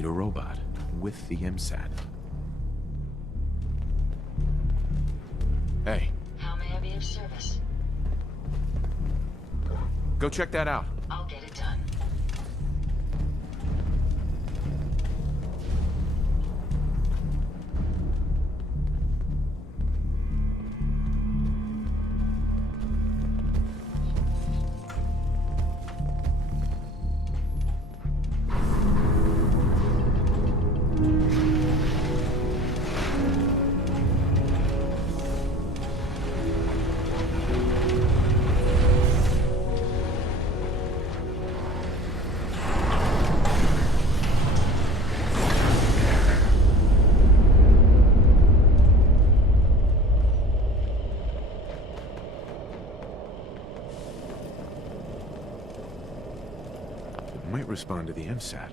need a robot with the MSAT. Hey. How may I be of service? Go check that out. I'll get it done. Might respond to the MSAT.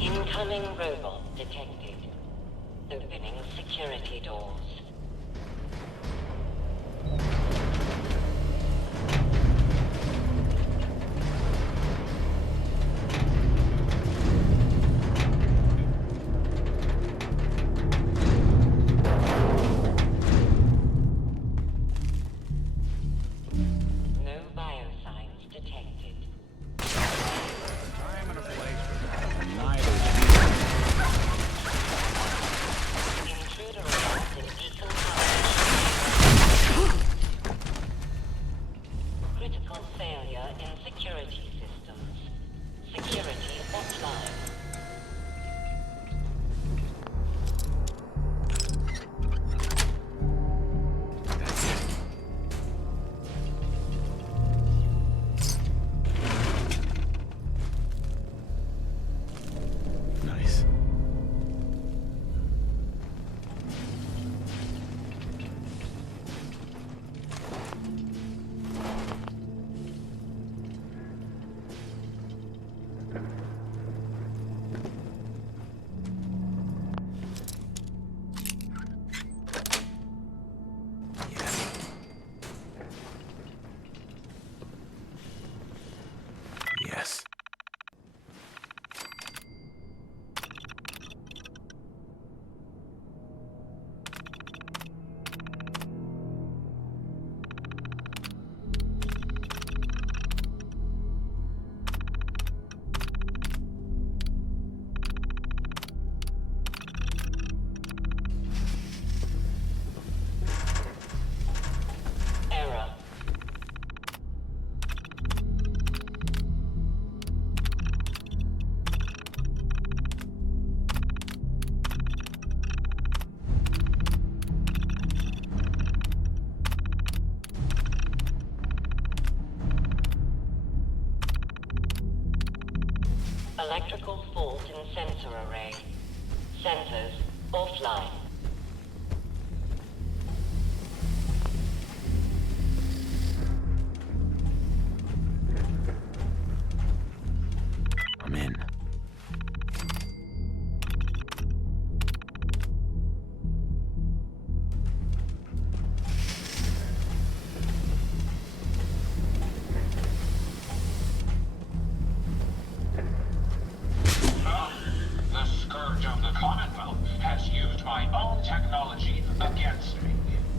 Incoming robot detected. Opening security doors. Yes. Electrical fault in sensor array. Sensors offline. I'm in. The scourge of the Commonwealth has used my own technology against me.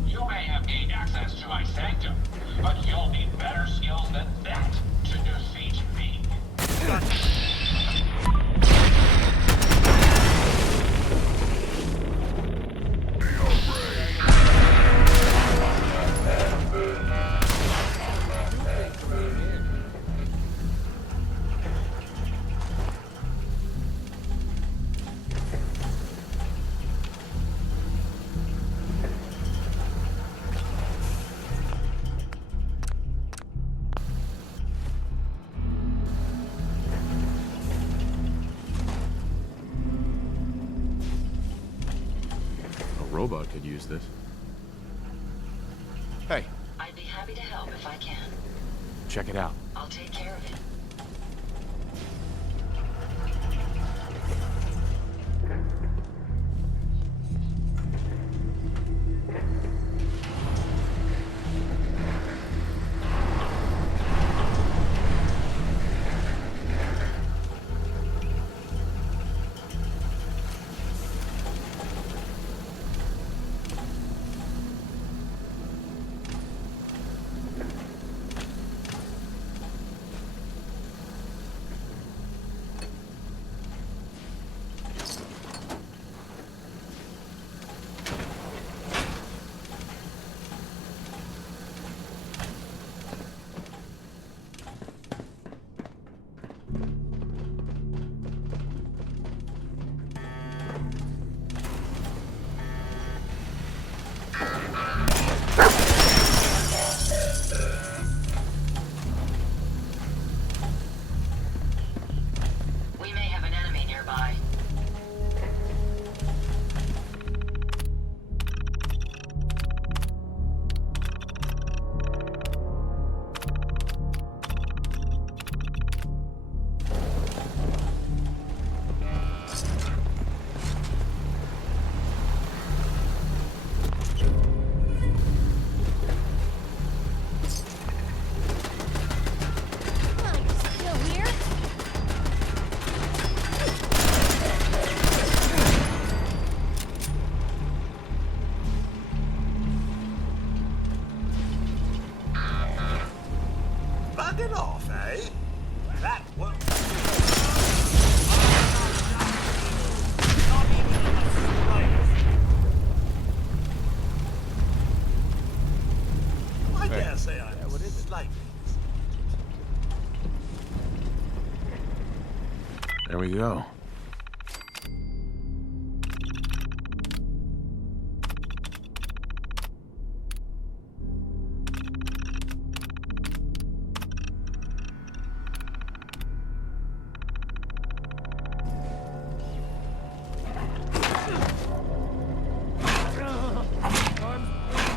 You may have gained access to my sanctum, but you'll need better skills than that to defeat me. Robot could use this. Hey, I'd be happy to help if I can. check it out. I'll take care of it. There we go.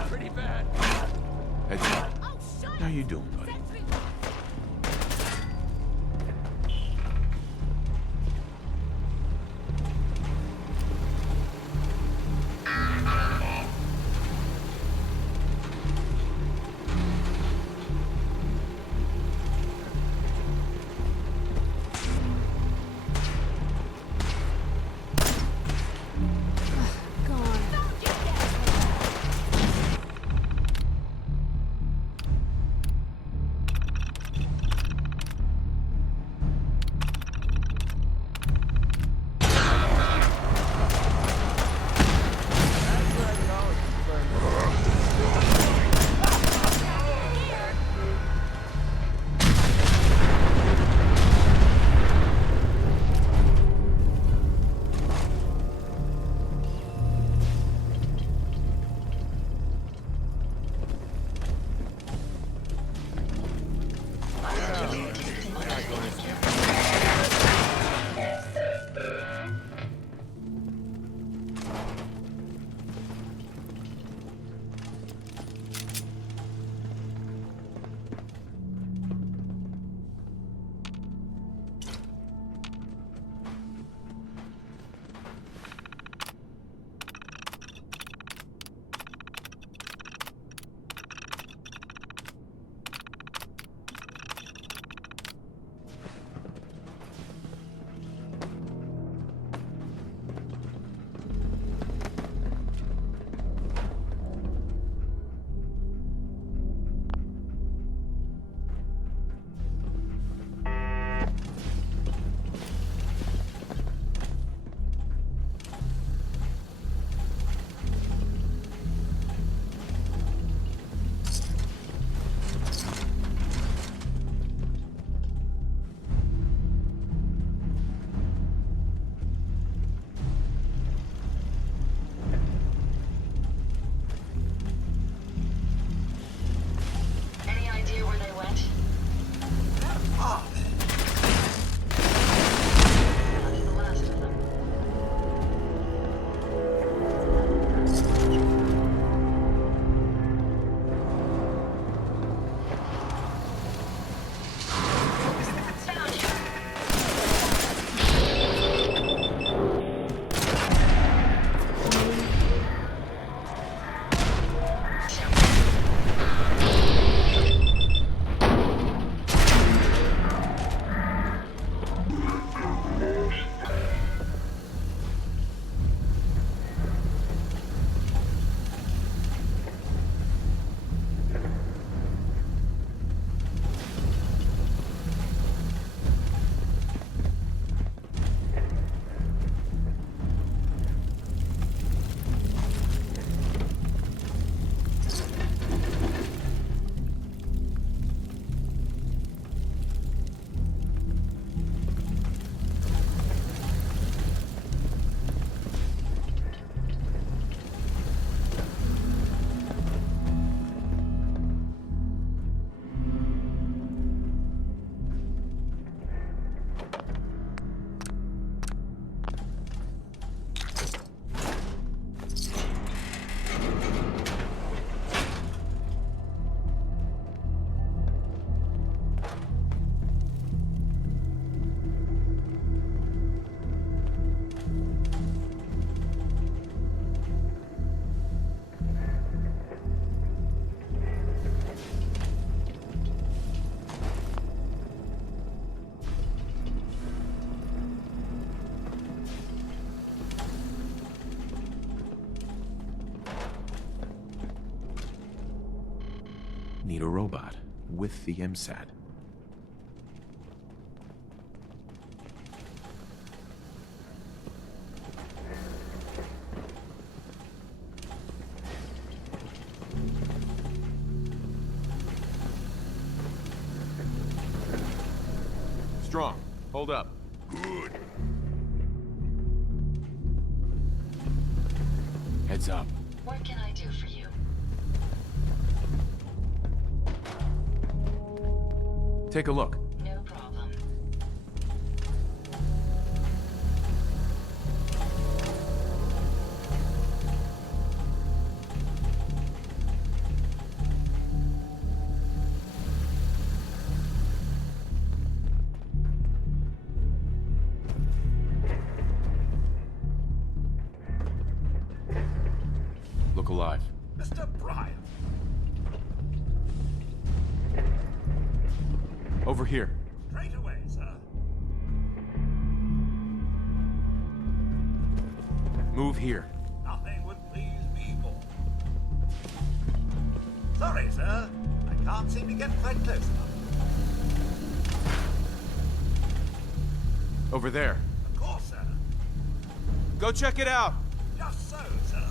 Pretty bad. Heads up. How you doing, buddy? Any idea where they went? That's the last of them. Found you. Need a robot with the MSAT. Strong. Hold up. Good. Heads up. What can I do for you? Take a look. No problem. Look alive. Mr. Bryant. Over here. Straight away, sir. Move here. Nothing would please me more. Sorry, sir. I can't seem to get quite close enough. Over there. Of course, sir. Go check it out! Just so, sir.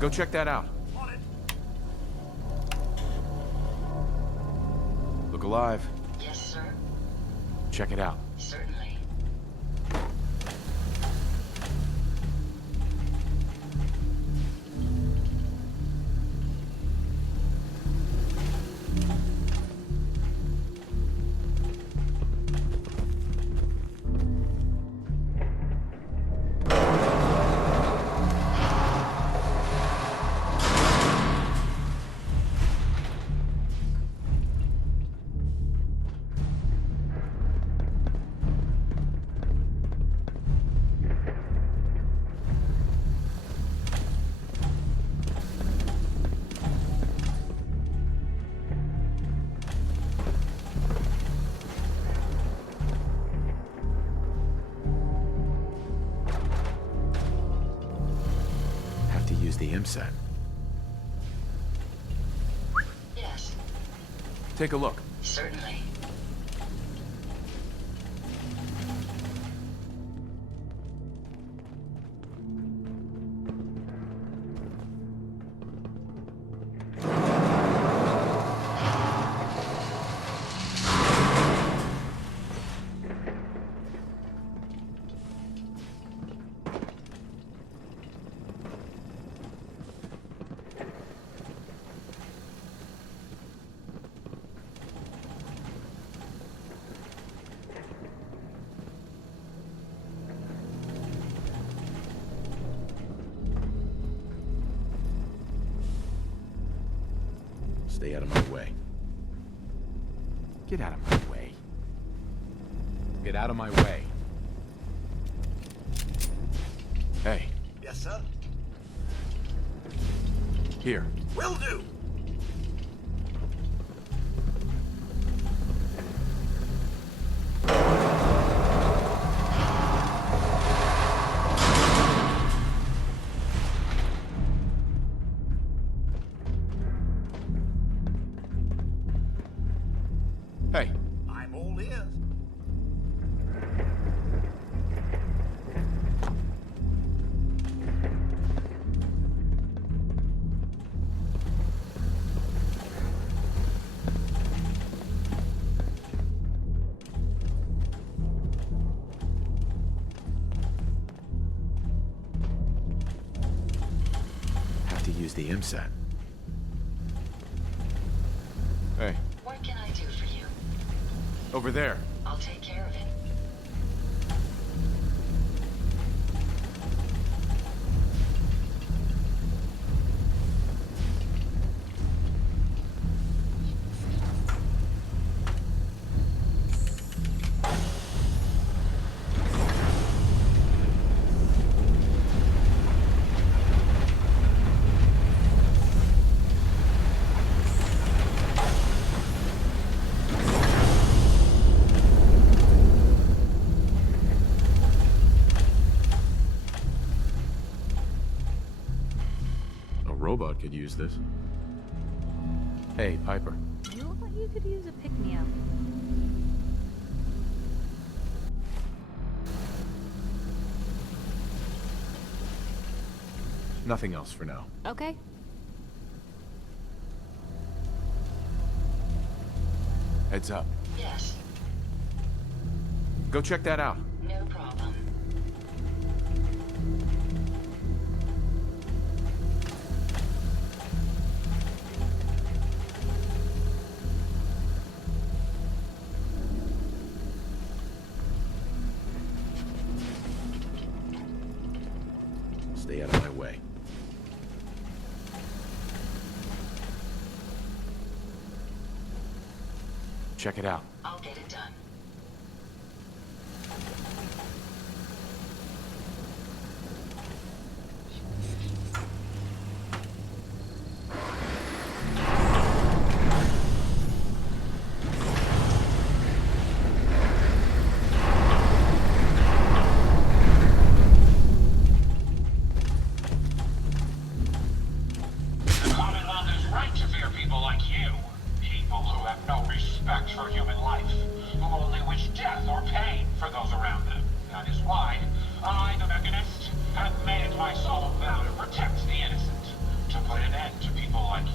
Go check that out. On it. Look alive. Yes, sir. Check it out. Certainly. Have to use the IMSAT. Yes, Take a look. certainly. Stay out of my way. Get out of my way. Get out of my way. Hey, Yes, sir. here. Will do. Hey, I'm all ears. have to use the IMSAT. Hey, What can I do for you? over there. I'll take care of it. A robot could use this. Hey, Piper. You look like you could use a pick-me-up. Nothing else for now. Okay. Heads up. Yes. Go check that out. No problem. Stay out of my way. Check it out. I'll get it done. The Commonwealth is right to fear people like you. People who have no respect for human life, who only wish death or pain for those around them. That is why I, the Mechanist, have made it my solemn vow to protect the innocent, to put an end to people like you.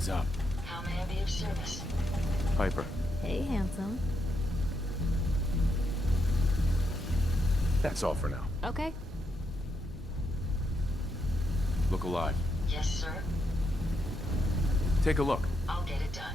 Heads up. How may I be of service? Piper. Hey, handsome. That's all for now. Okay. Look alive. Yes, sir. Take a look. I'll get it done.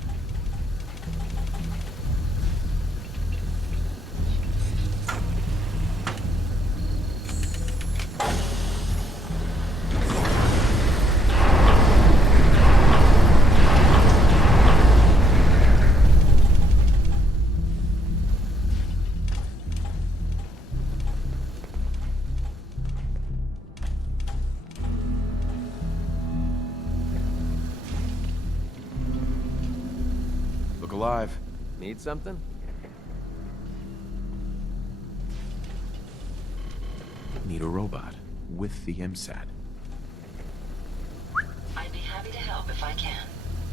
Look alive. Need something? Need a robot with the MSAT. I'd be happy to help if I can.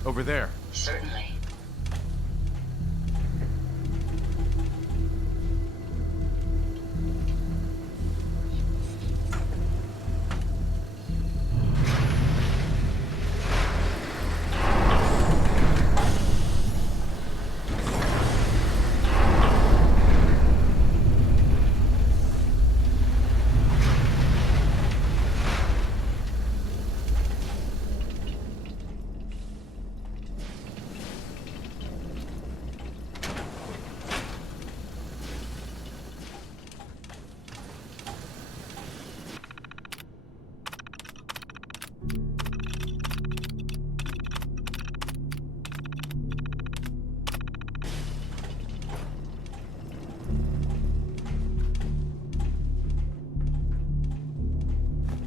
Over there. Certainly.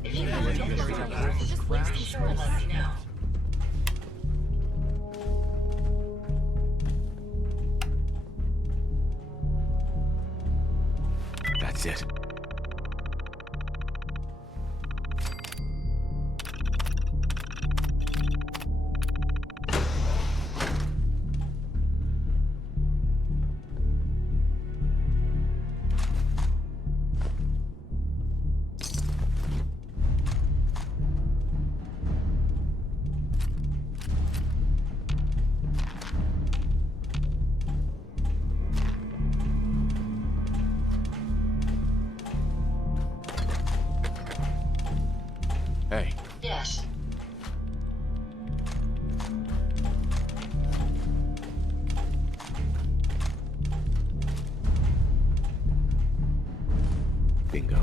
If you have any questions, just please be sure to let me know. That's it. Hey, Yes. bingo.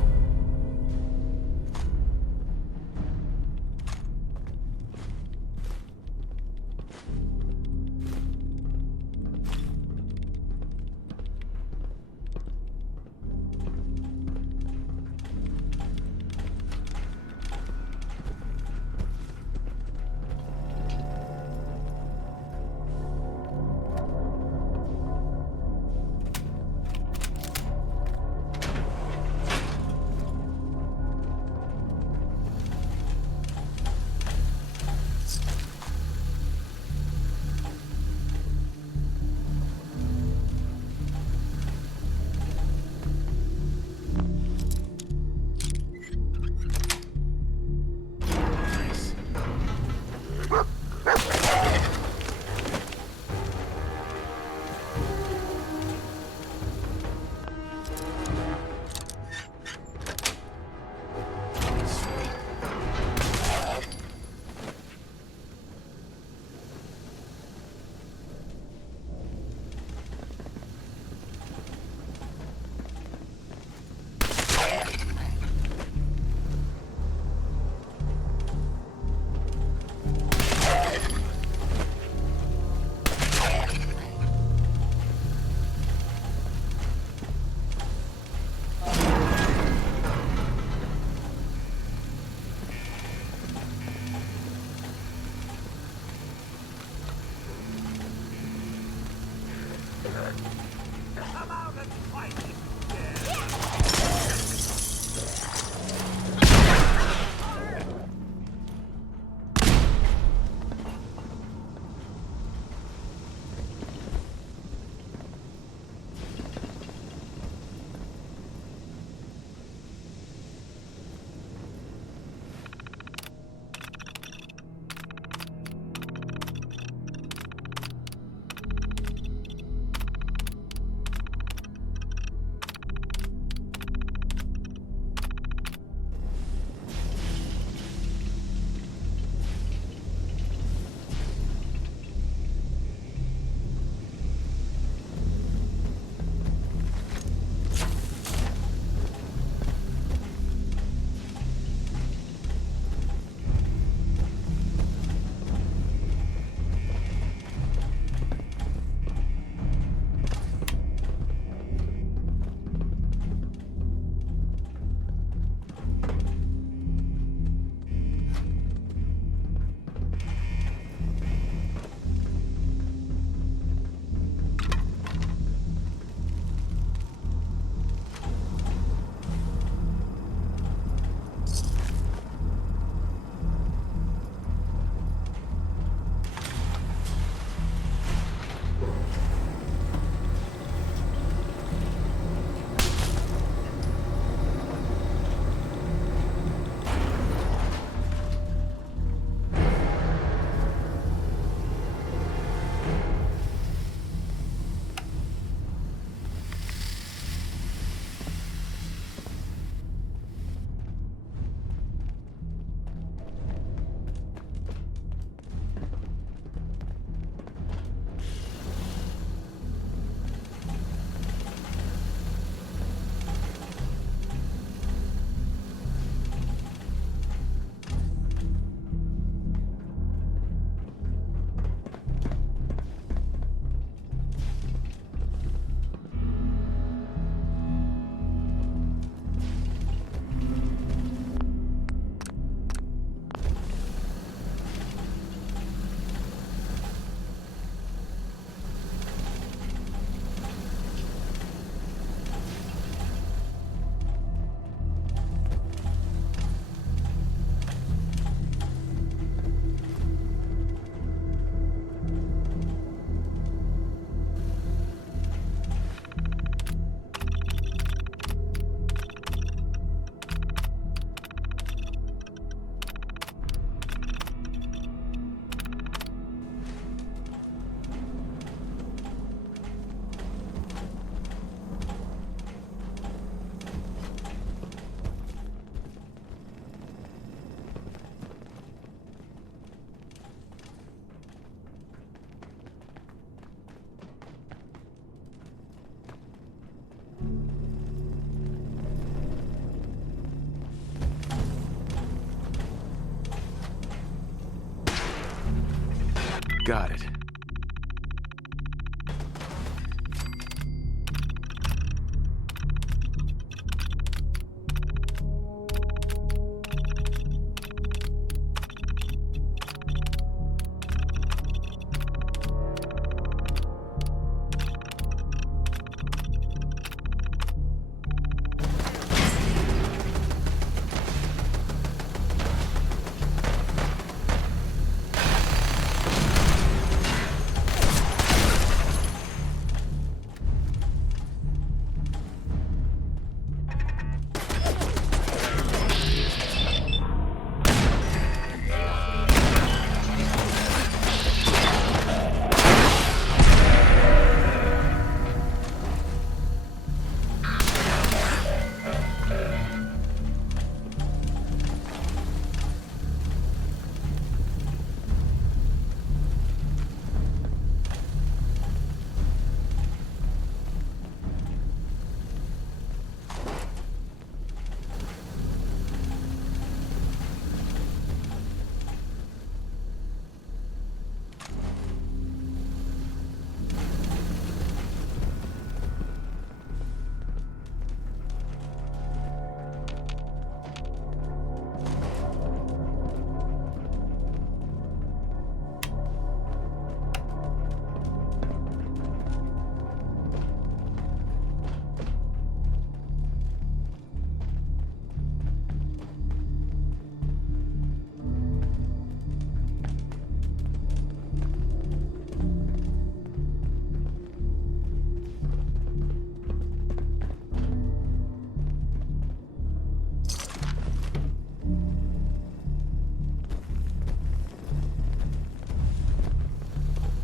Got it.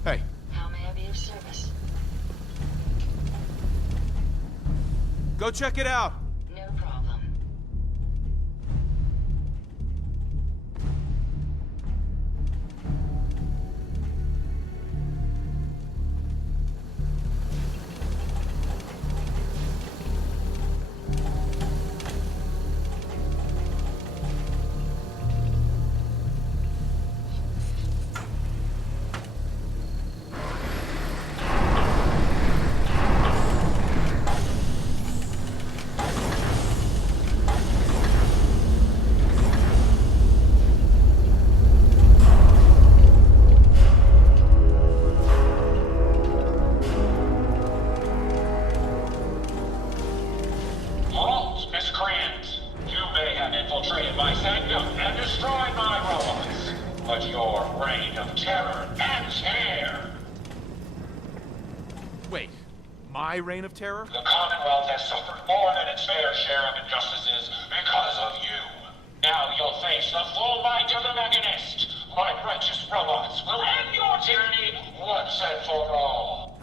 Hey, How may I be of service? go check it out! No problem. Halt, miscreants! You may have infiltrated my sanctum and destroyed my robots, but your reign of terror ends here! Wait, my reign of terror? The Commonwealth has suffered more than its fair share of injustices because of you. Now you'll face the full might of the Mechanist. My righteous robots will end your tyranny once and for all.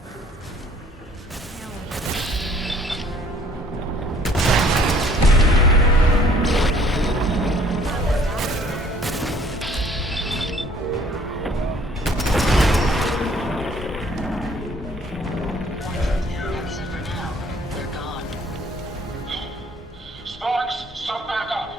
That's it for now. They're gone. Sparks, some backup.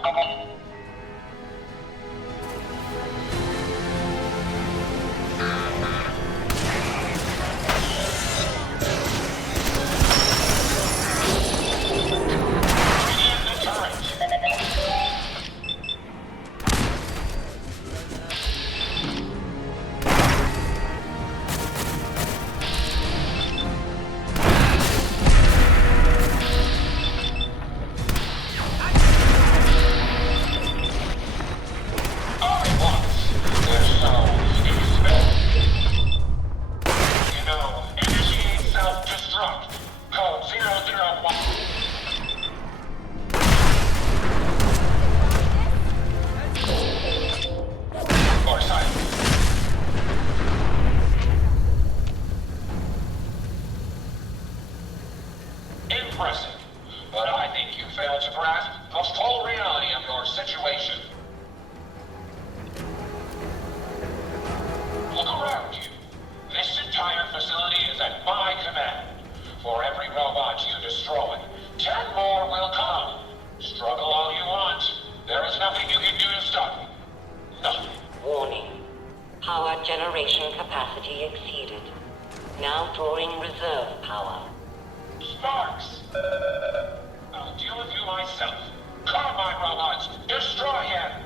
Impressive, but I think you failed to grasp the full reality of your situation. Look around you. This entire facility is at my command. For every robot you destroy, 10 more will come. Struggle all you want. There is nothing you can do to stop me. Nothing. Warning. Power generation operation capacity exceeded. Now drawing reserve power. Sparks! I'll deal with you myself. Come, my robots! Destroy him!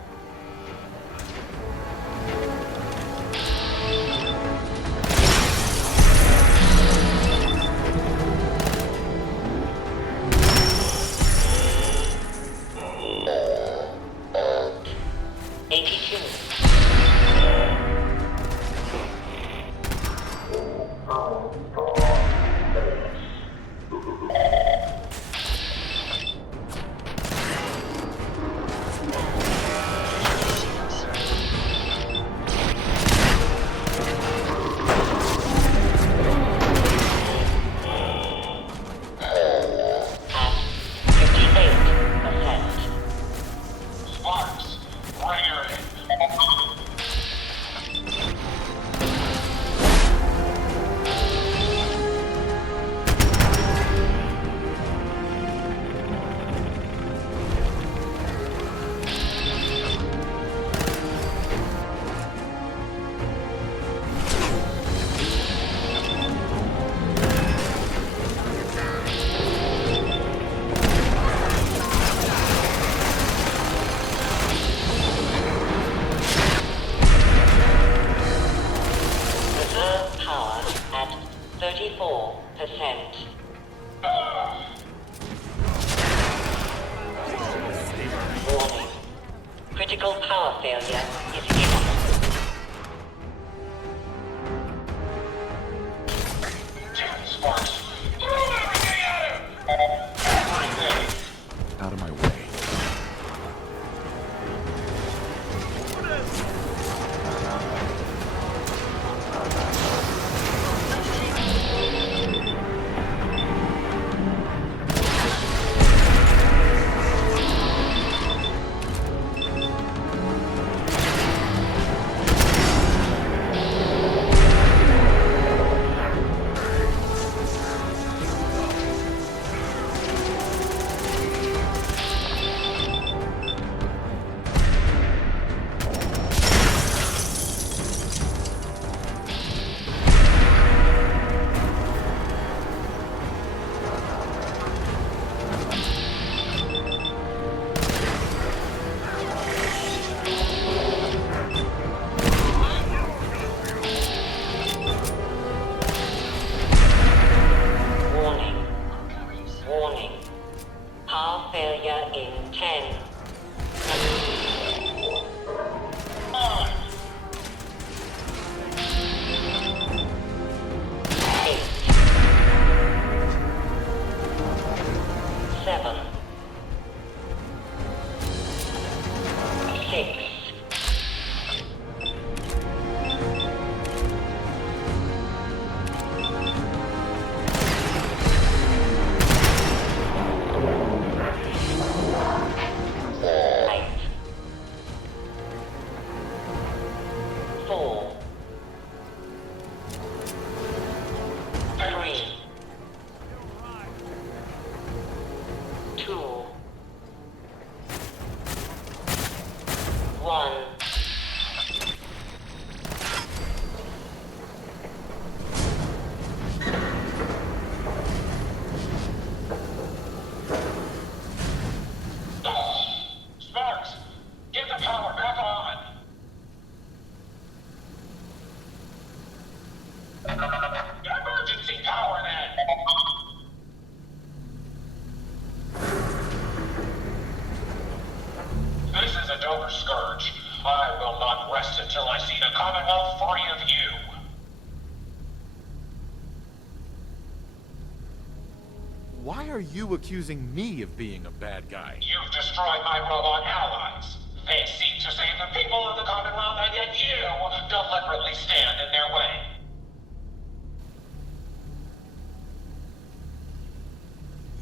Reserve power at 34%. Warning. Critical power failure is imminent. Damn, Sparks! Throw everything at him! Everything! Out of my way. Warning. Power failure in 10. 8. 7. 6. 4. 3. 2. 1. Sparks! Get the power back on! Emergency power then! This is a Dover Scourge. I will not rest until I see the Commonwealth free of you. Why are you accusing me of being a bad guy? You've destroyed my robot allies. They seek to save the people of the Commonwealth, and yet you deliberately stand in their way.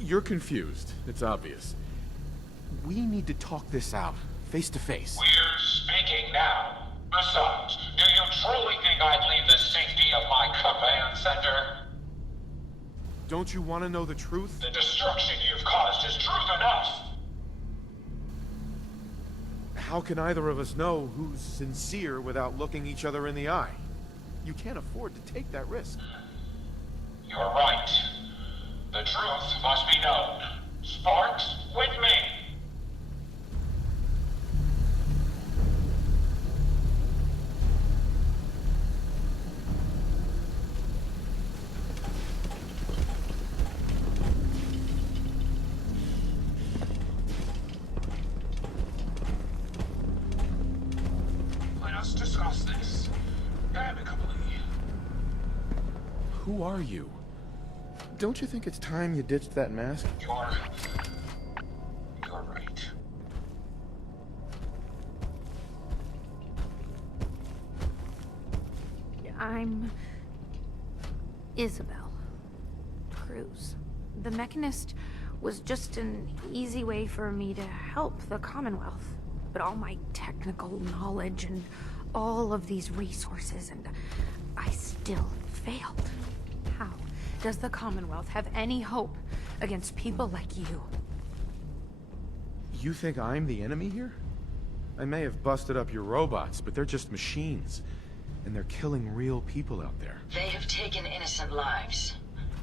You're confused. It's obvious. We need to talk this out, face to face. We're speaking now. Besides, do you truly think I'd leave the safety of my command center? Don't you want to know the truth? The destruction you've caused is truth enough. How can either of us know who's sincere without looking each other in the eye? You can't afford to take that risk. You're right. The truth must be known. Sparks, with me! Let us discuss this amicably. Who are you? Don't you think it's time you ditched that mask? You're right. I'm Isabel Cruz. The Mechanist was just an easy way for me to help the Commonwealth. But all my technical knowledge and all of these resources, and I still failed. How does the Commonwealth have any hope against people like you? You think I'm the enemy here? I may have busted up your robots, but they're just machines. And they're killing real people out there. They have taken innocent lives.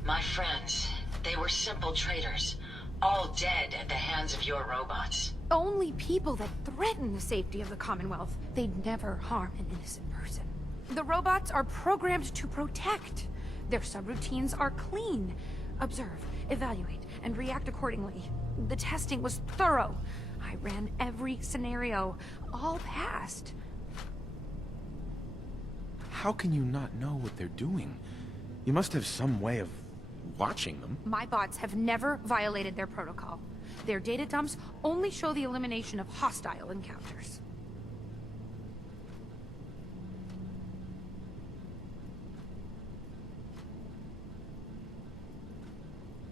My friends, they were simple traders, all dead at the hands of your robots. Only people that threaten the safety of the Commonwealth. They'd never harm an innocent person. The robots are programmed to protect. Their subroutines are clean. Observe, evaluate, and react accordingly. The testing was thorough. I ran every scenario, all passed. How can you not know what they're doing? You must have some way of watching them. My bots have never violated their protocol. Their data dumps only show the elimination of hostile encounters.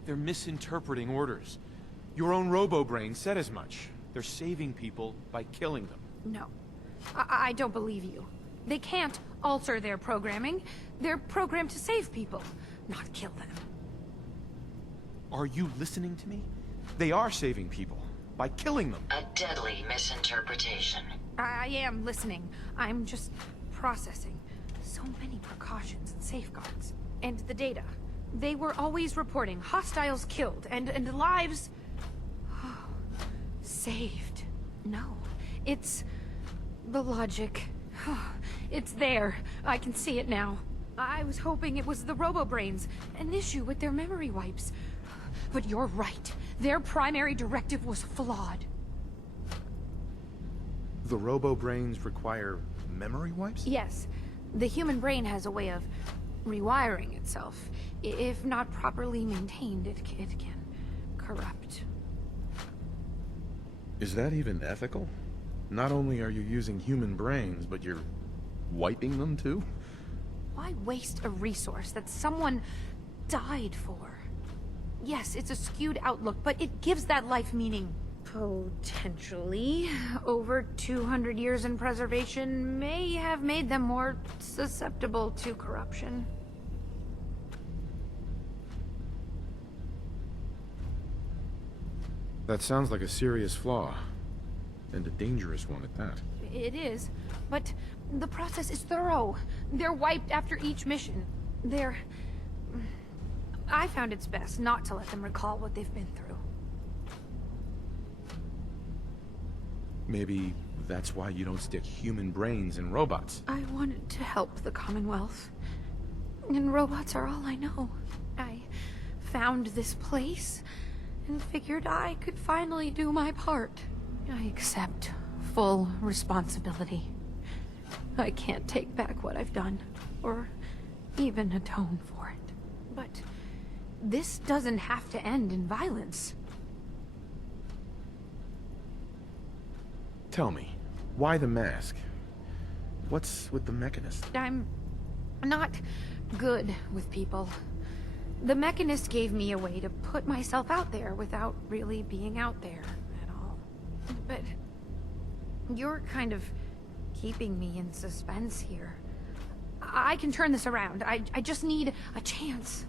They're misinterpreting orders. Your own robo-brain said as much. They're saving people by killing them. No, I don't believe you. They can't alter their programming. They're programmed to save people, not kill them. Are you listening to me? They are saving people by killing them. A deadly misinterpretation. I am listening. I'm just processing. So many precautions and safeguards. And the data. They were always reporting hostiles killed and lives saved. No, it's the logic. It's there. I can see it now. I was hoping it was the robo-brains, an issue with their memory wipes. But you're right. Their primary directive was flawed. The robo-brains require memory wipes? Yes, the human brain has a way of rewiring itself. If not properly maintained, it can corrupt. Is that even ethical? Not only are you using human brains, but you're wiping them too? Why waste a resource that someone died for? Yes, it's a skewed outlook, but it gives that life meaning. Potentially. Over 200 years in preservation may have made them more susceptible to corruption. That sounds like a serious flaw. And a dangerous one at that. It is, but the process is thorough. They're wiped after each mission. I found it's best not to let them recall what they've been through. Maybe that's why you don't stick human brains in robots. I wanted to help the Commonwealth. And robots are all I know. I found this place and figured I could finally do my part. I accept full responsibility. I can't take back what I've done, or even atone for it. But this doesn't have to end in violence. Tell me, why the mask? What's with the Mechanist? I'm not good with people. The Mechanist gave me a way to put myself out there without really being out there at all. But you're kind of keeping me in suspense here. I can turn this around. I just need a chance.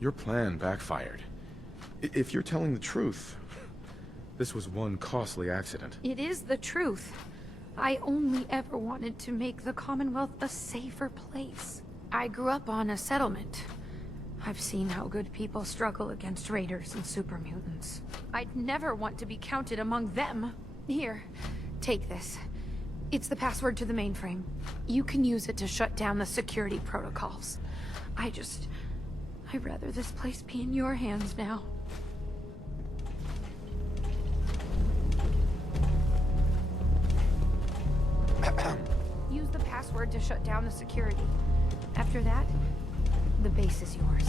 Your plan backfired. If you're telling the truth, This was one costly accident. It is the truth. I only ever wanted to make the Commonwealth a safer place. I grew up on a settlement. I've seen how good people struggle against raiders and super mutants. I'd never want to be counted among them. Here, take this. It's the password to the mainframe. You can use it to shut down the security protocols. I'd rather this place be in your hands now. Use the password to shut down the security. After that, the base is yours.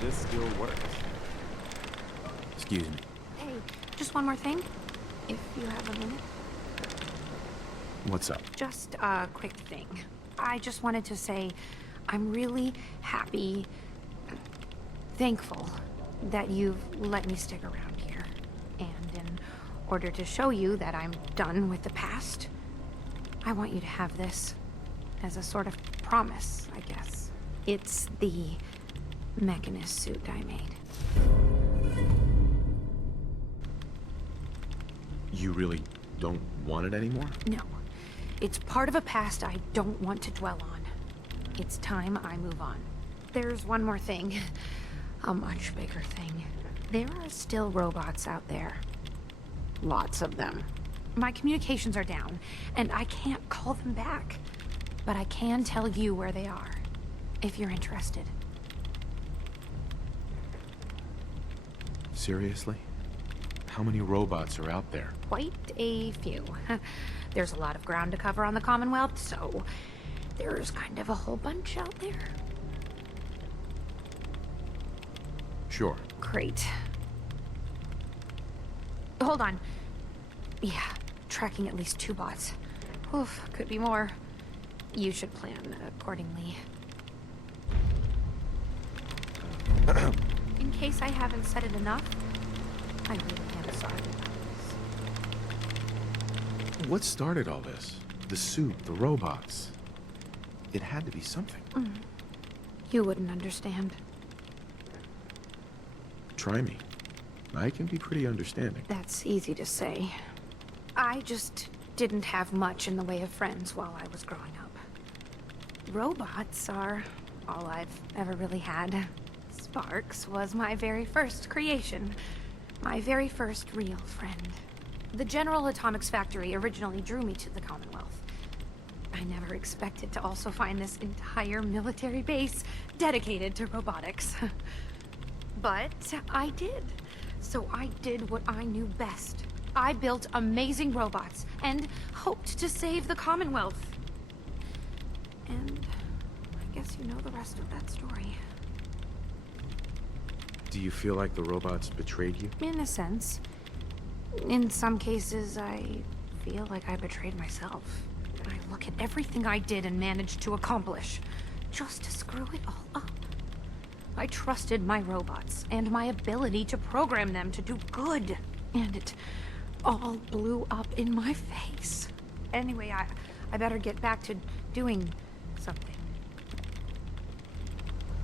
This still works. Excuse me. Hey, just one more thing, if you have a minute. What's up? Just a quick thing. I just wanted to say I'm really happy, thankful that you've let me stick around here. And in order to show you that I'm done with the past, I want you to have this as a sort of promise, I guess. It's the Mechanist suit I made. You really don't want it anymore? No. It's part of a past I don't want to dwell on. It's time I move on. There's one more thing. A much bigger thing. There are still robots out there. Lots of them. My communications are down, and I can't call them back. But I can tell you where they are, if you're interested. Seriously? How many robots are out there? Quite a few. There's a lot of ground to cover on the Commonwealth, so there's kind of a whole bunch out there. Sure. Great. Hold on. Yeah, tracking at least 2 bots. Oof, could be more. You should plan accordingly. In case I haven't said it enough, I really am sorry about this. What started all this? The suit, the robots. It had to be something. You wouldn't understand. Try me. I can be pretty understanding. That's easy to say. I just didn't have much in the way of friends while I was growing up. Robots are all I've ever really had. Sparks was my very first creation. My very first real friend. The General Atomics Factory originally drew me to the Commonwealth. I never expected to also find this entire military base dedicated to robotics. But I did. So I did what I knew best. I built amazing robots and hoped to save the Commonwealth. And I guess you know the rest of that story. Do you feel like the robots betrayed you? In a sense. In some cases, I feel like I betrayed myself. I look at everything I did and managed to accomplish, just to screw it all up. I trusted my robots and my ability to program them to do good, and it all blew up in my face. Anyway, I better get back to doing something.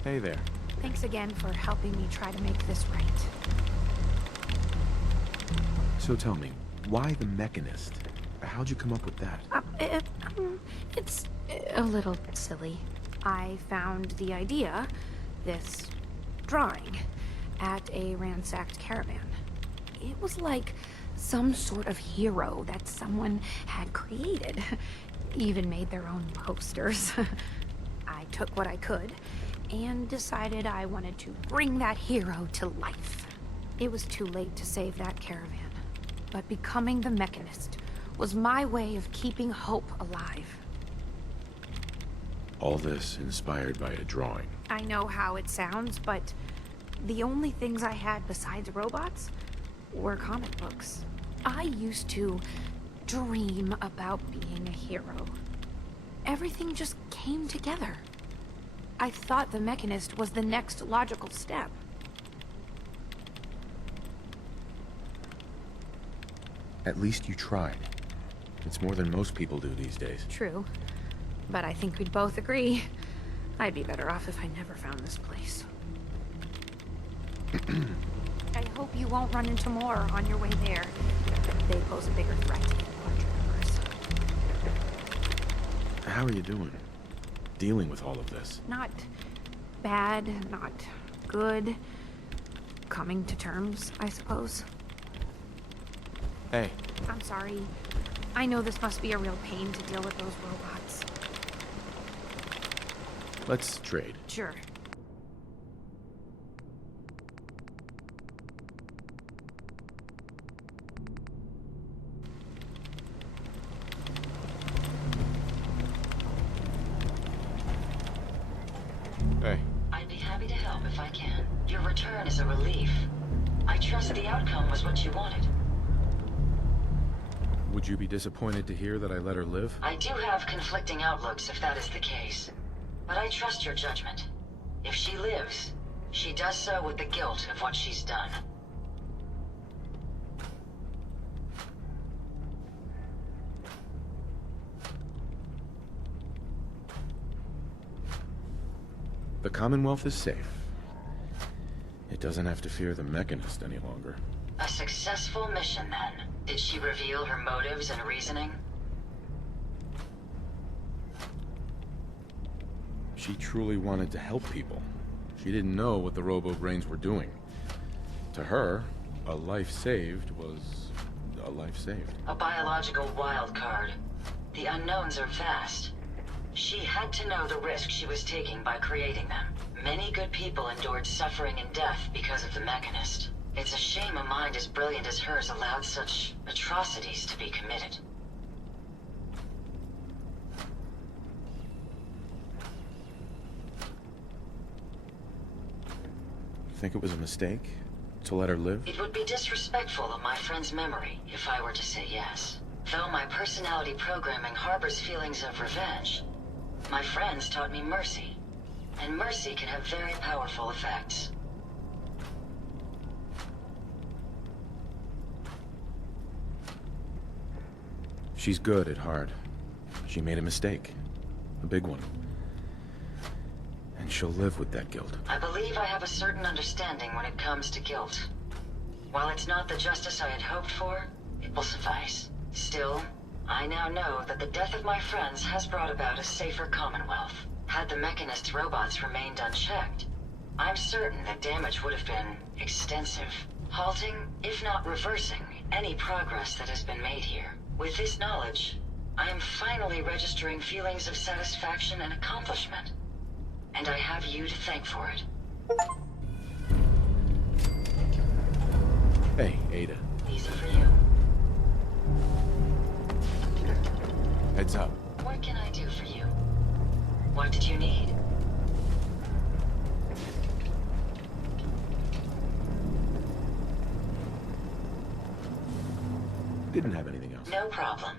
Hey there. Thanks again for helping me try to make this right. So tell me, why the Mechanist? How'd you come up with that? It's a little silly. I found the idea, this drawing, at a ransacked caravan. It was like some sort of hero that someone had created. Even made their own posters. I took what I could and decided I wanted to bring that hero to life. It was too late to save that caravan. But becoming the Mechanist was my way of keeping hope alive. All this inspired by a drawing. I know how it sounds, but the only things I had besides robots were comic books. I used to dream about being a hero. Everything just came together. I thought the Mechanist was the next logical step. At least you tried. It's more than most people do these days. True. But I think we'd both agree I'd be better off if I never found this place. I hope you won't run into more on your way there. They pose a bigger threat in larger numbers. How are you doing? Dealing with all of this? Not bad, not good. Coming to terms, I suppose. Hey, I'm sorry. I know this must be a real pain to deal with those robots. let's trade. Sure. Hey, I'd be happy to help if I can. Your return is a relief. I trust the outcome was what you wanted. would you be disappointed to hear that I let her live? I do have conflicting outlooks if that is the case. But I trust your judgment. If she lives, she does so with the guilt of what she's done. The Commonwealth is safe. It doesn't have to fear the Mechanist any longer. A successful mission, then. Did she reveal her motives and reasoning? She truly wanted to help people. She didn't know what the robo-brains were doing. To her, a life saved was a life saved. A biological wild card. The unknowns are vast. She had to know the risk she was taking by creating them. Many good people endured suffering and death because of the Mechanist. It's a shame a mind as brilliant as hers allowed such atrocities to be committed. Think it was a mistake to let her live? It would be disrespectful of my friend's memory if I were to say yes. Though my personality programming harbors feelings of revenge, my friends taught me mercy. And mercy can have very powerful effects. She's good at heart. She made a mistake. A big one. And she'll live with that guilt. I believe I have a certain understanding when it comes to guilt. While it's not the justice I had hoped for, it will suffice. Still, I now know that the death of my friends has brought about a safer Commonwealth. Had the Mechanist's robots remained unchecked, I'm certain that damage would have been extensive, halting, if not reversing, any progress that has been made here. With this knowledge, I am finally registering feelings of satisfaction and accomplishment. And I have you to thank for it. Hey, Ada. Easy for you. Heads up. What can I do for you? What did you need? Didn't have anything else. No problem.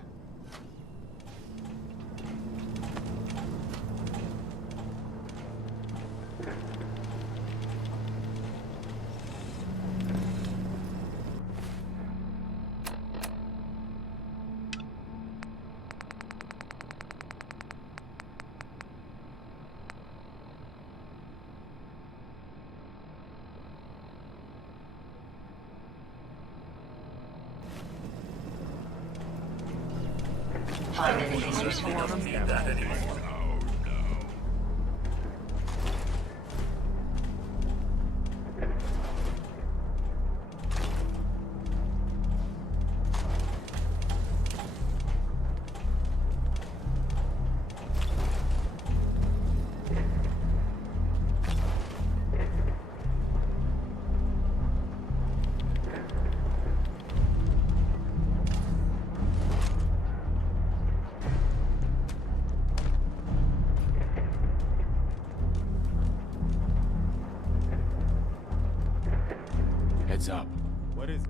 Find anything useful? What's up? What is it?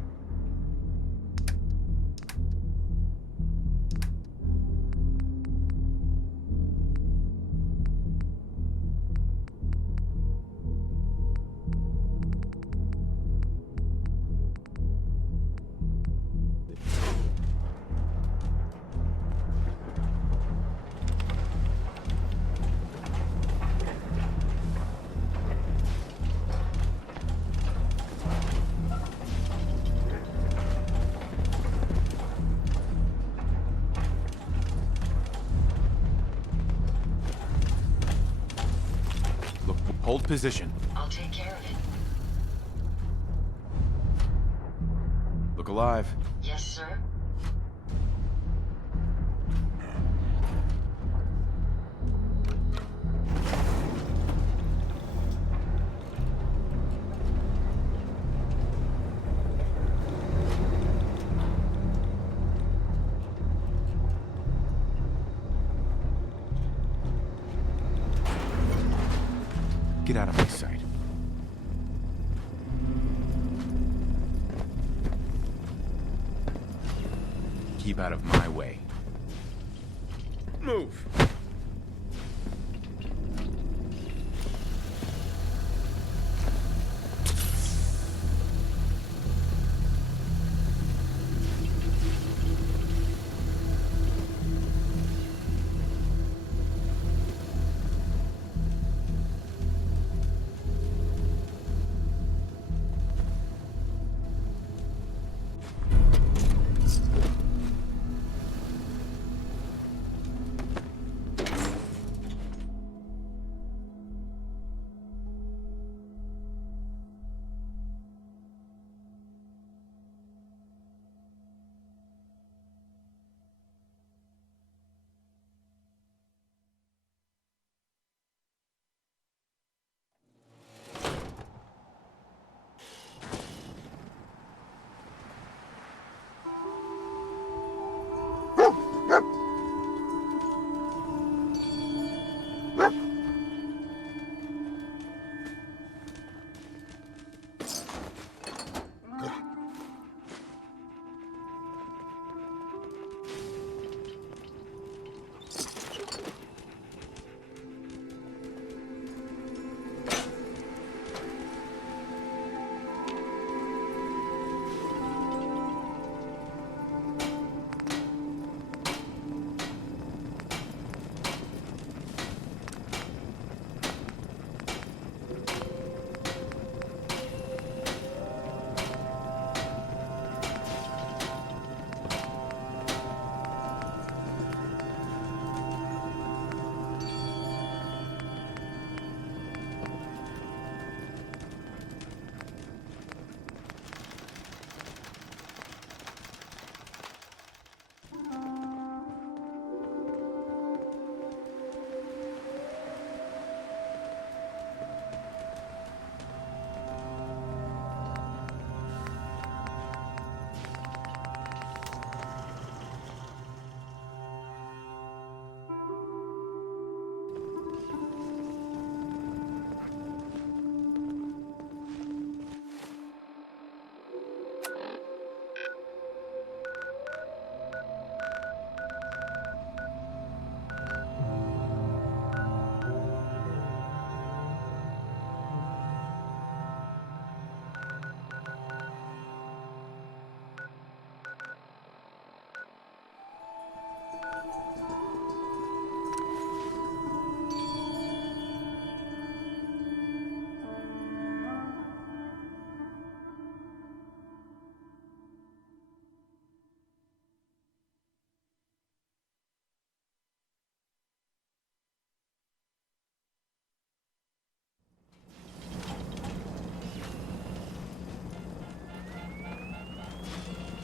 Look, hold position. I'll take care of it. Look alive. Yes, sir? Get out of my sight. Keep out of my way. Move!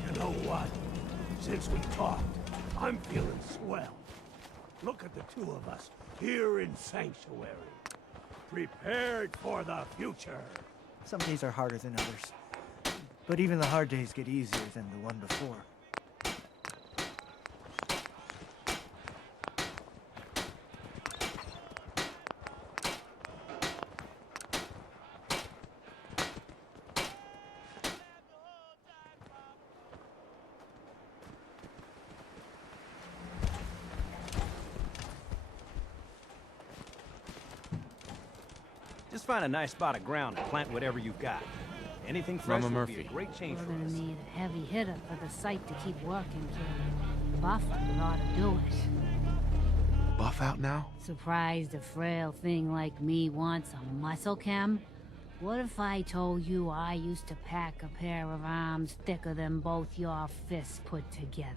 You know what? Since we talked, I'm feeling swell. Look at the two of us here in Sanctuary. Prepared for the future. Some days are harder than others. But even the hard days get easier than the one before. Just find a nice spot of ground and plant whatever you've got. Anything fresh Mama would be a Murphy. great change We're for gonna us. need a heavy hitter for the site to keep working, kid. Buffer ought to do it. Buff out now? Surprised a frail thing like me wants a muscle chem? What if I told you I used to pack a pair of arms thicker than both your fists put together?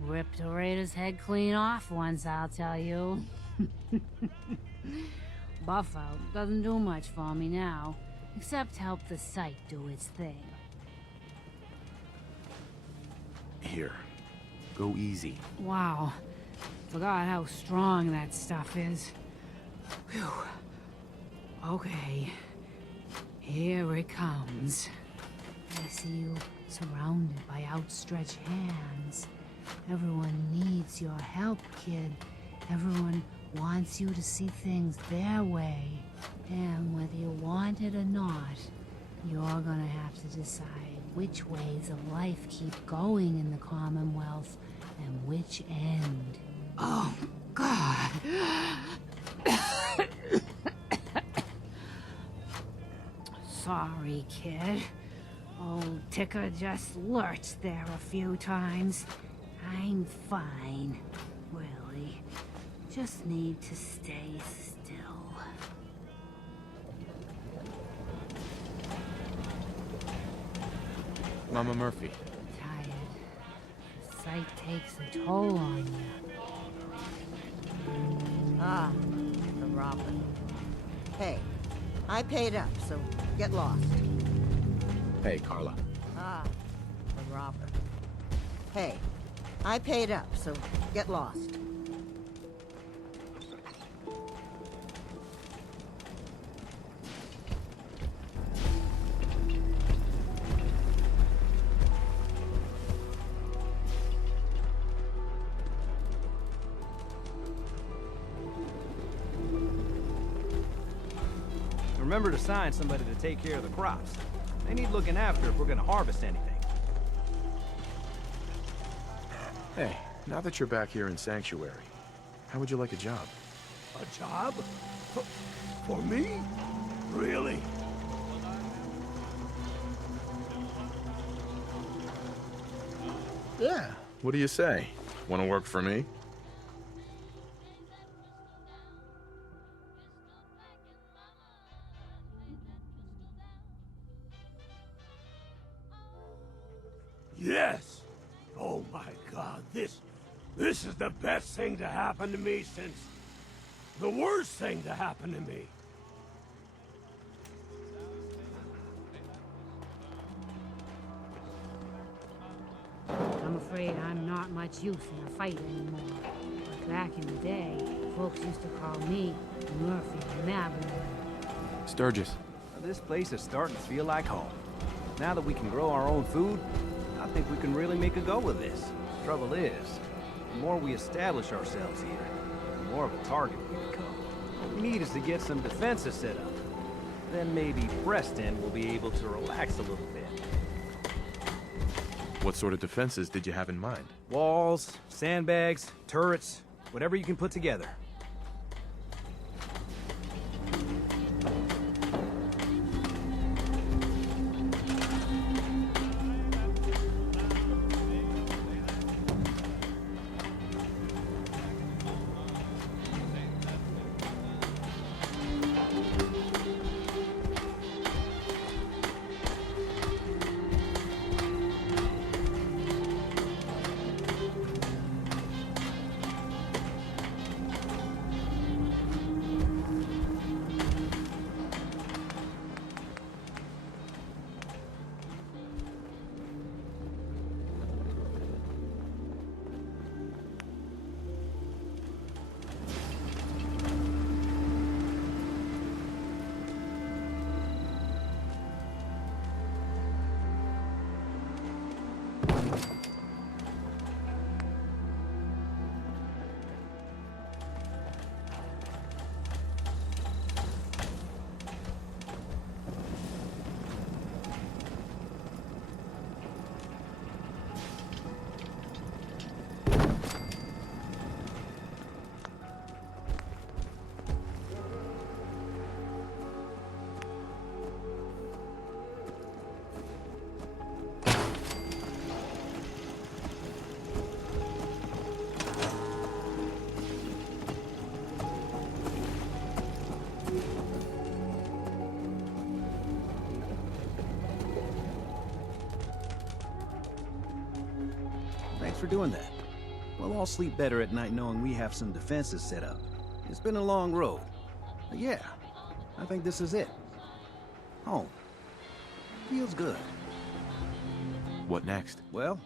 Ripped a raider's head clean off once, I'll tell you. Buff out doesn't do much for me now, except help the site do its thing. Here. Go easy. Wow. Forgot how strong that stuff is. Whew. Okay. Here it comes. I see you surrounded by outstretched hands. Everyone needs your help, kid. Everyone wants you to see things their way. And whether you want it or not, you're gonna have to decide which ways of life keep going in the Commonwealth and which end. Oh, God. Sorry, kid. Old Ticker just lurched there a few times. I'm fine, really. Just need to stay still. Mama Murphy. Tired. The sight takes a toll on you. Ah, the robber. Hey, I paid up, so get lost. Hey, Carla. Ah, the robber. Hey, I paid up, so get lost. Remember to assign somebody to take care of the crops. They need looking after if we're gonna harvest anything. Hey, now that you're back here in Sanctuary, how would you like a job? A job? For me? Really? Yeah. What do you say? Want to work for me? Yes! Oh my God, this is the best thing to happen to me since the worst thing to happen to me. I'm afraid I'm not much use in a fight anymore. But back in the day, folks used to call me Murphy the Maverick. Sturgis. This place is starting to feel like home. Now that we can grow our own food, I think we can really make a go of this. Trouble is, the more we establish ourselves here, the more of a target we become. What we need is to get some defenses set up. Then maybe Preston will be able to relax a little bit. What sort of defenses did you have in mind? Walls, sandbags, turrets, whatever you can put together. doing that. We'll all sleep better at night knowing we have some defenses set up. It's been a long road. But yeah, I think this is it. Home. Feels good. What next? Well,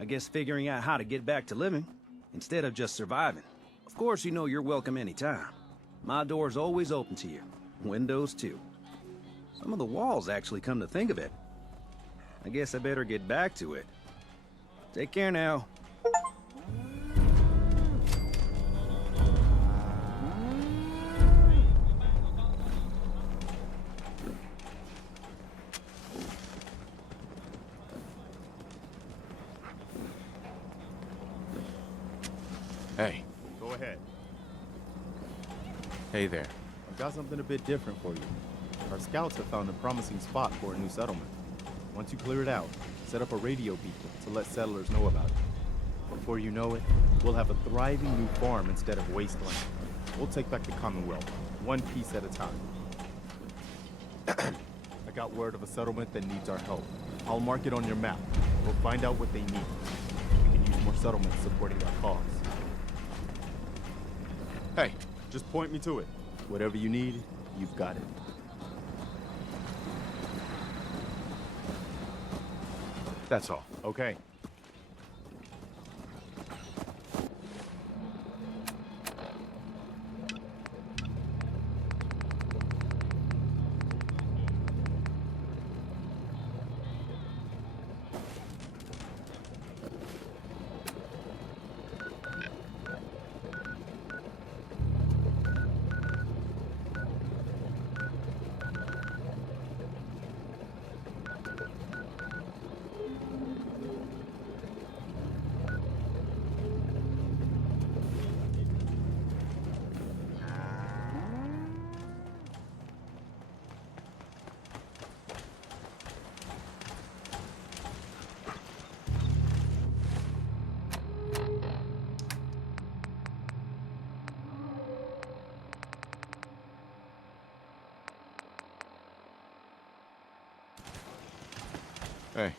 I guess figuring out how to get back to living, instead of just surviving. Of course, you know you're welcome anytime. My door's always open to you. Windows, too. Some of the walls, actually, come to think of it. I guess I better get back to it. Take care now. Hey. Go ahead. Hey there. I've got something a bit different for you. Our scouts have found a promising spot for a new settlement. Once you clear it out, set up a radio beacon to let settlers know about it. Before you know it, we'll have a thriving new farm instead of wasteland. We'll take back the Commonwealth, one piece at a time. I got word of a settlement that needs our help. I'll mark it on your map. We'll find out what they need. We can use more settlements supporting our cause. Hey, just point me to it. Whatever you need, you've got it. That's all. Okay. Hey.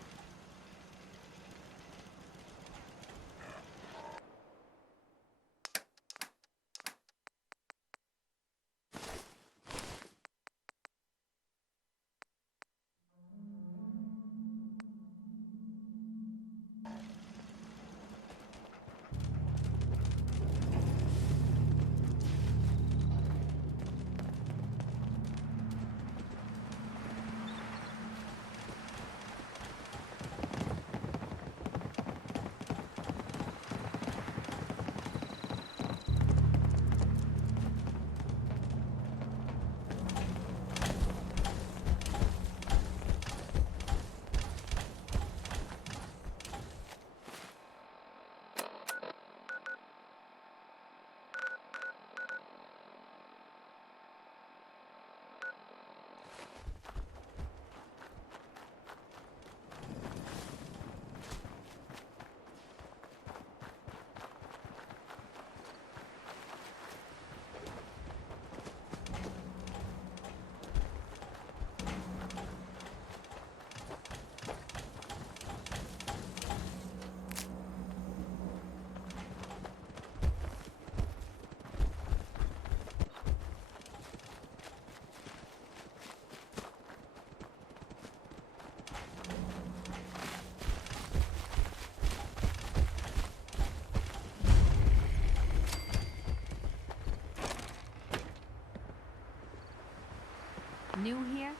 New here?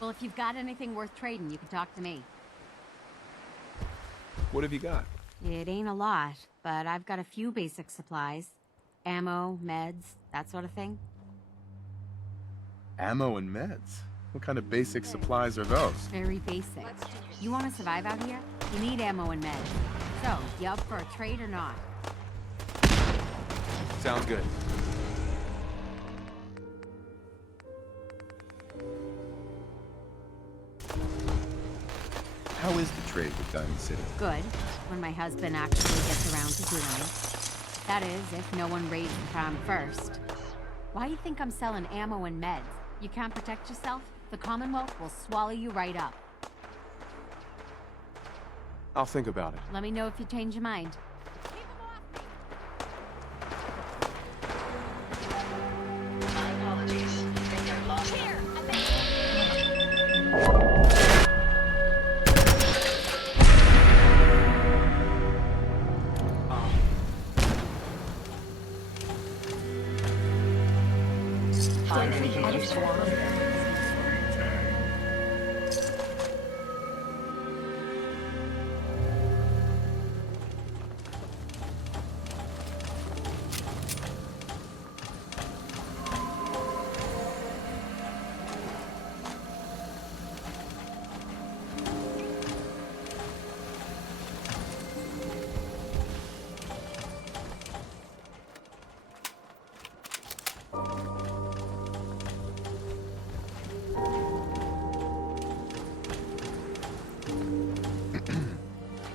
Well, if you've got anything worth trading, you can talk to me. What have you got? It ain't a lot, but I've got a few basic supplies. Ammo, meds, that sort of thing. Ammo and meds? What kind of basic supplies are those? Very basic. You want to survive out here? You need ammo and meds. So, you up for a trade or not? Sounds good. How is the trade with Diamond City? Good, when my husband actually gets around to doing it. That is, if no one raids the farm first. Why do you think I'm selling ammo and meds? You can't protect yourself? The Commonwealth will swallow you right up. I'll think about it. Let me know if you change your mind. find anything useful on them?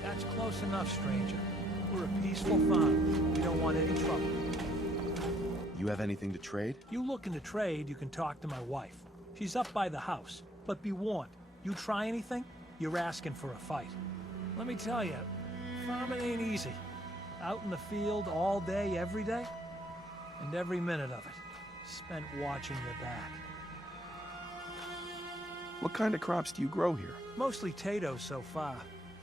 That's close enough, stranger. We're a peaceful farm. We don't want any trouble. You have anything to trade? You looking to trade, you can talk to my wife. She's up by the house. But be warned, you try anything, you're asking for a fight. Let me tell you, farming ain't easy. Out in the field all day, every day, and every minute of it spent watching your back. What kind of crops do you grow here? Mostly potatoes so far,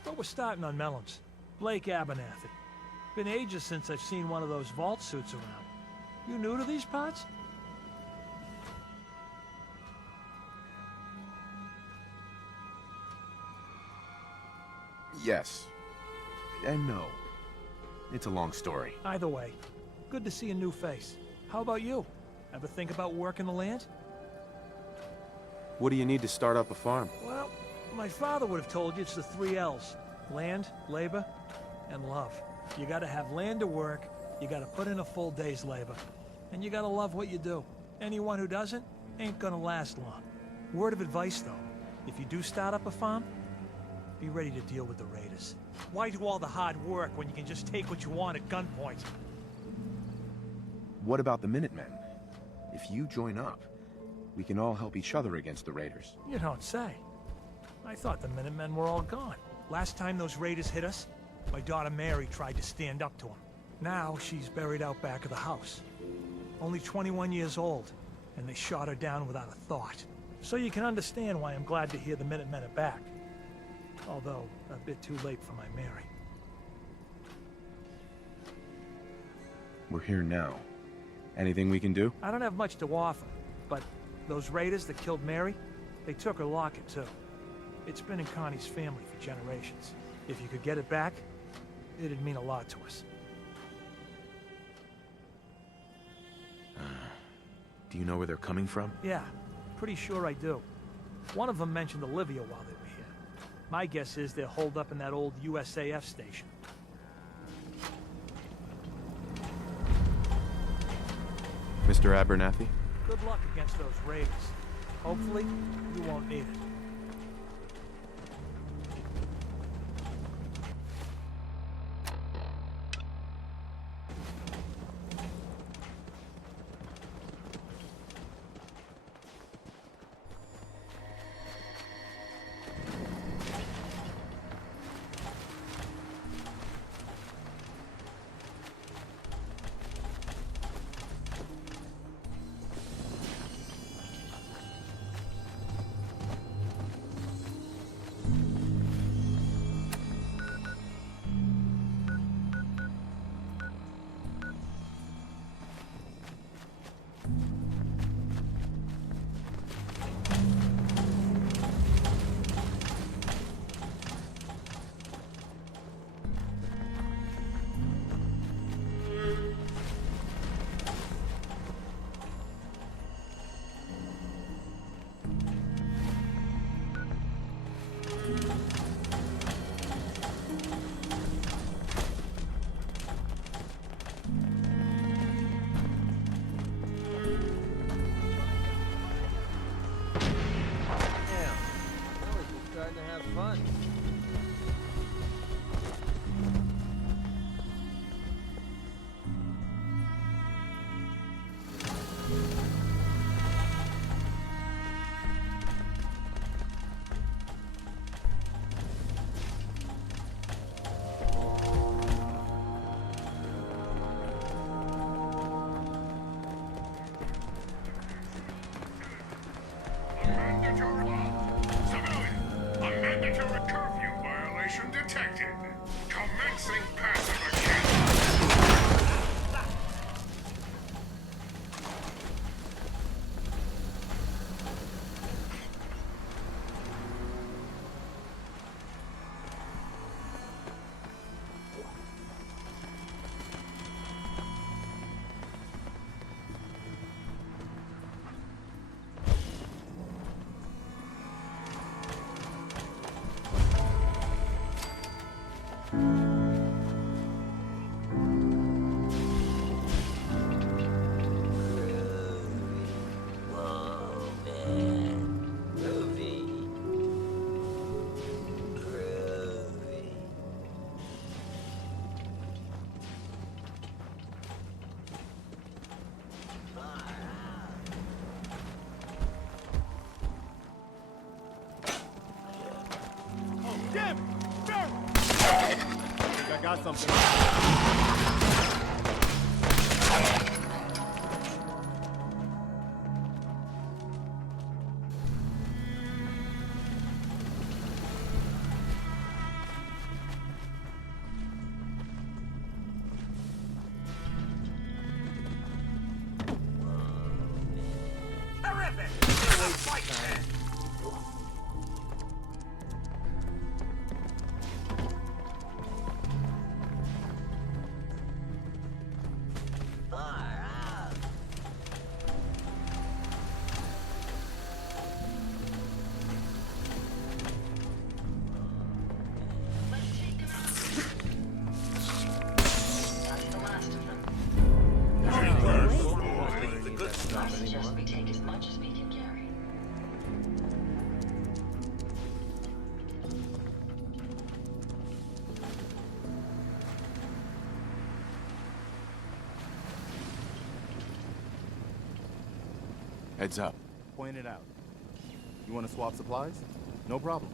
but we're starting on melons. Blake Abernathy. Been ages since I've seen one of those vault suits around. You new to these parts? Yes. And no. It's a long story. Either way, good to see a new face. How about you? Ever think about working the land? What do you need to start up a farm? Well, my father would have told you it's the 3 L's. Land, labor, and love. You gotta have land to work, you gotta put in a full day's labor, and you gotta love what you do. Anyone who doesn't ain't gonna last long. Word of advice, though, if you do start up a farm, be ready to deal with the raiders. Why do all the hard work when you can just take what you want at gunpoint? What about the Minutemen? If you join up, we can all help each other against the raiders. You don't say. I thought the Minutemen were all gone. Last time those raiders hit us, my daughter Mary tried to stand up to them. Now she's buried out back of the house. Only 21 years old, and they shot her down without a thought. So you can understand why I'm glad to hear the Minutemen are back. Although, a bit too late for my Mary. We're here now. Anything we can do? I don't have much to offer, but those raiders that killed Mary, they took her locket too. It's been in Connie's family for generations. If you could get it back, it'd mean a lot to us. Do you know where they're coming from? Yeah, pretty sure I do. One of them mentioned Olivia while they were here. My guess is they're holed up in that old USAF station. Mr. Abernathy? Good luck against those raiders. Hopefully, you won't need it. got something. Terrific! Fight then! That's the last of them. I suggest we take as much as we can carry. Heads up. Point it out. You want to swap supplies? No problem.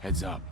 Heads up.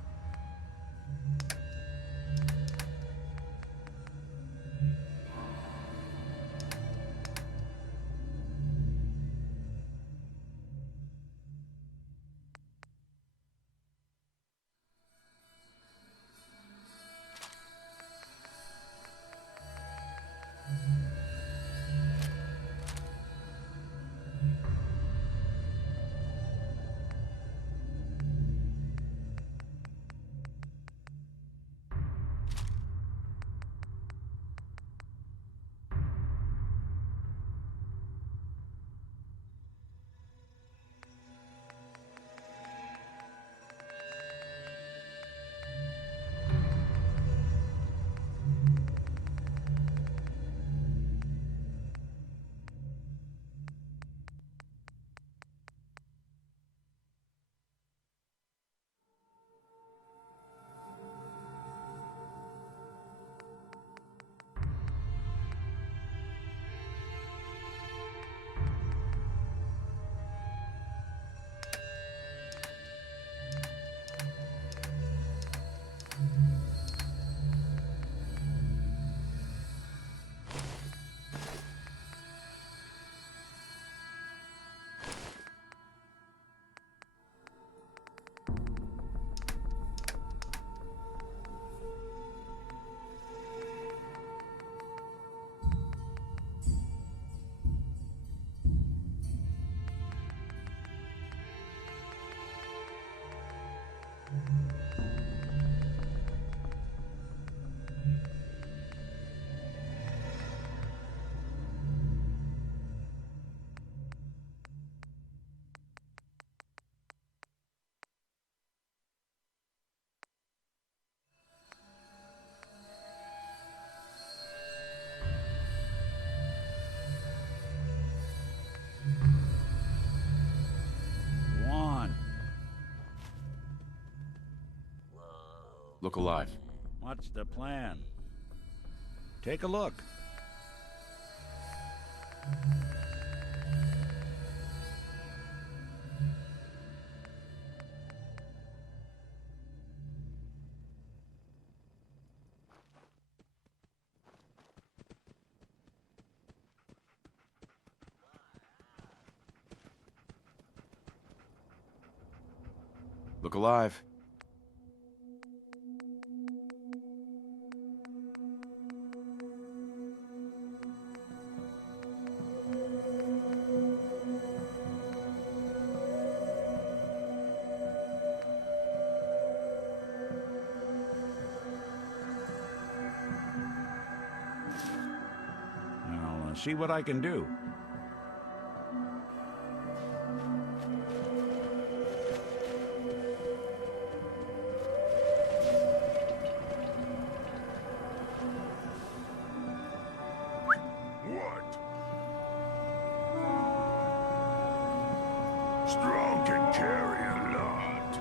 Look alive. What's the plan? Take a look. Look alive. I'll see what I can do. Strong can carry a lot.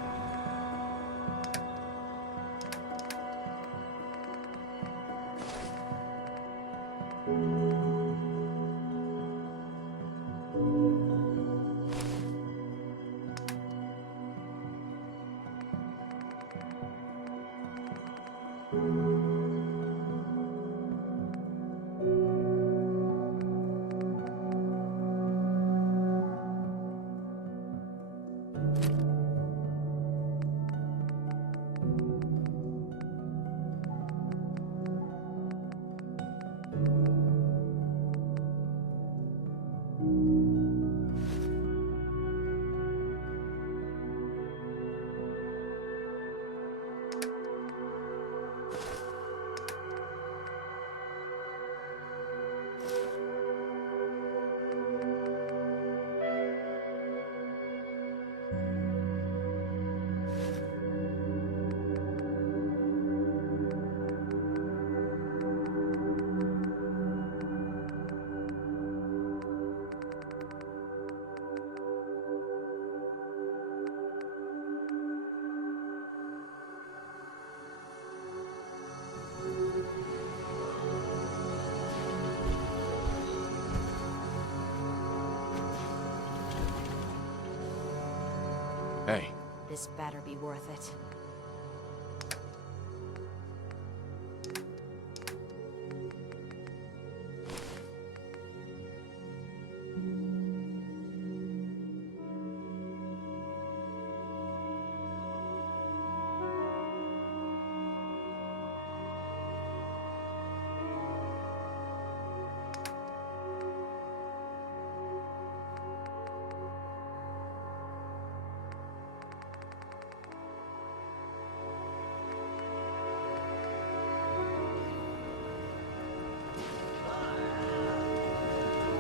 Hey. This better be worth it.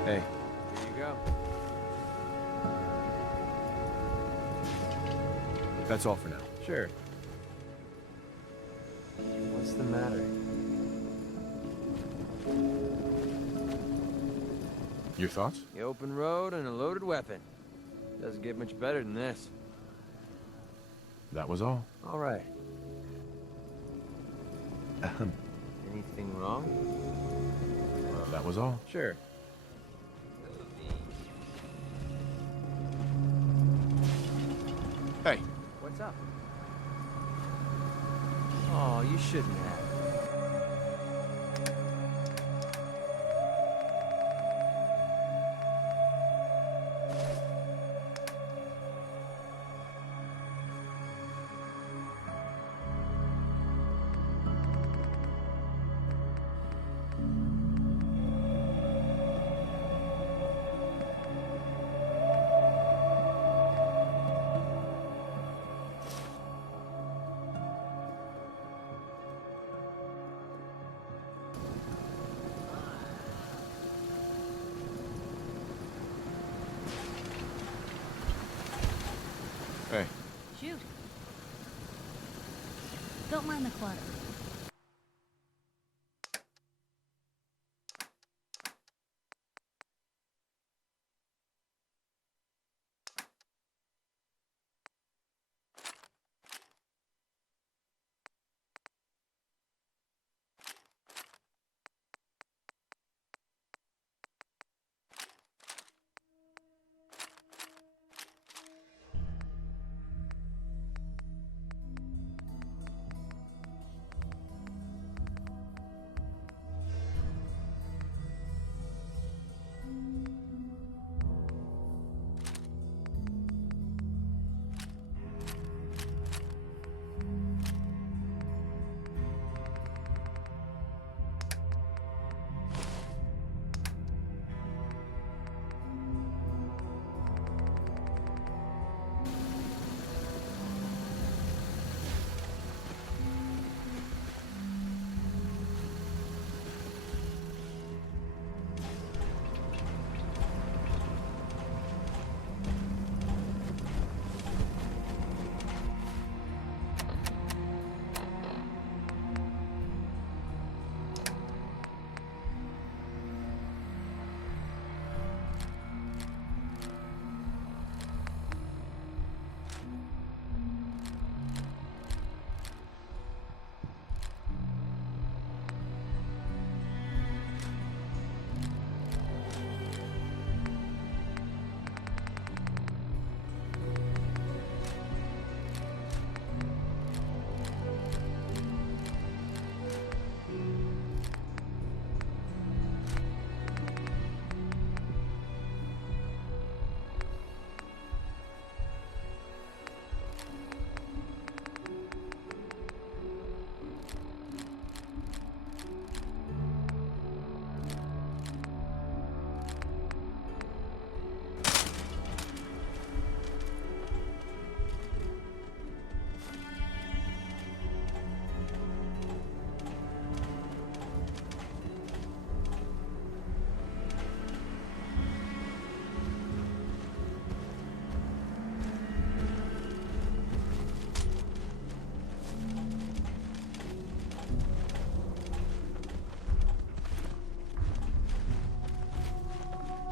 Hey. Here you go. That's all for now. Sure. What's the matter? Your thoughts? The open road and a loaded weapon. Doesn't get much better than this. That was all. All right. Ahem. Anything wrong? That was all. Sure. Hey. What's up? Oh, you shouldn't have. Hey. Shoot. Don't mind the clutter.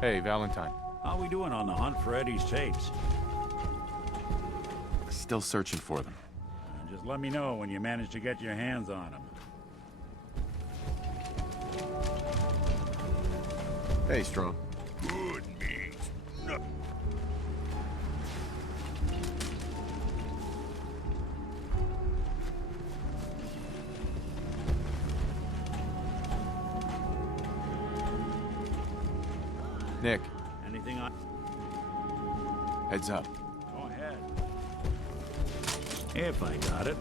Hey, Valentine. How we doing on the hunt for Eddie's tapes? Still searching for them. Just let me know when you manage to get your hands on them. Hey, Strong. Good meat. No. Nick, Anything on? heads up. Go ahead. If I got it.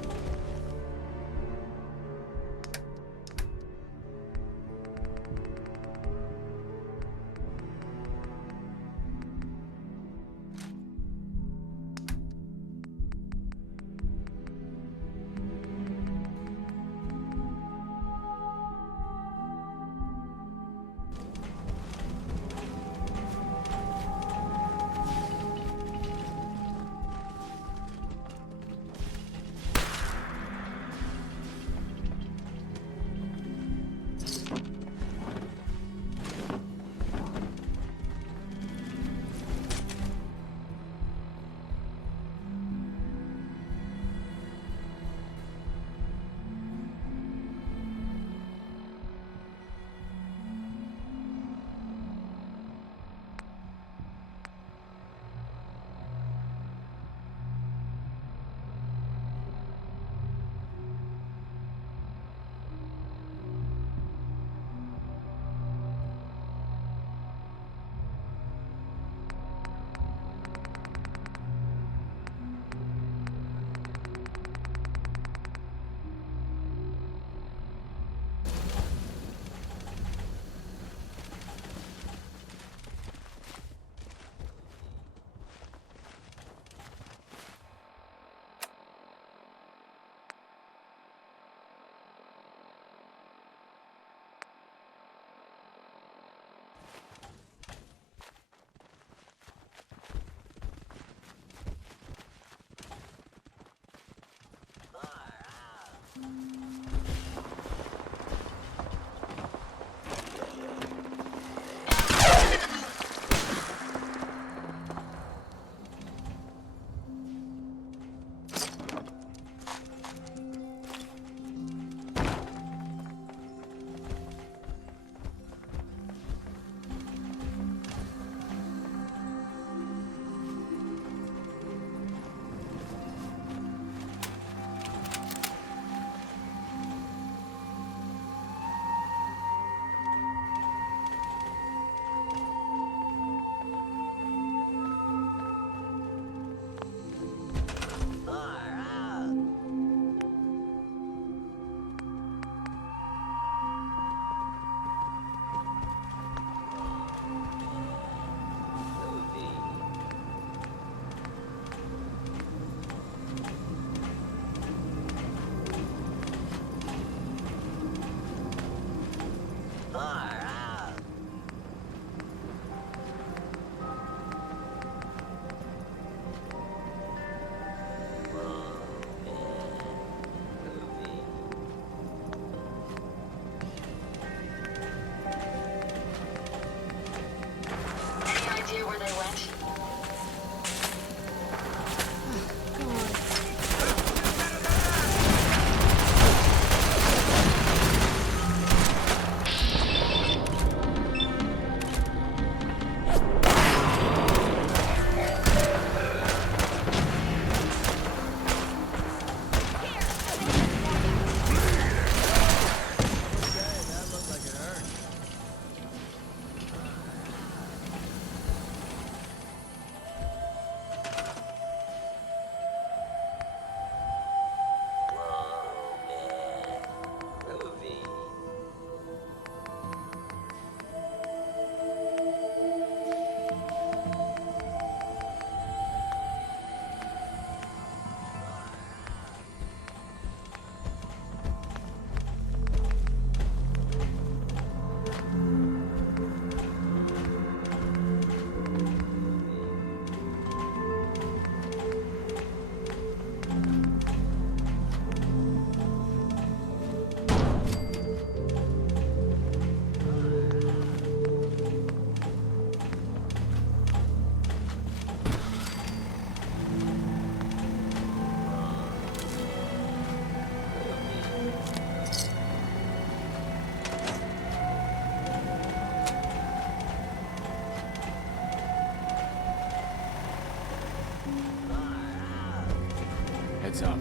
What's up?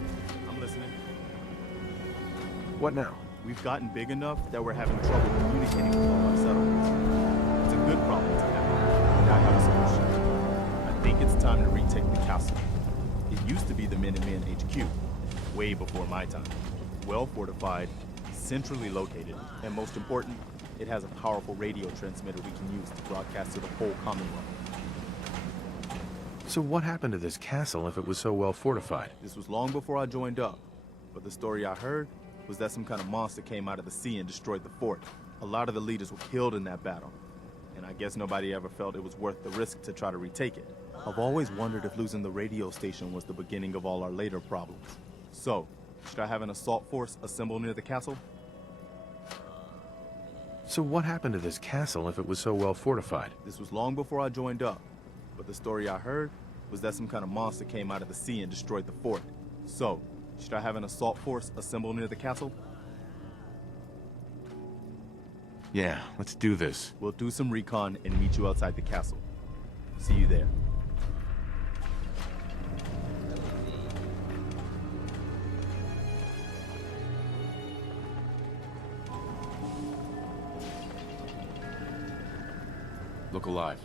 I'm listening. What now? We've gotten big enough that we're having trouble communicating with all our settlements. It's a good problem to have, and I have a solution. I think it's time to retake the castle. It used to be the Minutemen HQ, way before my time. Well fortified, centrally located, and most important, it has a powerful radio transmitter we can use to broadcast to the whole Commonwealth. So what happened to this castle if it was so well fortified? This was long before I joined up, but the story I heard was that some kind of monster came out of the sea and destroyed the fort. A lot of the leaders were killed in that battle, and I guess nobody ever felt it was worth the risk to try to retake it. I've always wondered if losing the radio station was the beginning of all our later problems. So, should I have an assault force assemble near the castle? So what happened to this castle if it was so well fortified? This was long before I joined up, but the story I heard was that some kind of monster came out of the sea and destroyed the fort. So, should I have an assault force assemble near the castle? Yeah, let's do this. We'll do some recon and meet you outside the castle. See you there. Look alive.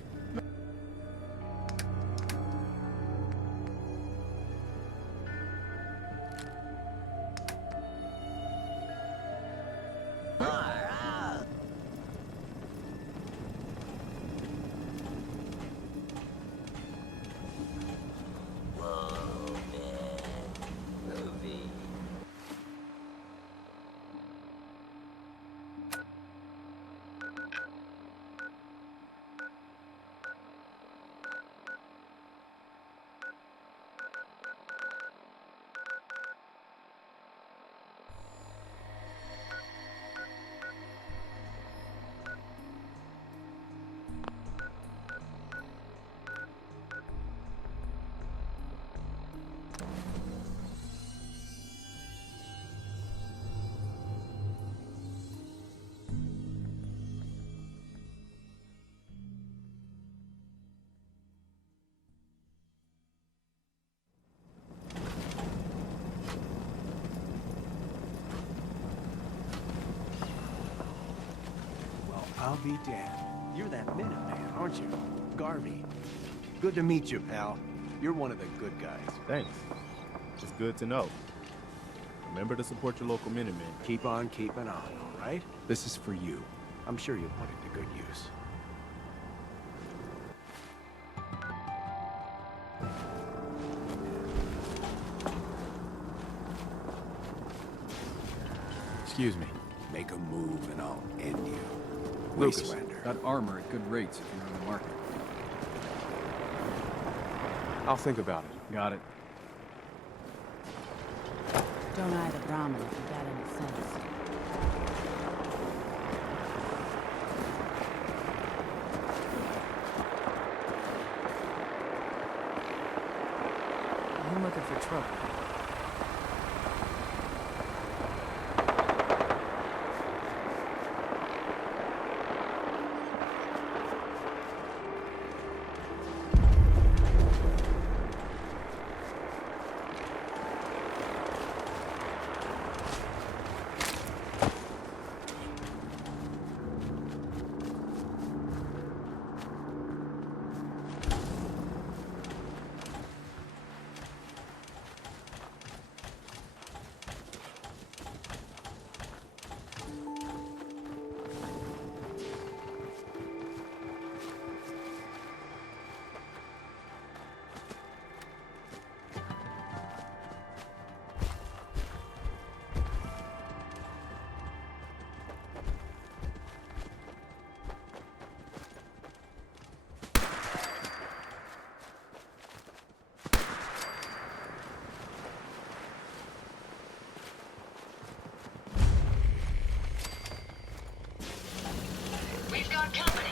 I'll be damned. You're that Minuteman, aren't you? Garvey. Good to meet you, pal. You're one of the good guys. Thanks. It's good to know. Remember to support your local Minutemen. Keep on keeping on, all right? This is for you. I'm sure you'll put it to good use. Excuse me. Make a move and I'll end you. Lucas, Wastelander. got armor at good rates if you're in the market. I'll think about it. Got it. Don't eye the Brahmin if you got any sense. I'm looking for trouble. We've got company.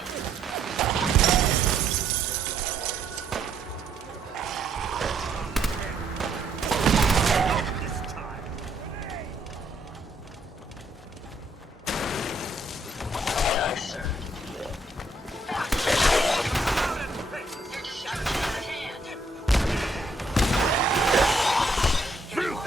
Through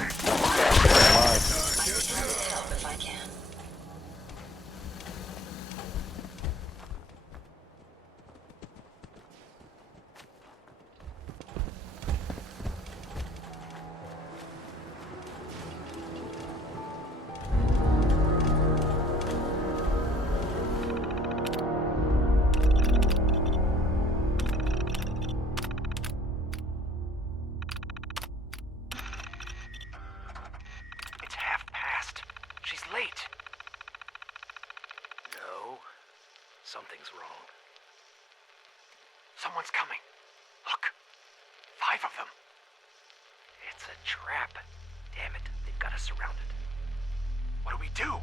she's late. No, something's wrong. Someone's coming. Look, 5 of them. It's a trap. Damn it, they've got us surrounded. What do we do?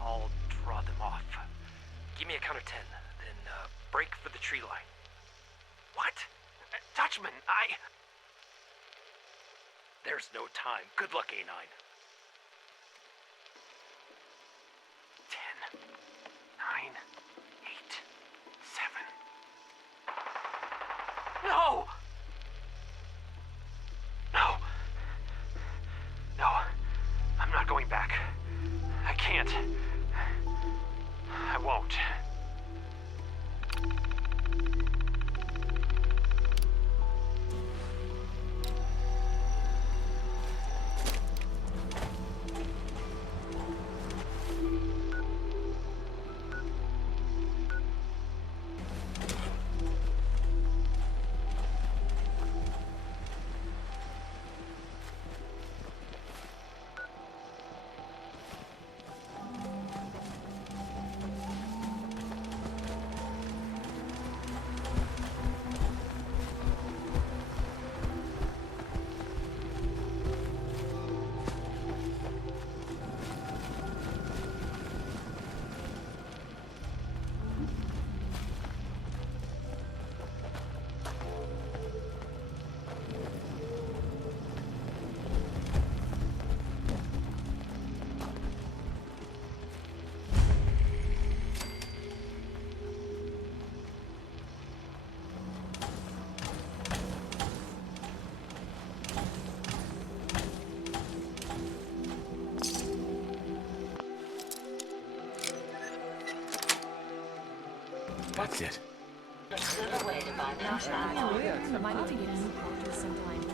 I'll draw them off. Give me a count of 10, then break for the tree line. What? Dutchman, There's no time. Good luck, A9. 10, 9, 8, 7. No! No! No. I'm not going back. I can't. I won't. That's it. There's still a way to bypass that law. Might need to get a new portal sometime.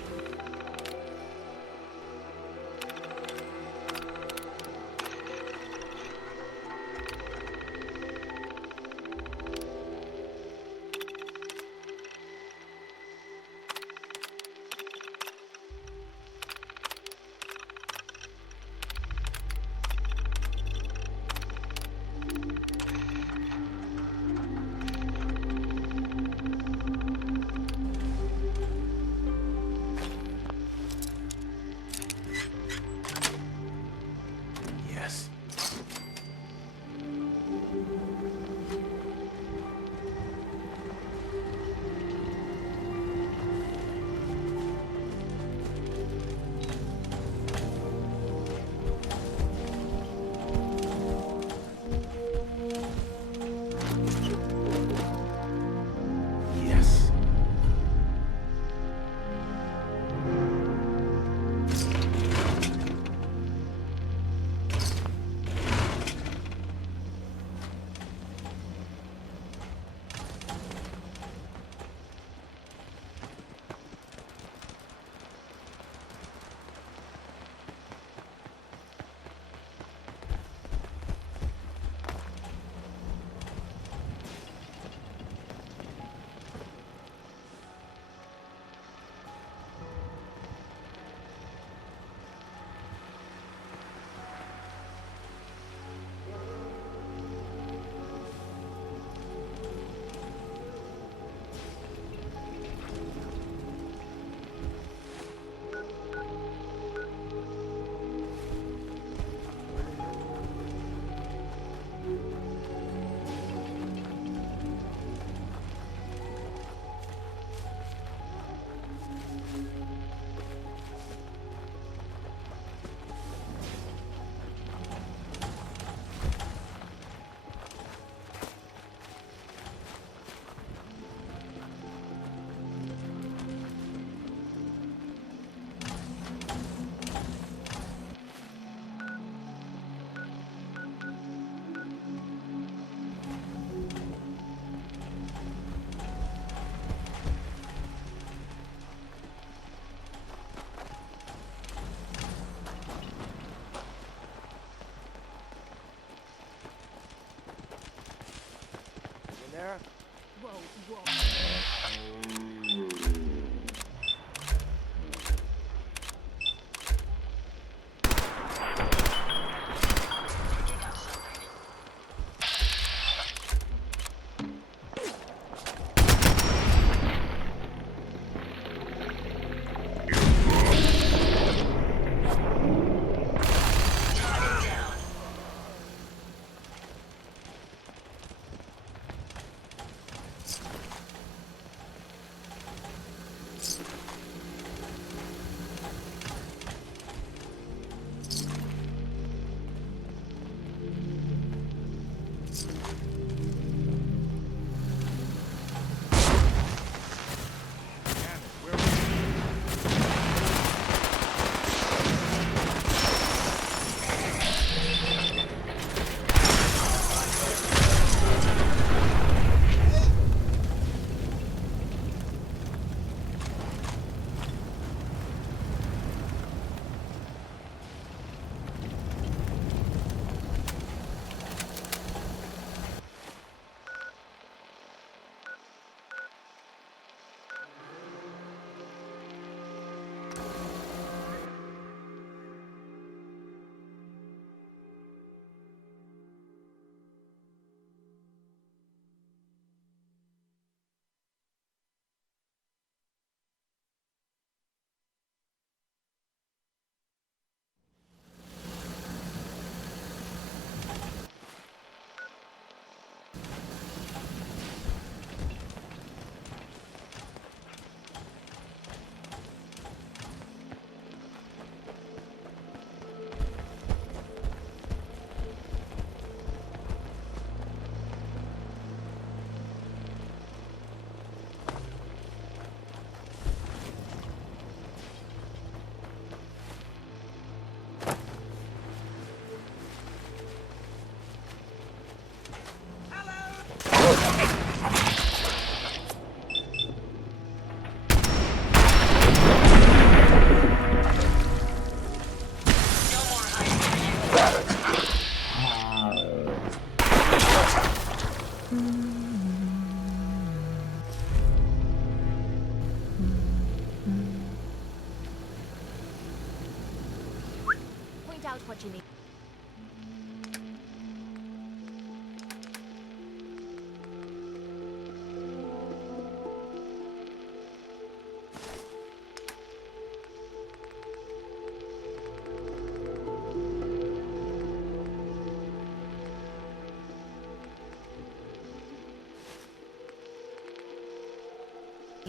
out what you need.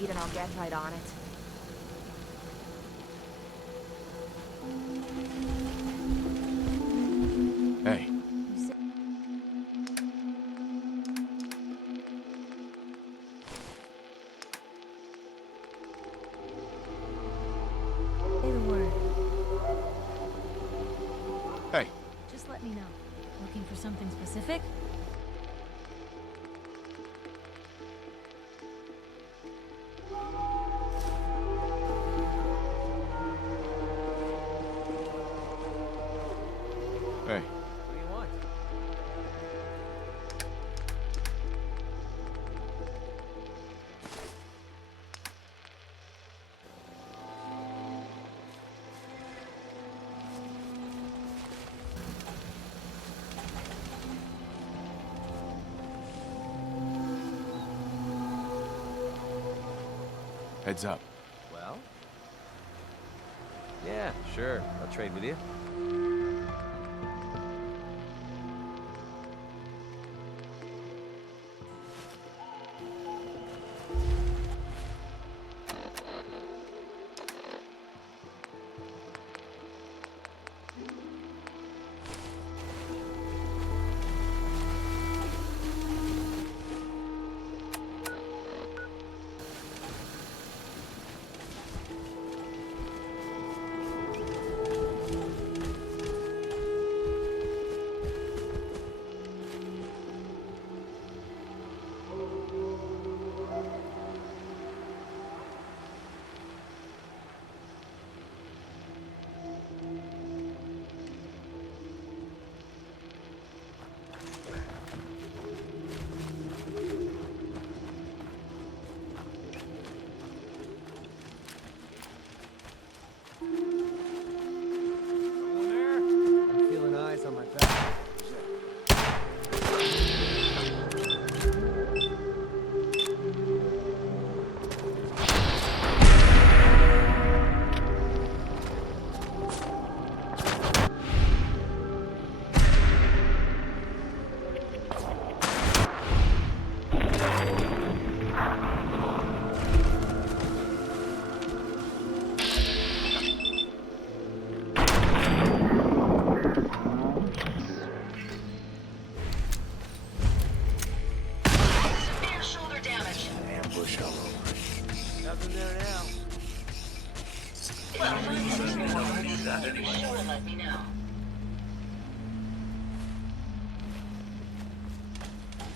And I'll get right on it. Hey. Say the word. Hey. Just let me know. Looking for something specific? Hey. What do you want? Heads up. Well? Yeah, sure. I'll trade with you. I'm feeling eyes on my back. Severe shoulder damage. Ambush all over. Nothing there now. Well, be sure and let me know.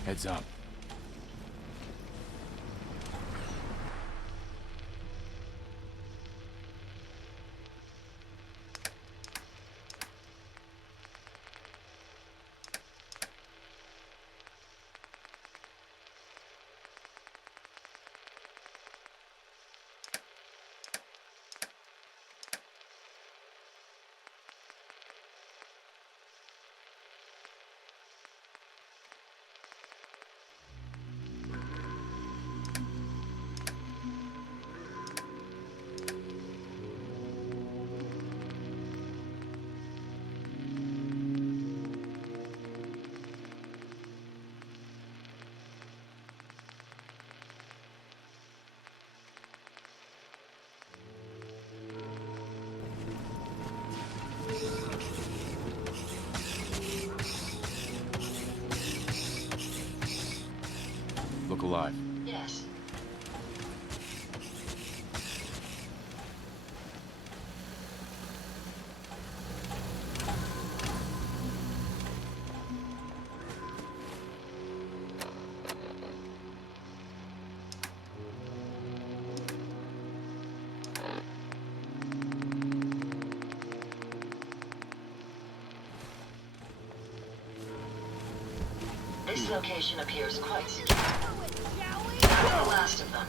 Heads up. Look alive. Yes. This location appears quite secure. That's the last of them.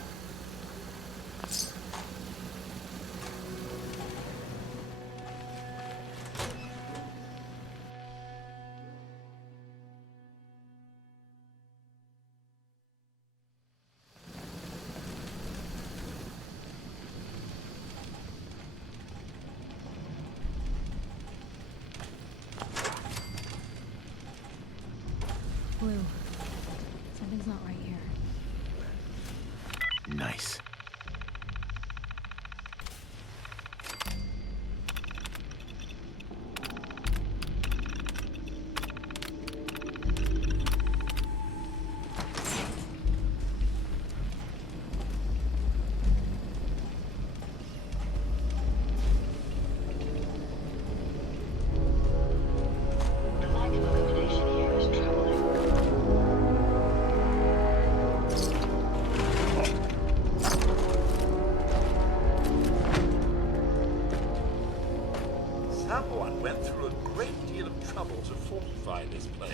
Someone went through a great deal of trouble to fortify this place.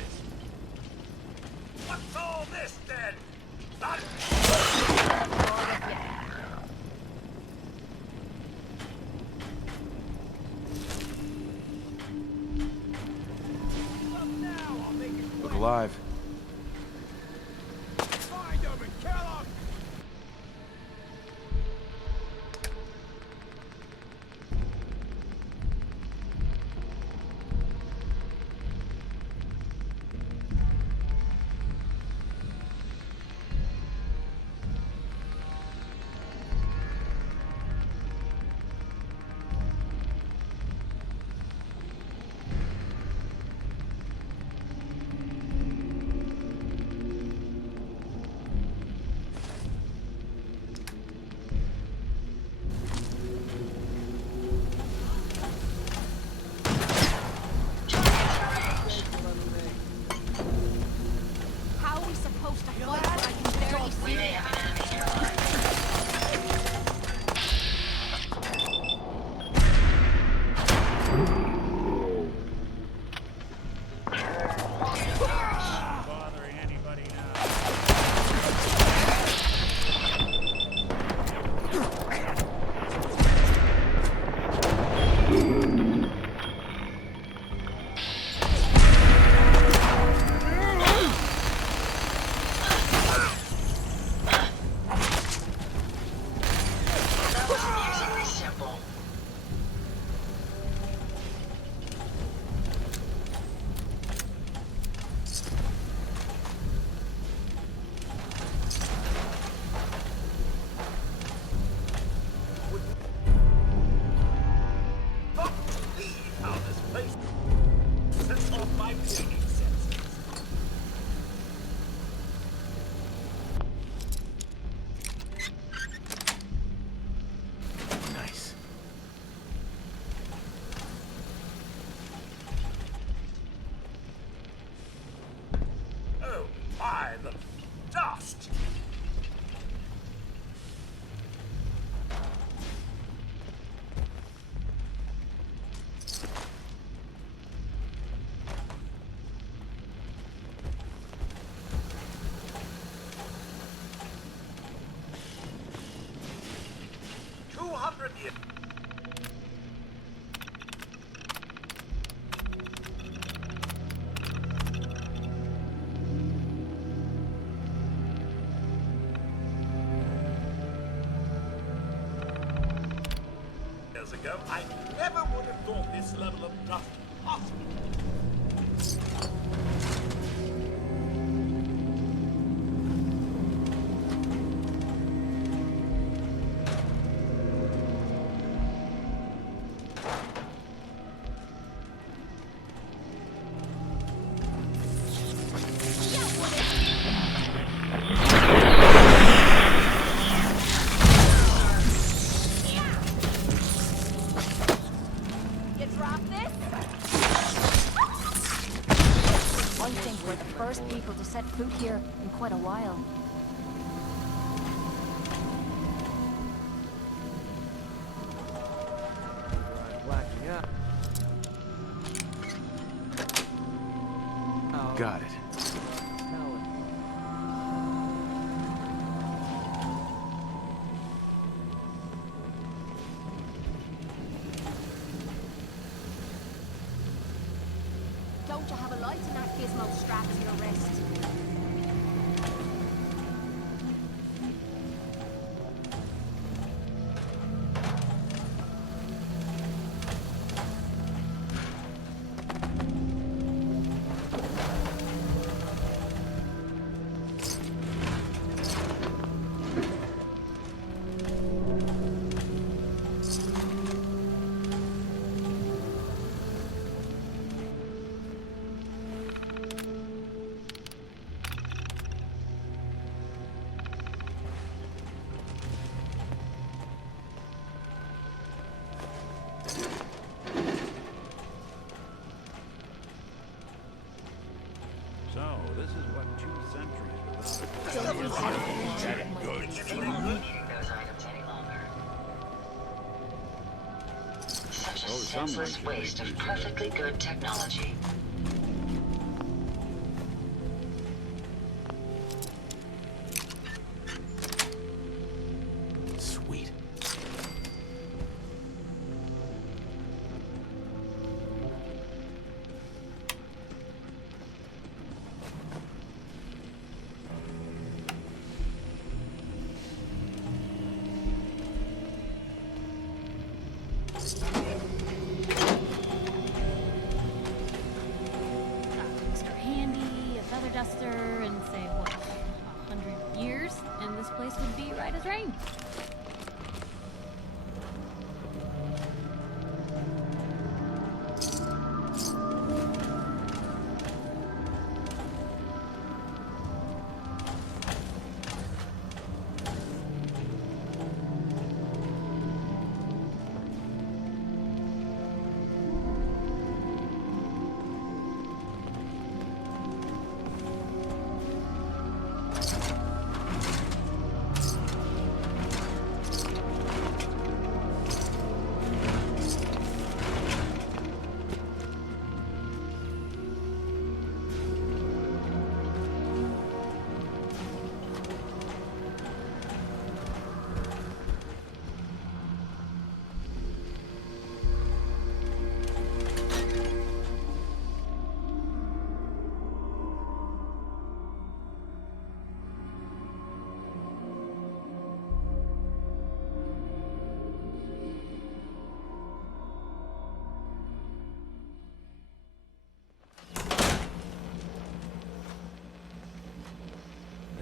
What's all this then? Look alive. Find them and kill them! How are we supposed to fight when I can barely see it? Bothering anybody now. That was amusingly simple. Not believe how this place sets off my bleeding senses. Nice. Oh my, the dust! $200 years ago, I never would have thought this level of dust possible. You drop this? I think we're the first people to set foot here in quite a while. Blacking up. Oh. Got it. Don't you have a light in that gizmo strapped to your wrist? So, this is what 2 centuries without That ain't good. If you don't need those items any longer. Such a senseless waste of perfectly good technology. Sweet. Mr. Handy, a feather duster, and say, what, 100 years, and this place would be right as rain.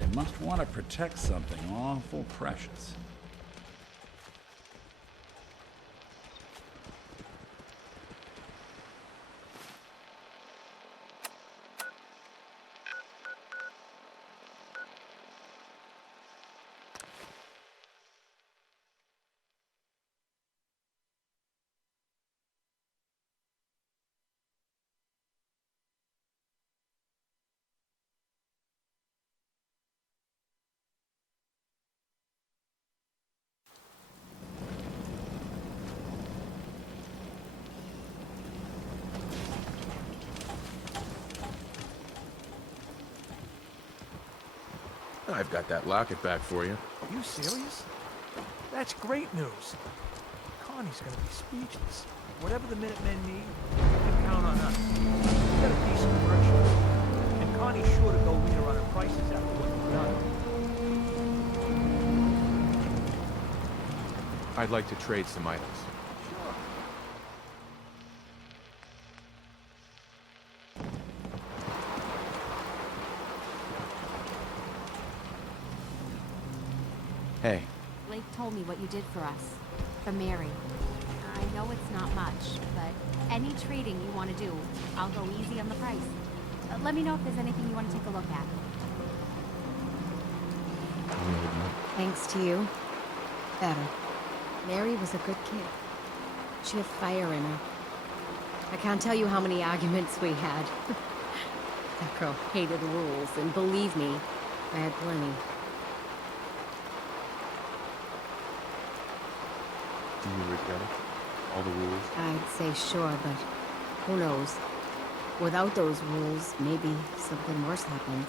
They must want to protect something awful precious. I've got that locket back for you. Are you serious? That's great news. Connie's gonna be speechless. Whatever the Minutemen need, you can count on us. We got a decent workshop. And Connie's sure to go lead her on her prices after what you've done. I'd like to trade some items. Hey. Blake told me what you did for us. For Mary. I know it's not much, but any trading you want to do, I'll go easy on the price. Let me know if there's anything you want to take a look at. Thanks to you. Better. Mary was a good kid. She had fire in her. I can't tell you how many arguments we had. That girl hated rules, and believe me, I had plenty. Do you regret it? All the rules? I'd say sure, but who knows? Without those rules, maybe something worse happens.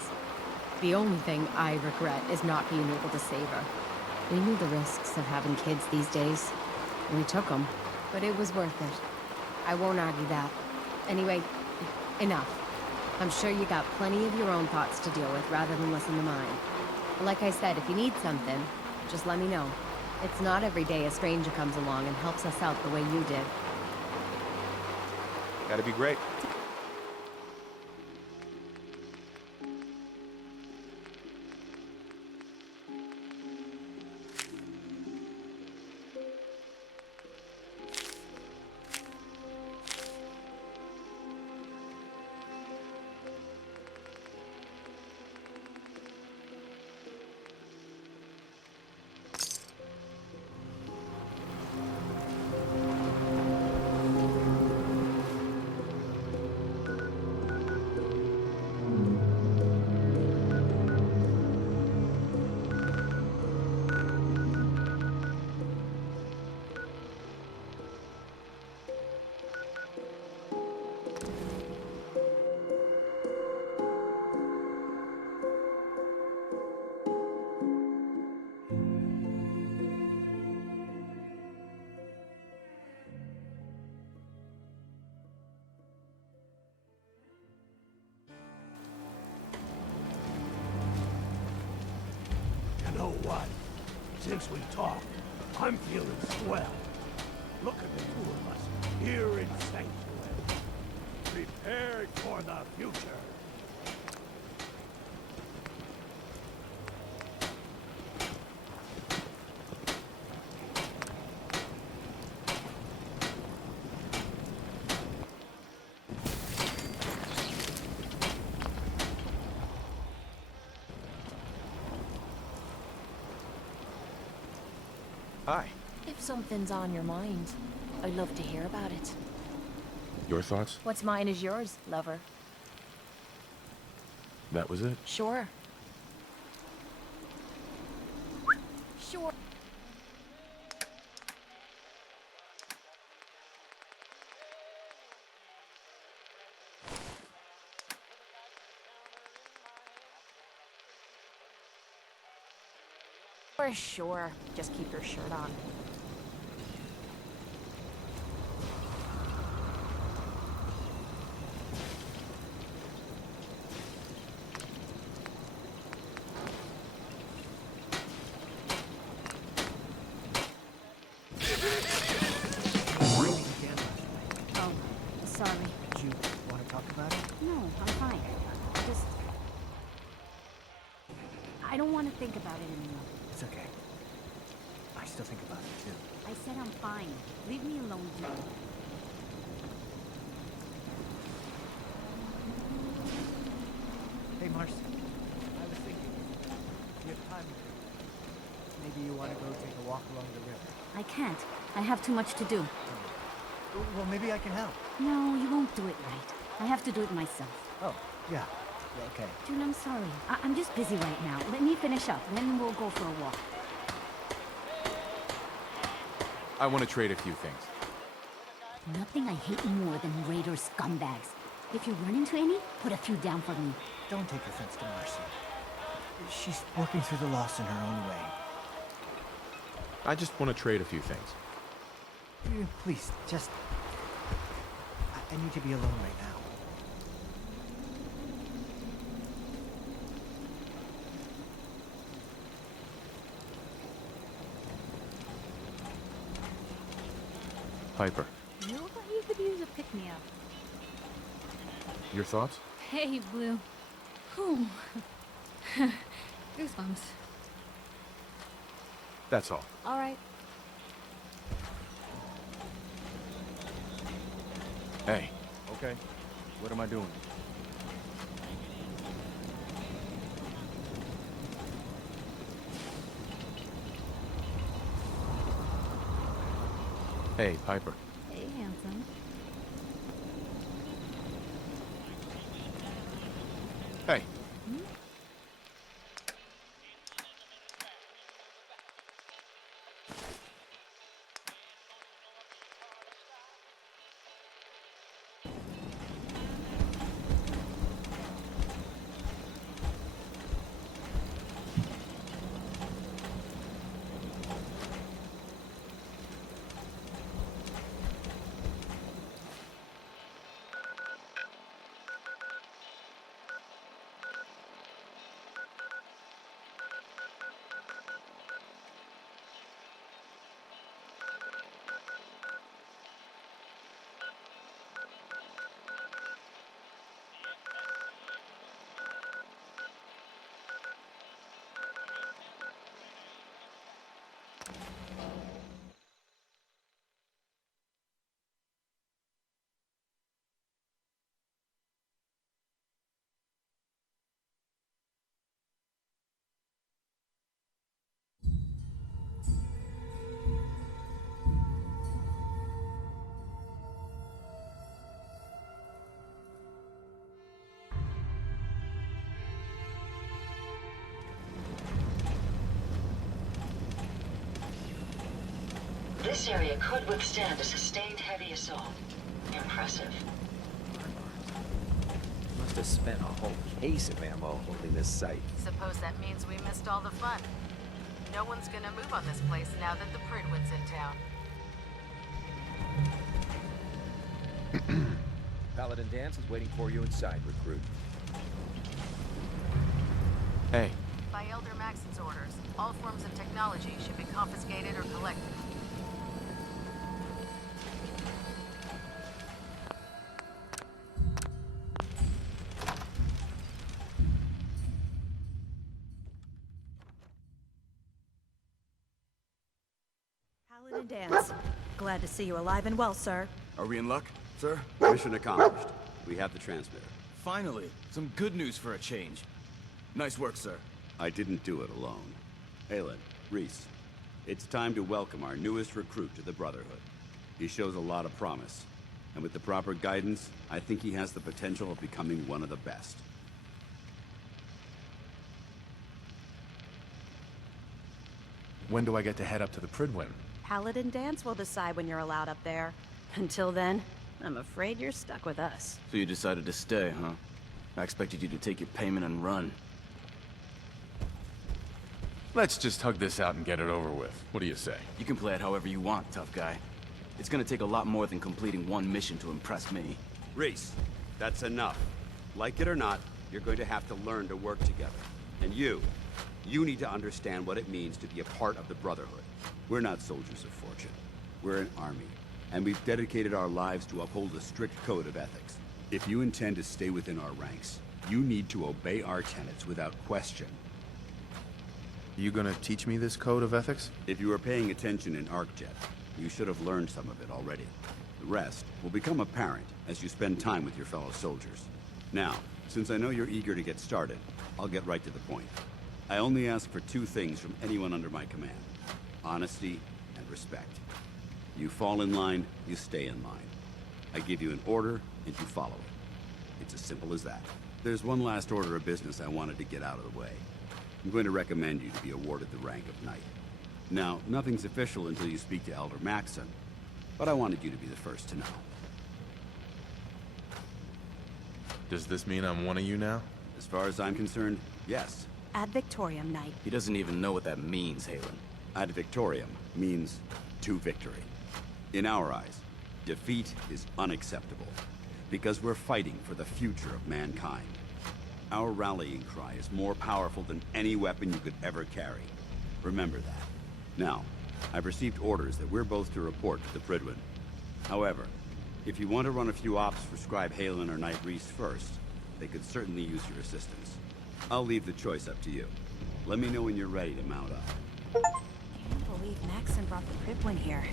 The only thing I regret is not being able to save her. We knew the risks of having kids these days. We took them, but it was worth it. I won't argue that. Anyway, enough. I'm sure you got plenty of your own thoughts to deal with rather than listen to mine. Like I said, if you need something, just let me know. It's not every day a stranger comes along and helps us out the way you did. Gotta be great. Since we talked, I'm feeling swell. Look at the two of us here in Sanctuary. Prepared for the future. Hi. If something's on your mind, I'd love to hear about it. Your thoughts? What's mine is yours, lover. That was it? Sure. Sure. Sure. Just keep your shirt on. Oh, sorry. Did you want to talk about it? No, I'm fine. I don't want to think about it anymore. It's okay. I still think about it too. I said I'm fine. Leave me alone, Joe. Hey, Marcy. I was thinking, if you have time, maybe you want to go take a walk along the river. I can't. I have too much to do. Well, maybe I can help. No, you won't do it right. I have to do it myself. Oh, yeah. Okay. June, I'm sorry. I'm just busy right now. Let me finish up, then we'll go for a walk. I want to trade a few things. Nothing I hate more than raider scumbags. If you run into any, put a few down for me. Don't take offense to Marcy. She's working through the loss in her own way. I just want to trade a few things. Please, just... I need to be alone right now. Piper, You look like you could use a pick-me-up. your thoughts? Hey, Blue. Whew. Goosebumps. That's all. All right. Hey. Okay. What am I doing? Hey, Piper. Hey, handsome. Hey. This area could withstand a sustained heavy assault. Impressive. Must have spent a whole case of ammo holding this site. Suppose that means we missed all the fun. No one's gonna move on this place now that the Pridwood's in town. Paladin Dance is waiting for you inside, recruit. Hey. by Elder Maxon's orders. All forms of technology should be confiscated or collected. Paladin Dance. Glad to see you alive and well, sir. Are we in luck, sir? Mission accomplished. We have the transmitter. Finally, some good news for a change. Nice work, sir. I didn't do it alone. Aelin, Reese, it's time to welcome our newest recruit to the Brotherhood. He shows a lot of promise, and with the proper guidance, I think he has the potential of becoming one of the best. When do I get to head up to the Pridwin? Paladin Dance will decide when you're allowed up there. Until then, I'm afraid you're stuck with us. So you decided to stay, huh? I expected you to take your payment and run. Let's just hug this out and get it over with. What do you say? You can play it however you want, tough guy. It's gonna take a lot more than completing one mission to impress me. Reese, that's enough. Like it or not, you're going to have to learn to work together. And you need to understand what it means to be a part of the Brotherhood. We're not soldiers of fortune. We're an army, and we've dedicated our lives to uphold a strict code of ethics. If you intend to stay within our ranks, you need to obey our tenets without question. You gonna teach me this code of ethics? If you were paying attention in ArcJet, you should have learned some of it already. The rest will become apparent as you spend time with your fellow soldiers. Now, since I know you're eager to get started, I'll get right to the point. I only ask for two things from anyone under my command: honesty and respect. You fall in line, you stay in line. I give you an order, and you follow it. It's as simple as that. There's one last order of business I wanted to get out of the way. I'm going to recommend you to be awarded the rank of Knight. Now, nothing's official until you speak to Elder Maxon, but I wanted you to be the first to know. Does this mean I'm one of you now? As far as I'm concerned, yes. Ad Victoriam, Knight. He doesn't even know what that means, Halen. Ad Victoriam means to victory. In our eyes, defeat is unacceptable, because we're fighting for the future of mankind. Our rallying cry is more powerful than any weapon you could ever carry. Remember that. Now, I've received orders that we're both to report to the Pridwin. However, if you want to run a few ops for Scribe Halen or Knight Reese first, they could certainly use your assistance. I'll leave the choice up to you. Let me know when you're ready to mount up. Can't believe Maxon brought the Pridwin here.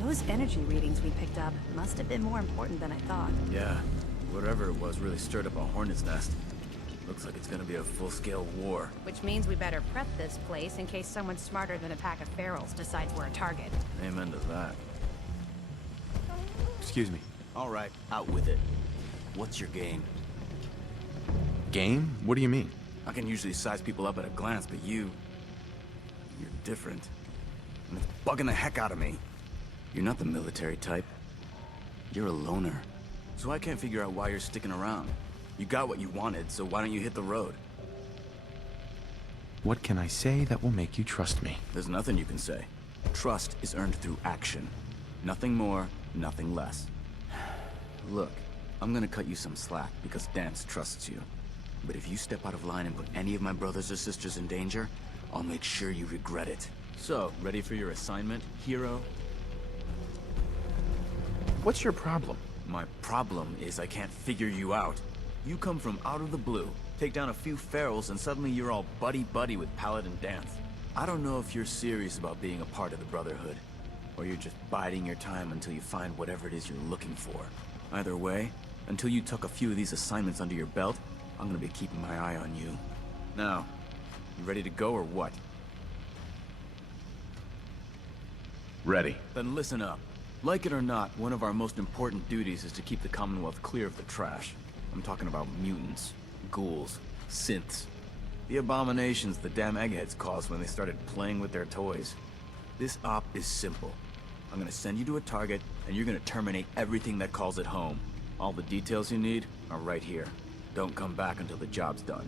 Those energy readings we picked up must have been more important than I thought. Yeah, whatever it was really stirred up a hornet's nest. Looks like it's gonna be a full-scale war. Which means we better prep this place in case someone smarter than a pack of ferals decides we're a target. Amen to that. Excuse me. All right, out with it. What's your game? Game? What do you mean? I can usually size people up at a glance, but you're different. And it's bugging the heck out of me. You're not the military type. You're a loner. So I can't figure out why you're sticking around. You got what you wanted, so why don't you hit the road? What can I say that will make you trust me? There's nothing you can say. Trust is earned through action. Nothing more, nothing less. Look, I'm gonna cut you some slack because Dance trusts you. But if you step out of line and put any of my brothers or sisters in danger, I'll make sure you regret it. So, ready for your assignment, hero? What's your problem? My problem is I can't figure you out. You come from out of the blue, take down a few ferals, and suddenly you're all buddy-buddy with Paladin Dance. I don't know if you're serious about being a part of the Brotherhood, or you're just biding your time until you find whatever it is you're looking for. Either way, until you tuck a few of these assignments under your belt, I'm gonna be keeping my eye on you. Now, you ready to go or what? Ready. Then listen up. Like it or not, one of our most important duties is to keep the Commonwealth clear of the trash. I'm talking about mutants, ghouls, synths. The abominations the damn eggheads caused when they started playing with their toys. This op is simple. I'm gonna send you to a target, and you're gonna terminate everything that calls it home. All the details you need are right here. Don't come back until the job's done.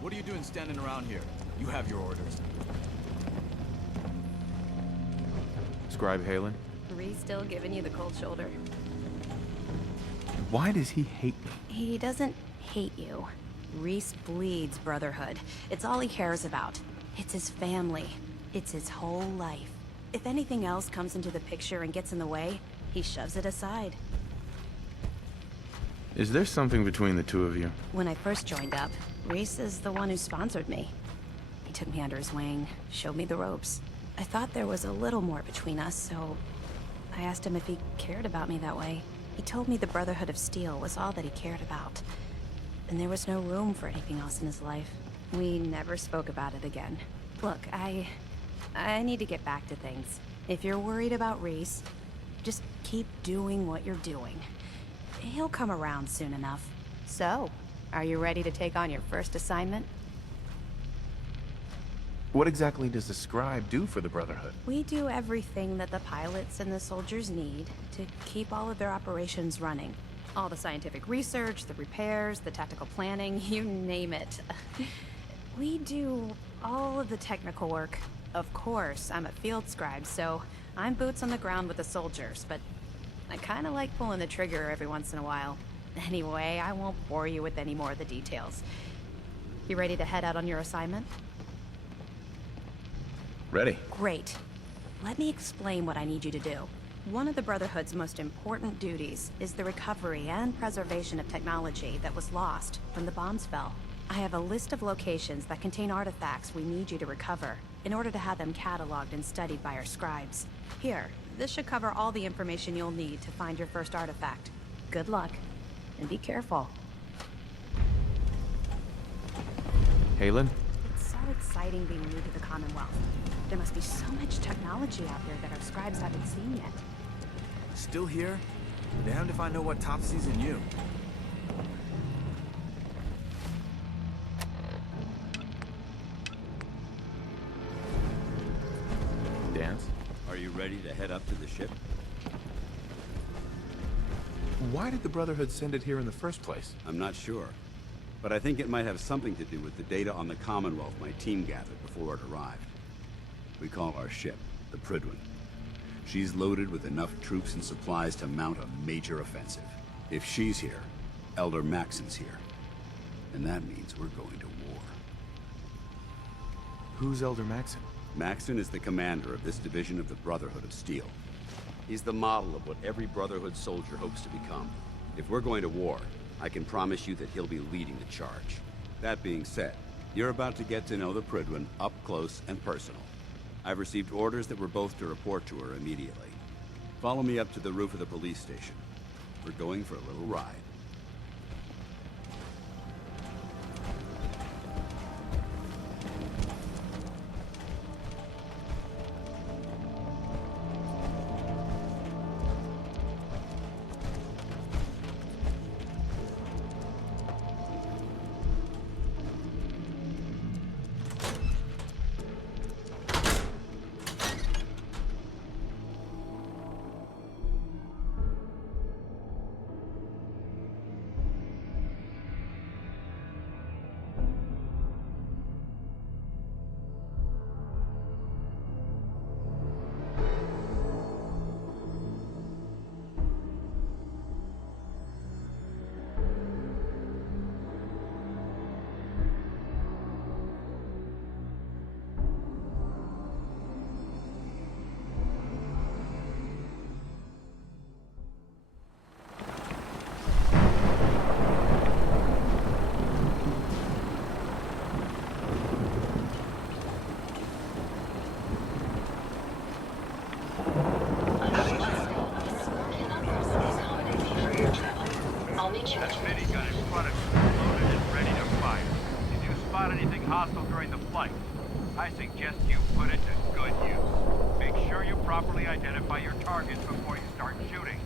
What are you doing standing around here? You have your orders. Scribe Halen? Reese still giving you the cold shoulder. Why does he hate me? He doesn't hate you. Reese bleeds brotherhood. It's all he cares about. It's his family. It's his whole life. If anything else comes into the picture and gets in the way, he shoves it aside. Is there something between the two of you? When I first joined up, Reese is the one who sponsored me. He took me under his wing, showed me the ropes. I thought there was a little more between us, so I asked him if he cared about me that way. He told me the Brotherhood of Steel was all that he cared about, and there was no room for anything else in his life. We never spoke about it again. Look, I need to get back to things. If you're worried about Reese, just keep doing what you're doing. He'll come around soon enough. So, are you ready to take on your first assignment? What exactly does the Scribe do for the Brotherhood? We do everything that the pilots and the soldiers need to keep all of their operations running. All the scientific research, the repairs, the tactical planning, you name it. We do all of the technical work. Of course, I'm a field scribe, so I'm boots on the ground with the soldiers, but I kinda like pulling the trigger every once in a while. Anyway, I won't bore you with any more of the details. You ready to head out on your assignment? Ready. Great. Let me explain what I need you to do. One of the Brotherhood's most important duties is the recovery and preservation of technology that was lost when the bombs fell. I have a list of locations that contain artifacts we need you to recover in order to have them cataloged and studied by our scribes. Here, this should cover all the information you'll need to find your first artifact. Good luck, and be careful. Halen? It's so exciting being new to the Commonwealth. There must be so much technology out there that our scribes haven't seen yet. Still here? Damned if I know what top season you. Dance? Are you ready to head up to the ship? Why did the Brotherhood send it here in the first place? I'm not sure. But I think it might have something to do with the data on the Commonwealth my team gathered before it arrived. We call our ship the Prydwen. She's loaded with enough troops and supplies to mount a major offensive. If she's here, Elder Maxon's here. And that means we're going to war. Who's Elder Maxon? Maxon is the commander of this division of the Brotherhood of Steel. He's the model of what every Brotherhood soldier hopes to become. If we're going to war, I can promise you that he'll be leading the charge. That being said, you're about to get to know the Prydwen up close and personal. I've received orders that we're both to report to her immediately. Follow me up to the roof of the police station. We're going for a little ride. hostile during the flight. I suggest you put it to good use. Make sure you properly identify your targets before you start shooting.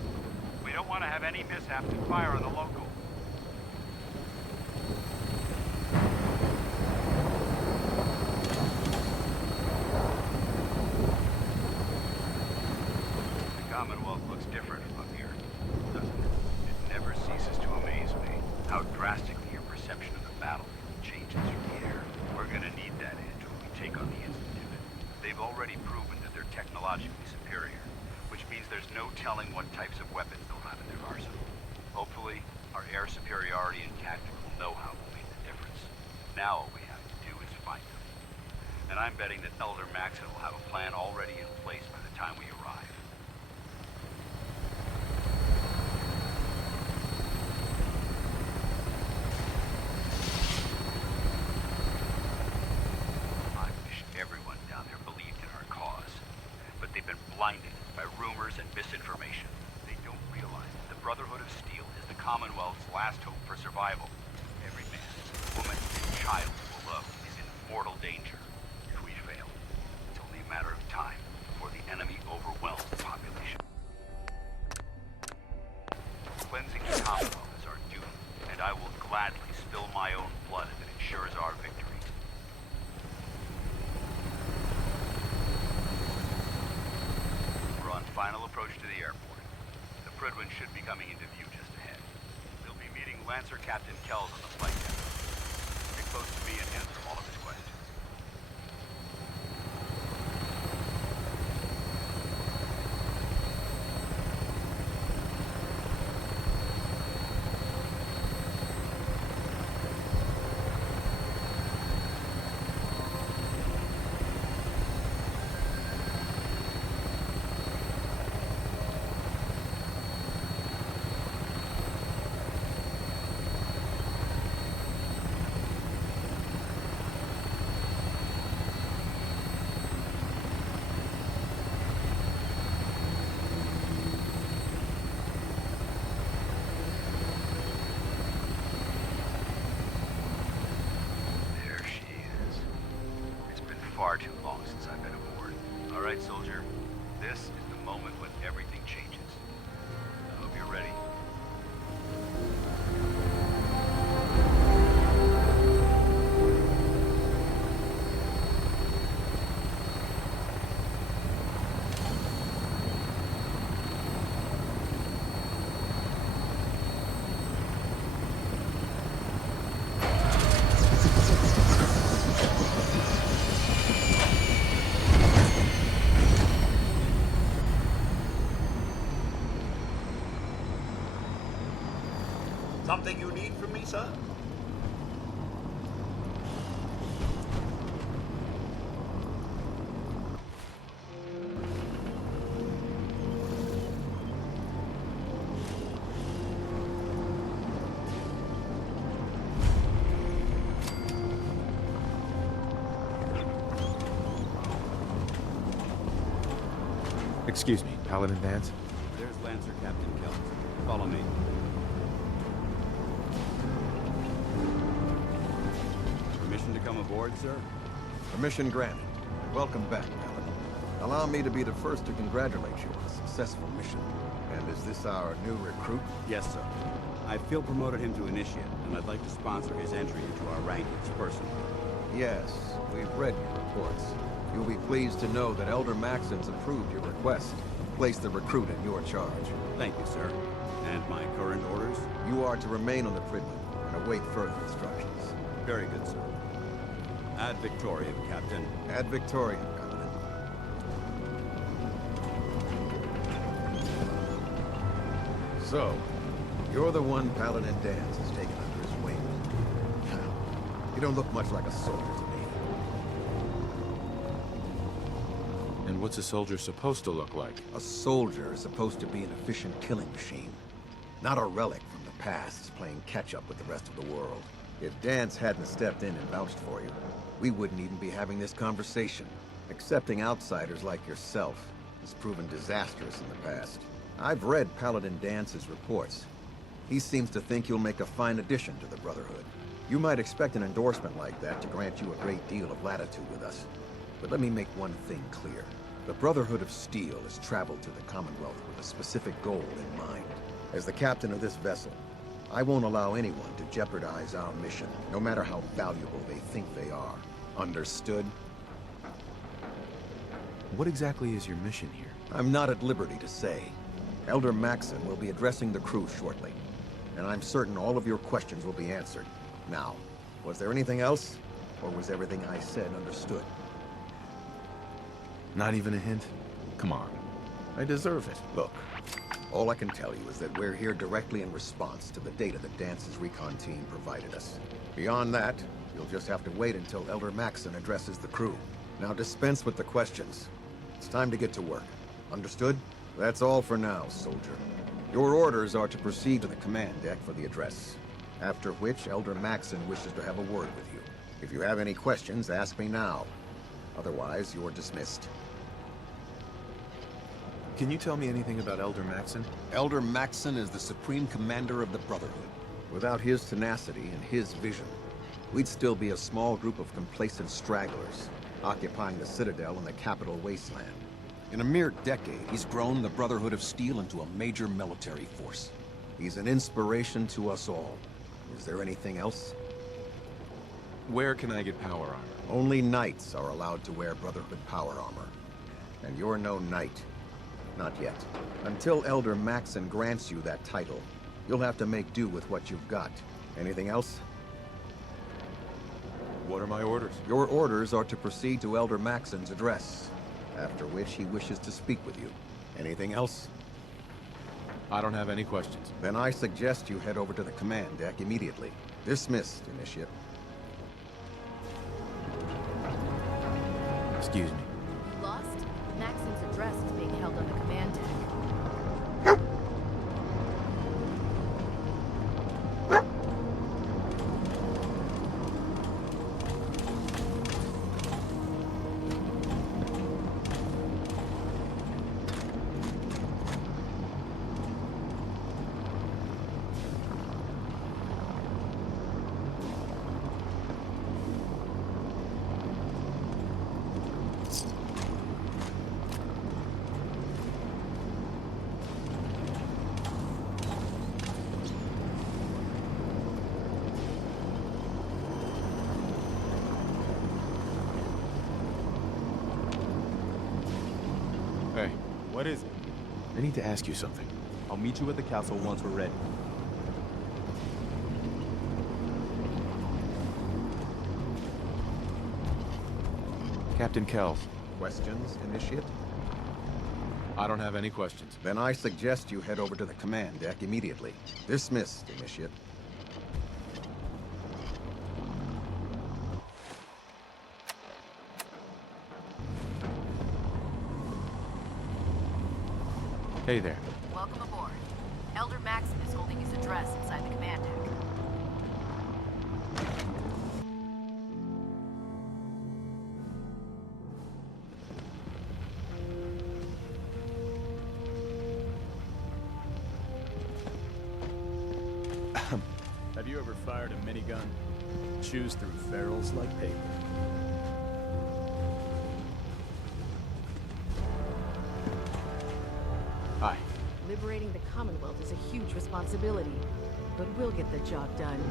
We don't want to have any mishaps and fire on the locals. The Commonwealth looks different from here, doesn't it? It never ceases to amaze me how drastically your perception of the battlefield changes from the air. We're gonna need that edge when we take on the Institute. They've already proven that they're technologically superior. means there's no telling what types of weapons they'll have in their arsenal. Hopefully, our air superiority and tactical know-how will make the difference. Now all we have to do is find them. And I'm betting that Elder Maxon will have a plan already in place by the time we arrive. I wish everyone down there believed in our cause. But they've been blinded by rumors and misinformation. They don't realize that the Brotherhood of Steel is the Commonwealth's last hope for survival. Every man, woman, and child below is in mortal danger. If we fail, it's only a matter of time before the enemy overwhelms the population. Cleansing the Commonwealth is our duty, and I will gladly spill my own blood if it ensures our victory. We're on final approach to the airport. The Prydwen should be coming into view just ahead. We'll be meeting Lancer Captain Kells on the flight deck. Get close to me and answer all of his questions. There she is. It's been far too long since I've been aboard. All right, soldier. This is the moment when everything changes. I hope you're ready. Something you need from me, sir? Excuse me, Paladin Vance? There's Lancer Captain Kells. Follow me. Permission to come aboard, sir? Permission granted. Welcome back, Paladin. Allow me to be the first to congratulate you on a successful mission. And is this our new recruit? Yes, sir. I feel promoted him to initiate, and I'd like to sponsor his entry into our rankings personally. Yes, we've read your reports. You'll be pleased to know that Elder Maxon's approved your request. Place the recruit in your charge. Thank you, sir. And my current orders? You are to remain on the Prydwen and await further instructions. Very good, sir. Ad Victoriam, Captain. Ad Victoriam, Paladin. So, you're the one Paladin Danse has taken under his wing. You don't look much like a soldier to me. And what's a soldier supposed to look like? A soldier is supposed to be an efficient killing machine. Not a relic from the past, playing catch-up with the rest of the world. If Danse hadn't stepped in and vouched for you, we wouldn't even be having this conversation. Accepting outsiders like yourself has proven disastrous in the past. I've read Paladin Dance's reports. He seems to think you'll make a fine addition to the Brotherhood. You might expect an endorsement like that to grant you a great deal of latitude with us. But let me make one thing clear. The Brotherhood of Steel has traveled to the Commonwealth with a specific goal in mind. As the captain of this vessel, I won't allow anyone to jeopardize our mission, no matter how valuable they think they are. Understood? What exactly is your mission here? I'm not at liberty to say. Elder Maxon will be addressing the crew shortly, and I'm certain all of your questions will be answered. Now, was there anything else, or was everything I said understood? Not even a hint? Come on. I deserve it. Look, all I can tell you is that we're here directly in response to the data that Dance's recon team provided us. Beyond that, you'll just have to wait until Elder Maxon addresses the crew. Now dispense with the questions. It's time to get to work. Understood? That's all for now, soldier. Your orders are to proceed to the command deck for the address. After which, Elder Maxon wishes to have a word with you. If you have any questions, ask me now. Otherwise, you're dismissed. Can you tell me anything about Elder Maxon? Elder Maxon is the Supreme Commander of the Brotherhood. Without his tenacity and his vision, we'd still be a small group of complacent stragglers, occupying the Citadel in the capital wasteland. In a mere decade, he's grown the Brotherhood of Steel into a major military force. He's an inspiration to us all. Is there anything else? Where can I get power armor? Only knights are allowed to wear Brotherhood power armor. And you're no knight. Not yet. Until Elder Maxon grants you that title, you'll have to make do with what you've got. Anything else? What are my orders? Your orders are to proceed to Elder Maxon's address, after which he wishes to speak with you. Anything else? I don't have any questions. Then I suggest you head over to the command deck immediately. Dismissed, Initiate. Excuse me. You lost? Maxon's address is being held on the command deck. Hey. What is it? I need to ask you something. I'll meet you at the castle once we're ready. Captain Kells. Questions, Initiate? I don't have any questions. Then I suggest you head over to the command deck immediately. Dismissed, Initiate. Hey there. Welcome aboard. Elder Maxon is holding his address inside the command deck. Have you ever fired a minigun? Chews through ferrules like paper. Hi. Liberating the Commonwealth is a huge responsibility, but we'll get the job done.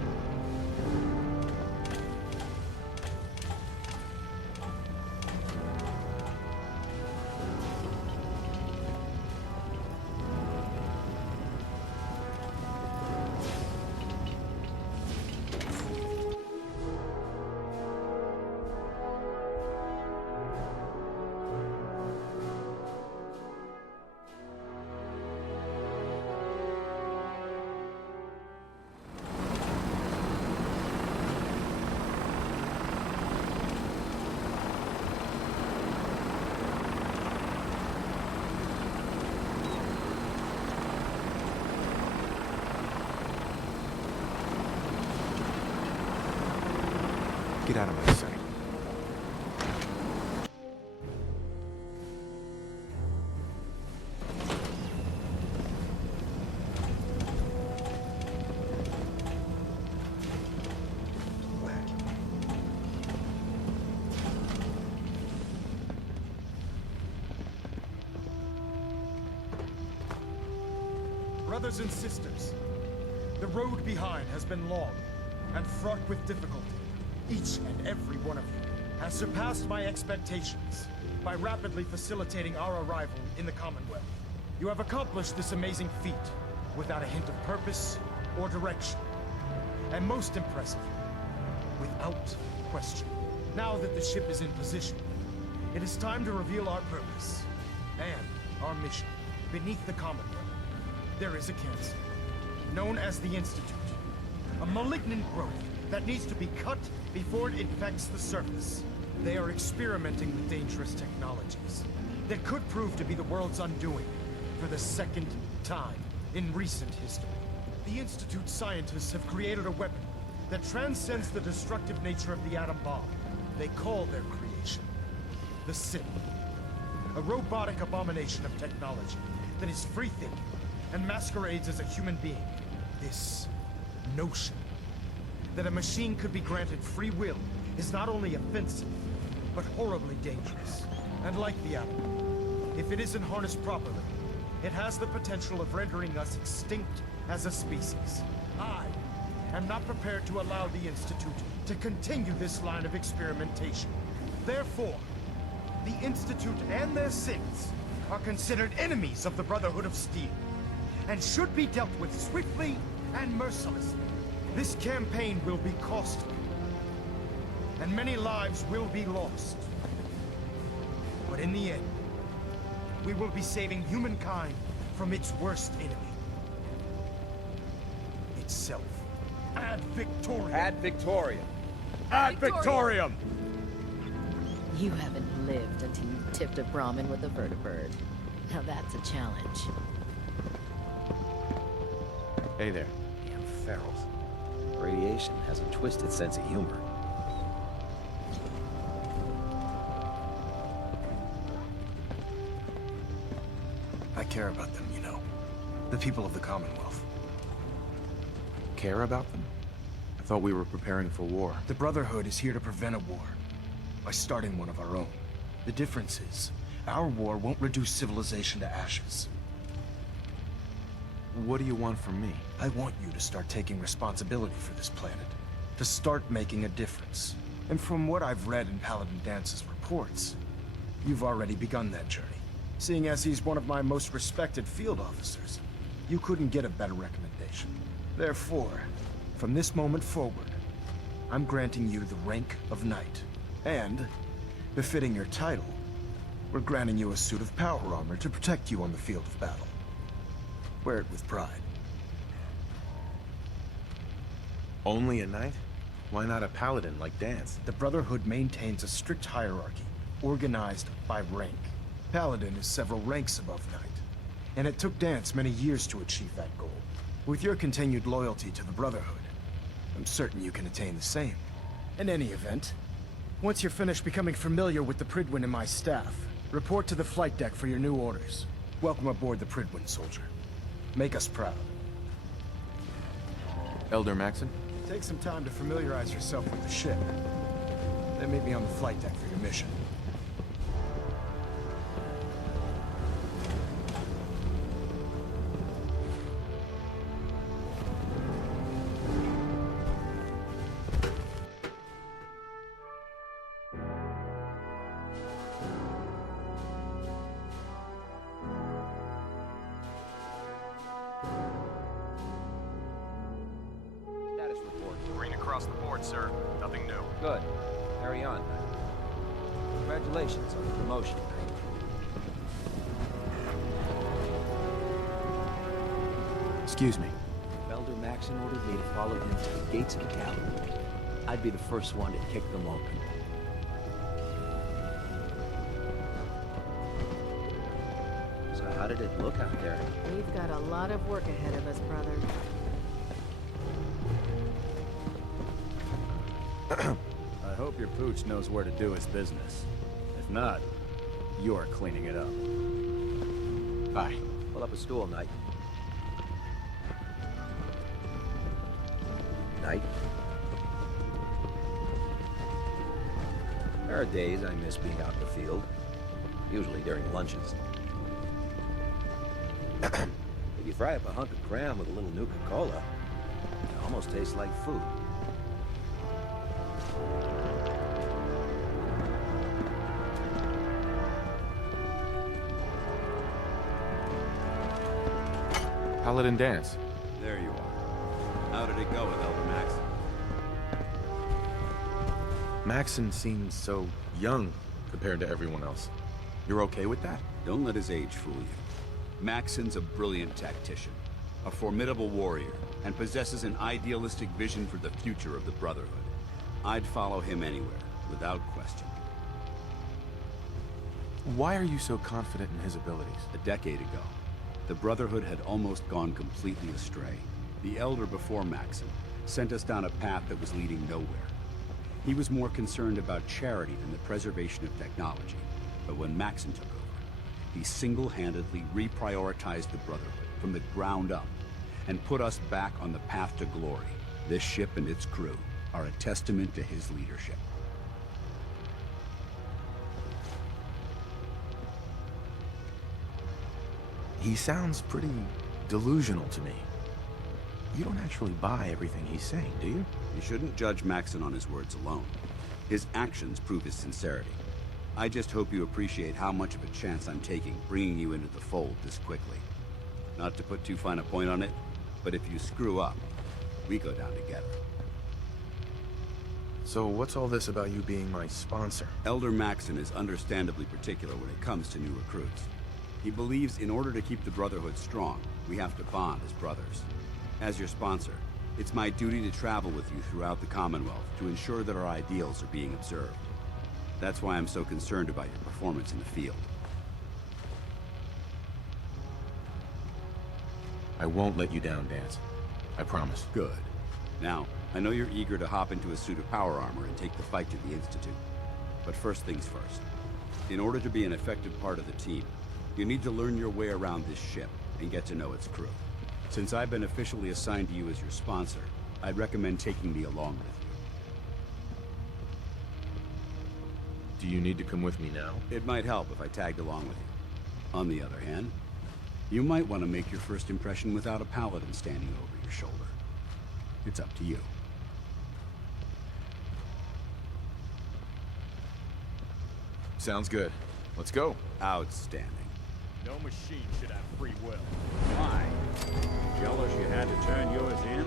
Get out of my sight. Brothers and sisters, the road behind has been long and fraught with difficulty. Each and every one of you has surpassed my expectations by rapidly facilitating our arrival in the Commonwealth. You have accomplished this amazing feat without a hint of purpose or direction. And most impressively, without question. Now that the ship is in position, it is time to reveal our purpose and our mission. beneath the Commonwealth, there is a cancer, known as the Institute. A malignant growth that needs to be cut before it infects the surface. They are experimenting with dangerous technologies that could prove to be the world's undoing for the second time in recent history. The Institute scientists have created a weapon that transcends the destructive nature of the atom bomb. They call their creation the Sith. A robotic abomination of technology that is free-thinking and masquerades as a human being. This notion that a machine could be granted free will is not only offensive, but horribly dangerous. And like the atom, if it isn't harnessed properly, it has the potential of rendering us extinct as a species. I am not prepared to allow the Institute to continue this line of experimentation. Therefore, the Institute and their Siths are considered enemies of the Brotherhood of Steel, and should be dealt with swiftly and mercilessly. This campaign will be costly, and many lives will be lost. But in the end, we will be saving humankind from its worst enemy. Itself. Ad Victoriam! Ad Victoriam! Ad Victoriam! You haven't lived until you tipped a Brahmin with a vertibird. Now that's a challenge. Hey there. Damn ferals. Radiation has a twisted sense of humor. I care about them, you know. The people of the Commonwealth. Care about them? I thought we were preparing for war. The Brotherhood is here to prevent a war, by starting one of our own. The difference is, our war won't reduce civilization to ashes. What do you want from me? I want you to start taking responsibility for this planet. To start making a difference. And from what I've read in Paladin Dance's reports, you've already begun that journey. Seeing as he's one of my most respected field officers, you couldn't get a better recommendation. Therefore, from this moment forward, I'm granting you the rank of Knight. And, befitting your title, we're granting you a suit of power armor to protect you on the field of battle. Wear it with pride. Only a knight? Why not a paladin like Dance? The Brotherhood maintains a strict hierarchy, organized by rank. Paladin is several ranks above Knight, and it took Dance many years to achieve that goal. With your continued loyalty to the Brotherhood, I'm certain you can attain the same. In any event, once you're finished becoming familiar with the Pridwin and my staff, report to the flight deck for your new orders. Welcome aboard the Pridwin, soldier. Make us proud. Elder Maxon? Take some time to familiarize yourself with the ship. Then meet me on the flight deck for your mission. Status report. Green across the board, sir. Nothing new. Good. Carry on. Congratulations on the promotion. Excuse me. Elder Maxon ordered me to follow him to the gates of the cavern. I'd be the first one to kick them open. So how did it look out there? We've got a lot of work ahead of us, brother. I hope your pooch knows where to do his business. If not, you're cleaning it up. Bye. Pull up a stool, Knight. Knight? There are days I miss being out in the field. Usually during lunches. If you fry up a hunk of cram with a little Nuka-Cola, it almost tastes like food. Paladin Dance. There you are. How did it go with Elder Maxon? Maxon seems so young compared to everyone else. You're okay with that? Don't let his age fool you. Maxon's a brilliant tactician, a formidable warrior, and possesses an idealistic vision for the future of the Brotherhood. I'd follow him anywhere, without question. Why are you so confident in his abilities? A decade ago, the Brotherhood had almost gone completely astray. The Elder before Maxon sent us down a path that was leading nowhere. He was more concerned about charity than the preservation of technology. But when Maxon took over, he single-handedly reprioritized the Brotherhood from the ground up and put us back on the path to glory. This ship and its crew are a testament to his leadership. He sounds pretty delusional to me. You don't actually buy everything he's saying, do you? You shouldn't judge Maxon on his words alone. His actions prove his sincerity. I just hope you appreciate how much of a chance I'm taking bringing you into the fold this quickly. Not to put too fine a point on it, but if you screw up, we go down together. So what's all this about you being my sponsor? Elder Maxon is understandably particular when it comes to new recruits. He believes in order to keep the Brotherhood strong, we have to bond as brothers. As your sponsor, it's my duty to travel with you throughout the Commonwealth to ensure that our ideals are being observed. That's why I'm so concerned about your performance in the field. I won't let you down, Dance. I promise. Good. Now, I know you're eager to hop into a suit of power armor and take the fight to the Institute. But first things first. In order to be an effective part of the team, you need to learn your way around this ship and get to know its crew. Since I've been officially assigned to you as your sponsor, I'd recommend taking me along with you. Do you need to come with me now? It might help if I tagged along with you. On the other hand, you might want to make your first impression without a paladin standing over your shoulder. It's up to you. Sounds good. Let's go. Outstanding. No machine should have free will. Why? Jealous you had to turn yours in?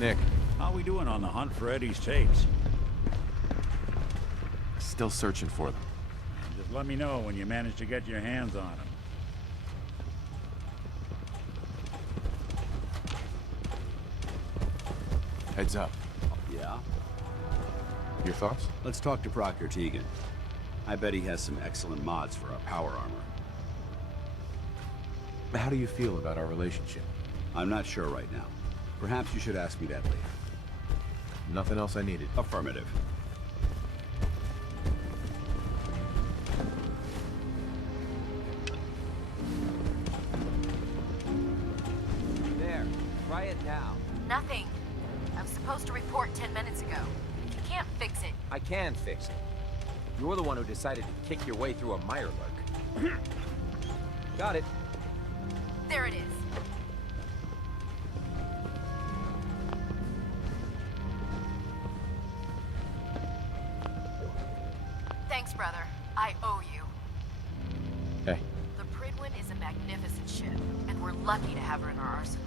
Nick. How we doing on the hunt for Eddie's tapes? Still searching for them. Just let me know when you manage to get your hands on them. Heads up. Yeah? Your thoughts? Let's talk to Proctor Teagan. I bet he has some excellent mods for our power armor. How do you feel about our relationship? I'm not sure right now. Perhaps you should ask me that later. Nothing else I needed. Affirmative. There. Try it now. Nothing. I was supposed to report 10 minutes ago. You can't fix it. I can fix it. You're the one who decided to kick your way through a mirelurk. Got it. There it is. Thanks, brother. I owe you. Hey. The Pridwin is a magnificent ship, and we're lucky to have her in our arsenal.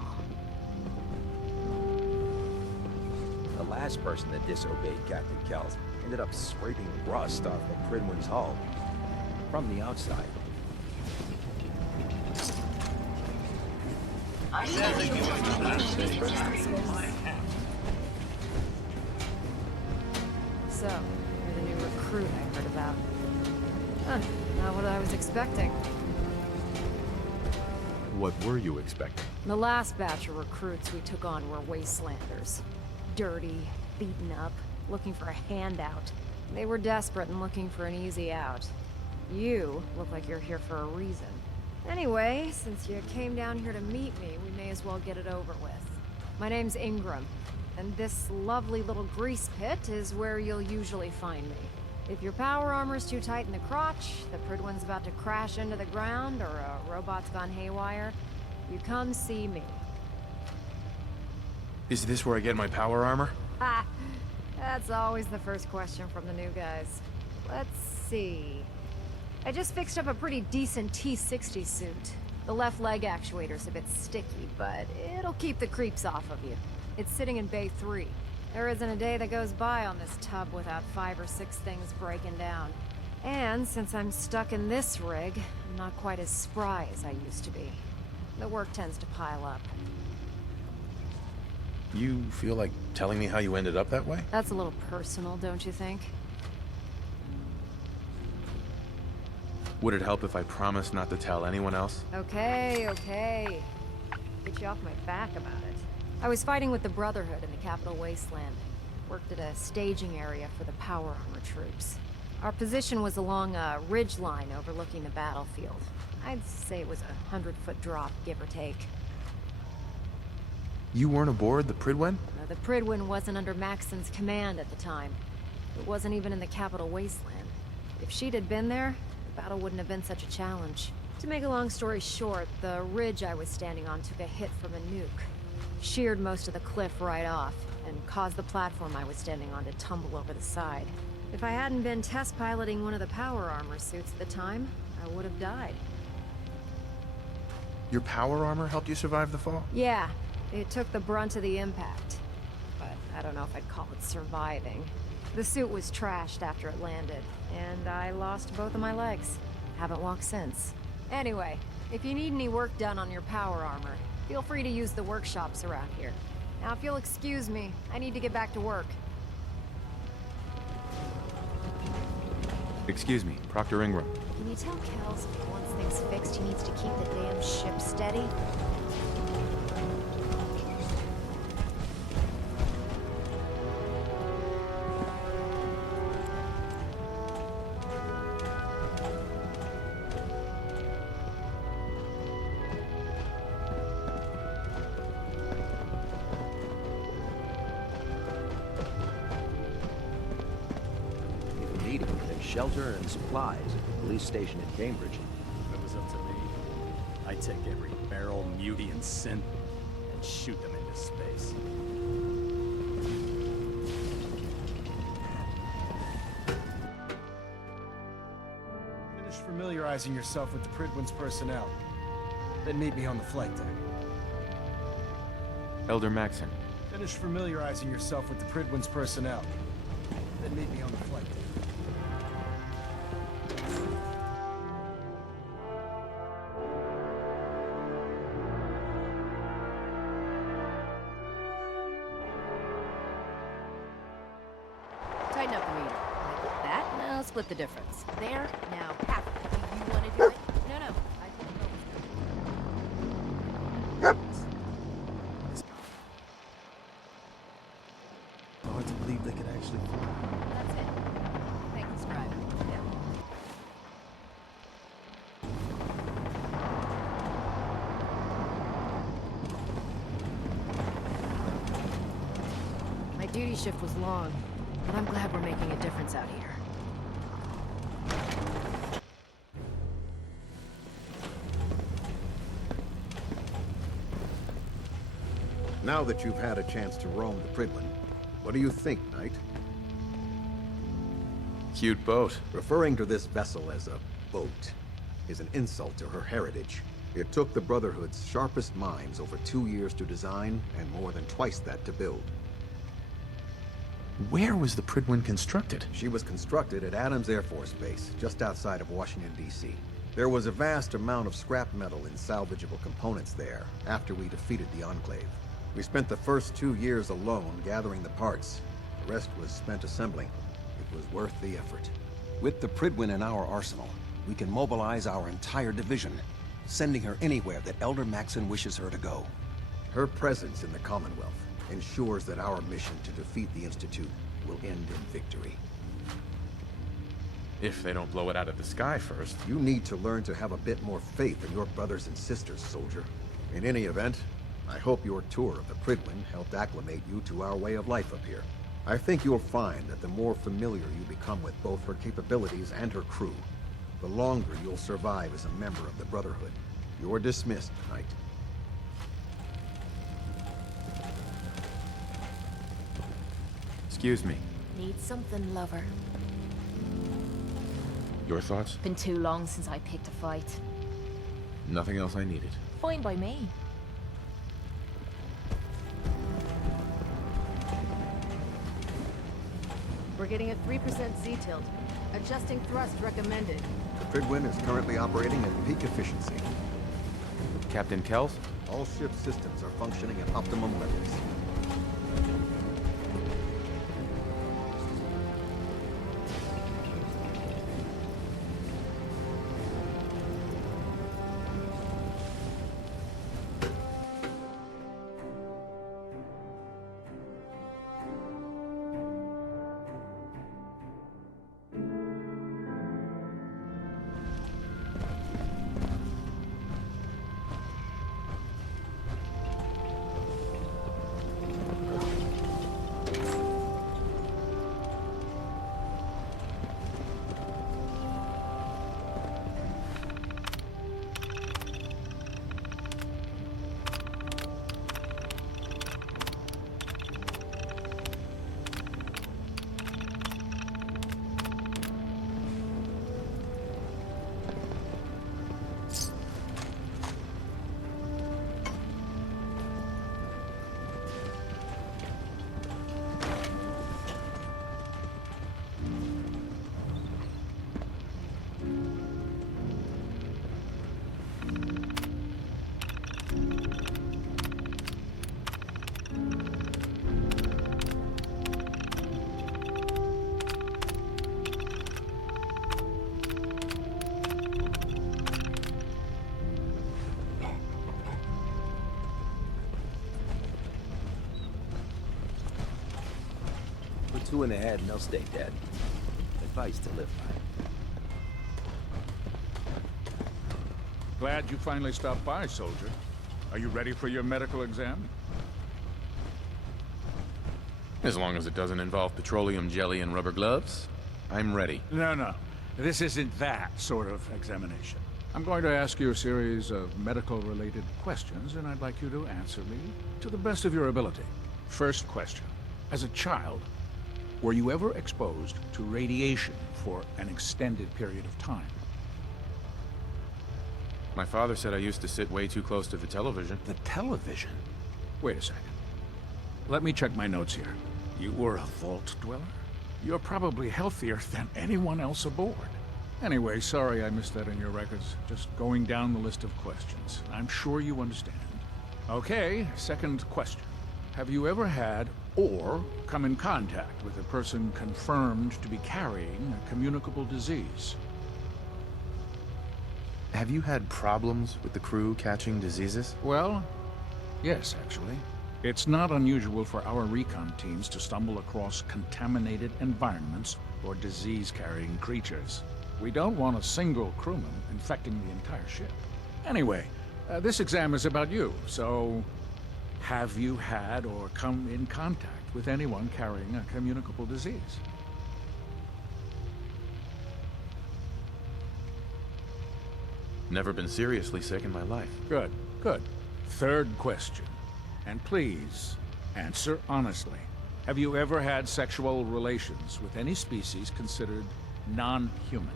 The last person that disobeyed Captain Kells ended up scraping rust off the Pridwin's hull. From the outside. I said that you So, you're the new recruit I heard about. Huh, not what I was expecting. What were you expecting? The last batch of recruits we took on were wastelanders. Dirty, beaten up, looking for a handout. They were desperate and looking for an easy out. You look like you're here for a reason. Anyway, since you came down here to meet me, we may as well get it over with. My name's Ingram, and this lovely little grease pit is where you'll usually find me. If your power armor's too tight in the crotch, the Pridwin's about to crash into the ground, or a robot's gone haywire, you come see me. Is this where I get my power armor? Ha! That's always the first question from the new guys. Let's see. I just fixed up a pretty decent T-60 suit. The left leg actuator's a bit sticky, but it'll keep the creeps off of you. It's sitting in Bay 3. There isn't a day that goes by on this tub without 5 or 6 things breaking down. And since I'm stuck in this rig, I'm not quite as spry as I used to be. The work tends to pile up. You feel like telling me how you ended up that way? That's a little personal, don't you think? Would it help if I promised not to tell anyone else? Okay, okay. Get you off my back about it. I was fighting with the Brotherhood in the Capital Wasteland. Worked at a staging area for the power armor troops. Our position was along a ridge line overlooking the battlefield. I'd say it was a 100-foot drop, give or take. You weren't aboard the Pridwen? The Pridwen wasn't under Maxon's command at the time. It wasn't even in the Capital Wasteland. If she'd had been there, the battle wouldn't have been such a challenge. To make a long story short, the ridge I was standing on took a hit from a nuke. Sheared most of the cliff right off, and caused the platform I was standing on to tumble over the side. If I hadn't been test piloting one of the power armor suits at the time, I would have died. Your power armor helped you survive the fall? Yeah, it took the brunt of the impact. But I don't know if I'd call it surviving. The suit was trashed after it landed, and I lost both of my legs. Haven't walked since. Anyway, if you need any work done on your power armor, feel free to use the workshops around here. Now, if you'll excuse me, I need to get back to work. Excuse me, Proctor Ingram. Can you tell Kells if he wants things fixed, he needs to keep the damn ship steady? Shelter and supplies at the police station in Cambridge. If it was up to me, I'd take every barrel, mutie, and synth and shoot them into space. Finish familiarizing yourself with the Pridwen's personnel. Then meet me on the flight deck. Elder Maxon. Finish familiarizing yourself with the Pridwen's personnel. Then meet me on the flight deck. Tighten up the meter. Like that, now split the difference. There, now half of it. Do you want to do it? No, no. I don't know. Hard to believe they could actually. That's it. Thank you, Scribe. Yeah. My duty shift was long, but I'm glad we're making a difference out here. Now that you've had a chance to roam the Pridwen, what do you think, Knight? Cute boat. Referring to this vessel as a boat is an insult to her heritage. It took the Brotherhood's sharpest minds over 2 years to design, and more than twice that to build. Where was the Pridwen constructed? She was constructed at Adams Air Force Base, just outside of Washington, D.C. There was a vast amount of scrap metal and salvageable components there after we defeated the Enclave. We spent the first 2 years alone gathering the parts. The rest was spent assembling. It was worth the effort. With the Pridwen in our arsenal, we can mobilize our entire division, sending her anywhere that Elder Maxon wishes her to go. Her presence in the Commonwealth ensures that our mission to defeat the Institute will end in victory. If they don't blow it out of the sky first. You need to learn to have a bit more faith in your brothers and sisters, soldier. In any event, I hope your tour of the Pridwen helped acclimate you to our way of life up here. I think you'll find that the more familiar you become with both her capabilities and her crew, the longer you'll survive as a member of the Brotherhood. You're dismissed, Knight. Excuse me. Need something, lover. Your thoughts? Been too long since I picked a fight. Nothing else I needed. Fine by me. We're getting a 3% Z-tilt. Adjusting thrust recommended. The Fridwin is currently operating at peak efficiency. Captain Kells? All ship systems are functioning at optimum levels. Put 2 in the head and they'll stay dead. Advice to live by. Glad you finally stopped by, soldier. Are you ready for your medical exam? As long as it doesn't involve petroleum jelly and rubber gloves, I'm ready. No. This isn't that sort of examination. I'm going to ask you a series of medical-related questions, and I'd like you to answer me to the best of your ability. First question. As a child, were you ever exposed to radiation for an extended period of time? My father said I used to sit way too close to the television. The television? Wait a second. Let me check my notes here. You were a vault dweller? You're probably healthier than anyone else aboard. Anyway, sorry I missed that in your records. Just going down the list of questions. I'm sure you understand. Okay, second question. Have you ever had or come in contact with a person confirmed to be carrying a communicable disease? Have you had problems with the crew catching diseases? Well, yes, actually. It's not unusual for our recon teams to stumble across contaminated environments or disease-carrying creatures. We don't want a single crewman infecting the entire ship. Anyway, this exam is about you, so have you had or come in contact with anyone carrying a communicable disease? Never been seriously sick in my life. Good. Third question. And please, answer honestly. Have you ever had sexual relations with any species considered non-human?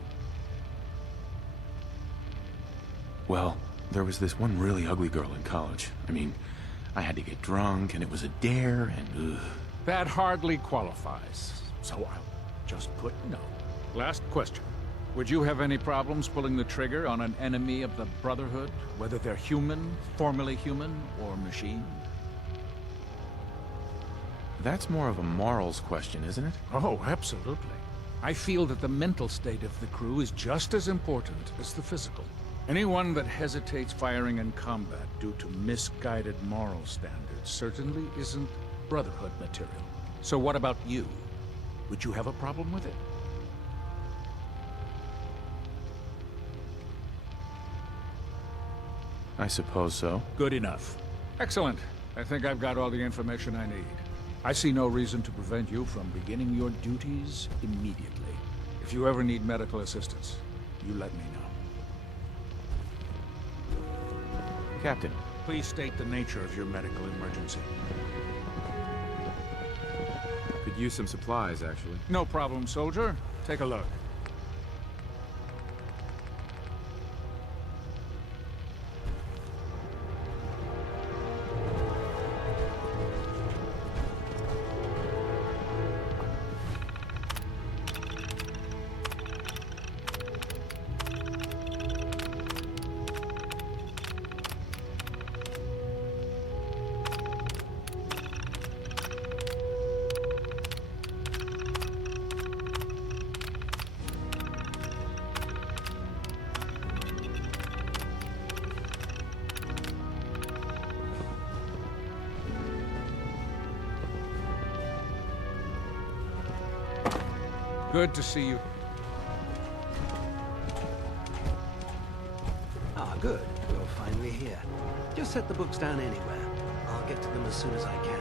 Well, there was this one really ugly girl in college. I mean, I had to get drunk, and it was a dare, and ugh. That hardly qualifies, so I'll just put no. Last question. Would you have any problems pulling the trigger on an enemy of the Brotherhood, whether they're human, formerly human, or machine? That's more of a morals question, isn't it? Oh, absolutely. I feel that the mental state of the crew is just as important as the physical. Anyone that hesitates firing in combat due to misguided moral standards certainly isn't Brotherhood material. So what about you? Would you have a problem with it? I suppose so. Good enough. Excellent. I think I've got all the information I need. I see no reason to prevent you from beginning your duties immediately. If you ever need medical assistance, you let me know. Captain. Please state the nature of your medical emergency. Could use some supplies, actually. No problem, soldier. Take a look. Good to see you. Ah, good. You're finally here. Just set the books down anywhere. I'll get to them as soon as I can.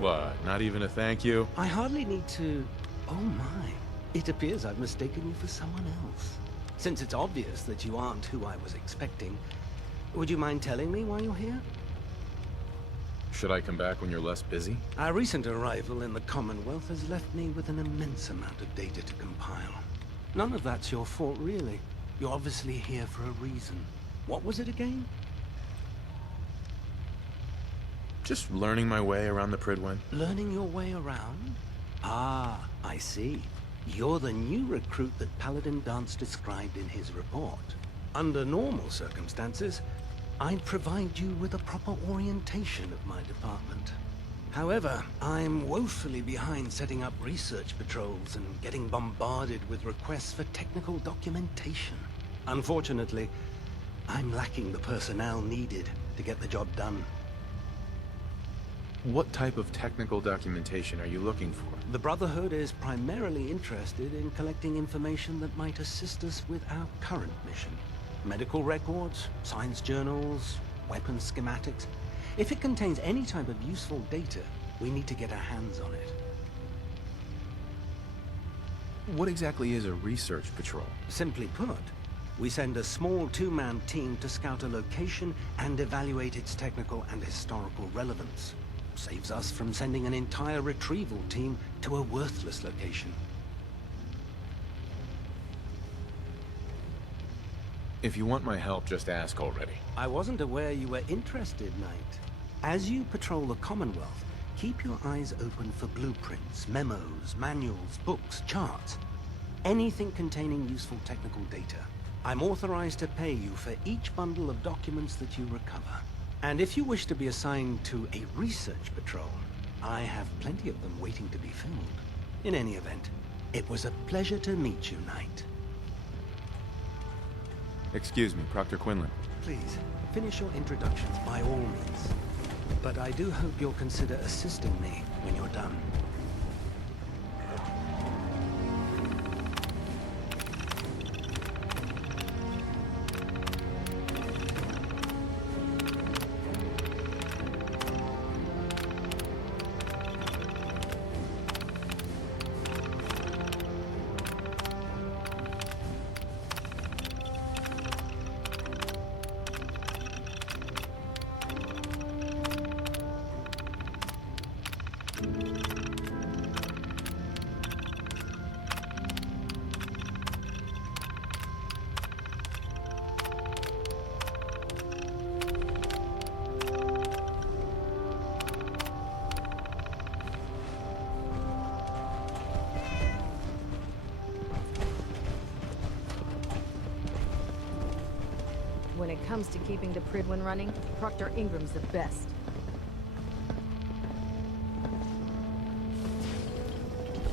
What, not even a thank you? I hardly need to... Oh my. It appears I've mistaken you for someone else. Since it's obvious that you aren't who I was expecting, would you mind telling me why you're here? Should I come back when you're less busy? Our recent arrival in the Commonwealth has left me with an immense amount of data to compile. None of that's your fault, really. You're obviously here for a reason. What was it again? Just learning my way around the Pridwen. Learning your way around? Ah, I see. You're the new recruit that Paladin Dance described in his report. Under normal circumstances, I'd provide you with a proper orientation of my department. However, I'm woefully behind setting up research patrols and getting bombarded with requests for technical documentation. Unfortunately, I'm lacking the personnel needed to get the job done. What type of technical documentation are you looking for? The Brotherhood is primarily interested in collecting information that might assist us with our current mission. Medical records, science journals, weapon schematics. If it contains any type of useful data, we need to get our hands on it. What exactly is a research patrol? Simply put, we send a small two-man team to scout a location and evaluate its technical and historical relevance. Saves us from sending an entire retrieval team to a worthless location. If you want my help, just ask already. I wasn't aware you were interested, Knight. As you patrol the Commonwealth, keep your eyes open for blueprints, memos, manuals, books, charts. Anything containing useful technical data. I'm authorized to pay you for each bundle of documents that you recover. And if you wish to be assigned to a research patrol, I have plenty of them waiting to be filled. In any event, it was a pleasure to meet you, Knight. Excuse me, Proctor Quinlan. Please, finish your introductions by all means. But I do hope you'll consider assisting me when you're done. When it comes to keeping the Pridwen running, Proctor Ingram's the best.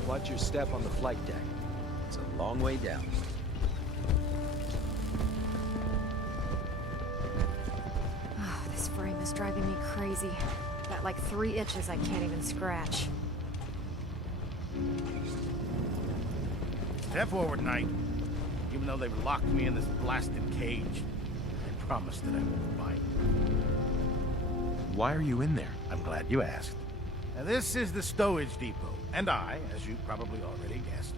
Watch your step on the flight deck. It's a long way down. Oh, this frame is driving me crazy. Got like 3 itches I can't even scratch. Step forward, Knight. Even though they've locked me in this blasted cage, I promise that I won't bite. Why are you in there? I'm glad you asked. Now, this is the stowage depot, and I, as you probably already guessed,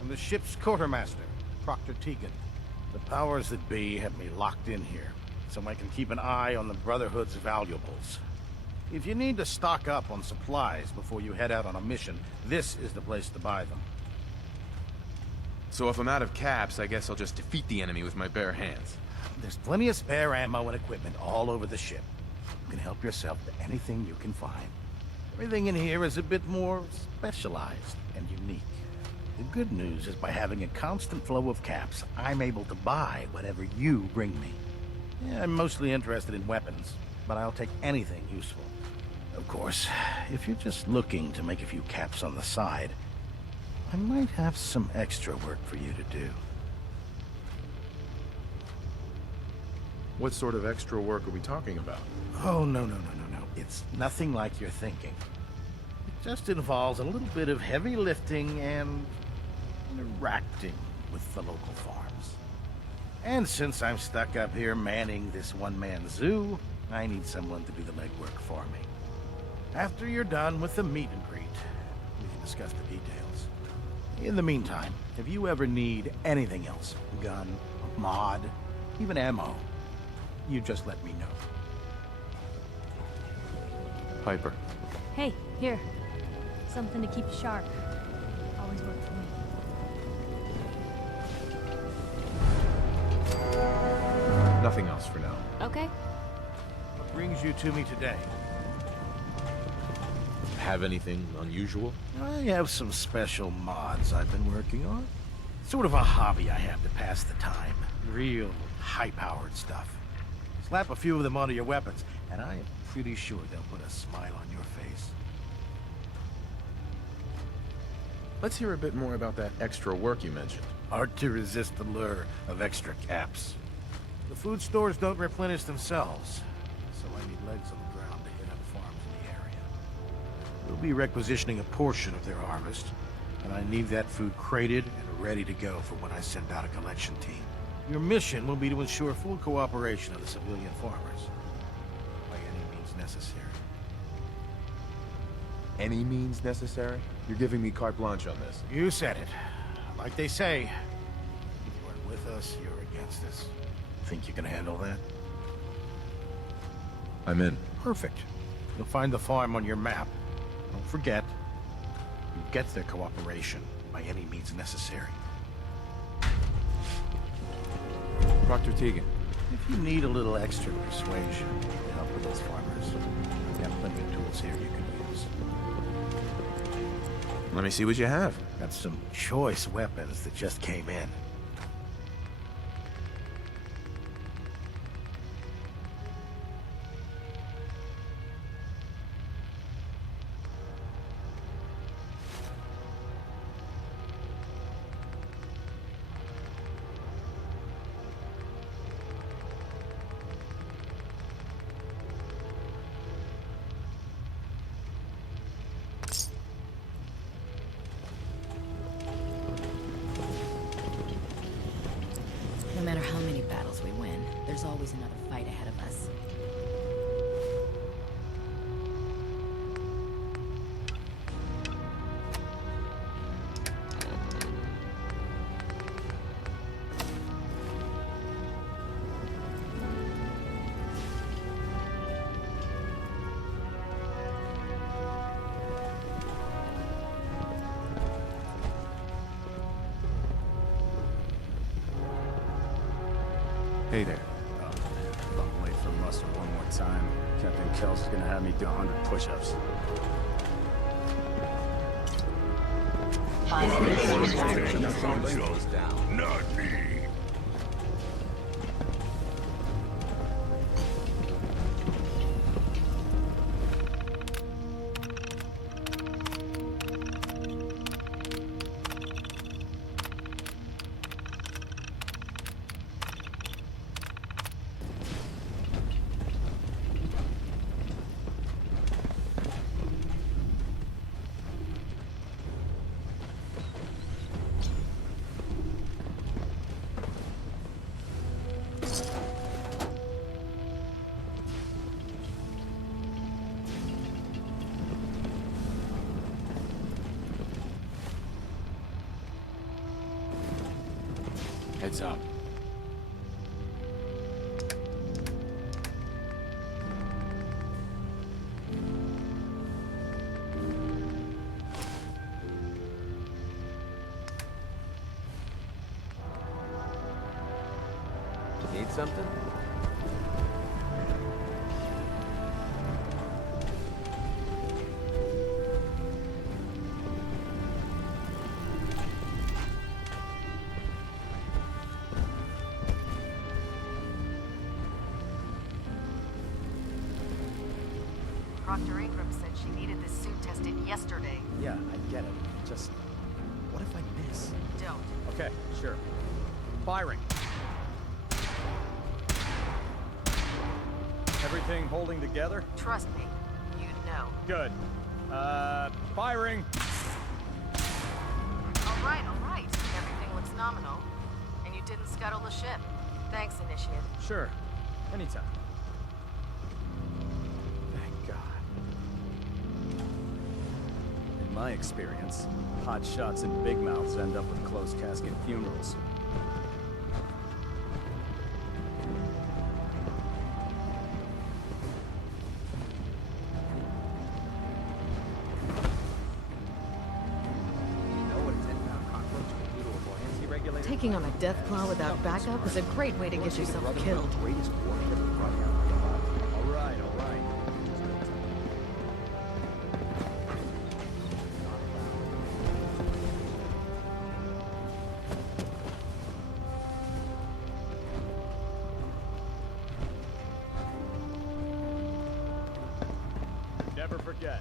am the ship's quartermaster, Proctor Tegan. The powers that be have me locked in here, so I can keep an eye on the Brotherhood's valuables. If you need to stock up on supplies before you head out on a mission, this is the place to buy them. So if I'm out of caps, I guess I'll just defeat the enemy with my bare hands. There's plenty of spare ammo and equipment all over the ship. You can help yourself to anything you can find. Everything in here is a bit more specialized and unique. The good news is by having a constant flow of caps, I'm able to buy whatever you bring me. Yeah, I'm mostly interested in weapons, but I'll take anything useful. Of course, if you're just looking to make a few caps on the side, I might have some extra work for you to do. What sort of extra work are we talking about? Oh, no. It's nothing like you're thinking. Just involves a little bit of heavy lifting and interacting with the local farms. And since I'm stuck up here manning this one-man zoo, I need someone to do the legwork for me. After you're done with the meet and greet, we can discuss the details. In the meantime, if you ever need anything else, a gun, a mod, even ammo, you just let me know. Piper. Hey, here. Something to keep you sharp. Always worked for me. Nothing else for now. Okay. What brings you to me today? Have anything unusual? I have some special mods I've been working on. Sort of a hobby I have to pass the time. Real high-powered stuff. Slap a few of them onto your weapons, and I am pretty sure they'll put a smile on your face. Let's hear a bit more about that extra work you mentioned. Hard to resist the lure of extra caps. The food stores don't replenish themselves, so I need legs on the ground to hit up farms in the area. We'll be requisitioning a portion of their harvest, and I need that food crated and ready to go for when I send out a collection team. Your mission will be to ensure full cooperation of the civilian farmers, by any means necessary. Any means necessary? You're giving me carte blanche on this. You said it. Like they say, if you are with us, you're against us. Think you can handle that? I'm in. Perfect. You'll find the farm on your map. Don't forget, you get their cooperation by any means necessary. Proctor Teagan. If you need a little extra persuasion to help with those farmers, I've got plenty of tools here you can use. Let me see what you have. Got some choice weapons that just came in. No matter how many battles we win, there's always another fight ahead of us. Hey there. If I'm late for muster one more time, Captain Kells is gonna have me do 100 push-ups. Not me. Heads up. Need something? Dr. Ingram said she needed this suit tested yesterday. Yeah, I get it. Just, what if I miss? Don't. Okay, sure. Firing. Everything holding together? Trust me, you'd know. Good. Firing! All right. Everything looks nominal. And you didn't scuttle the ship. Thanks, Initiate. Sure. Anytime. Thank God. In my experience, hot shots and big mouths end up with closed casket funerals. Taking on a death claw without backup is a great way to get yourself killed. All right. Never forget,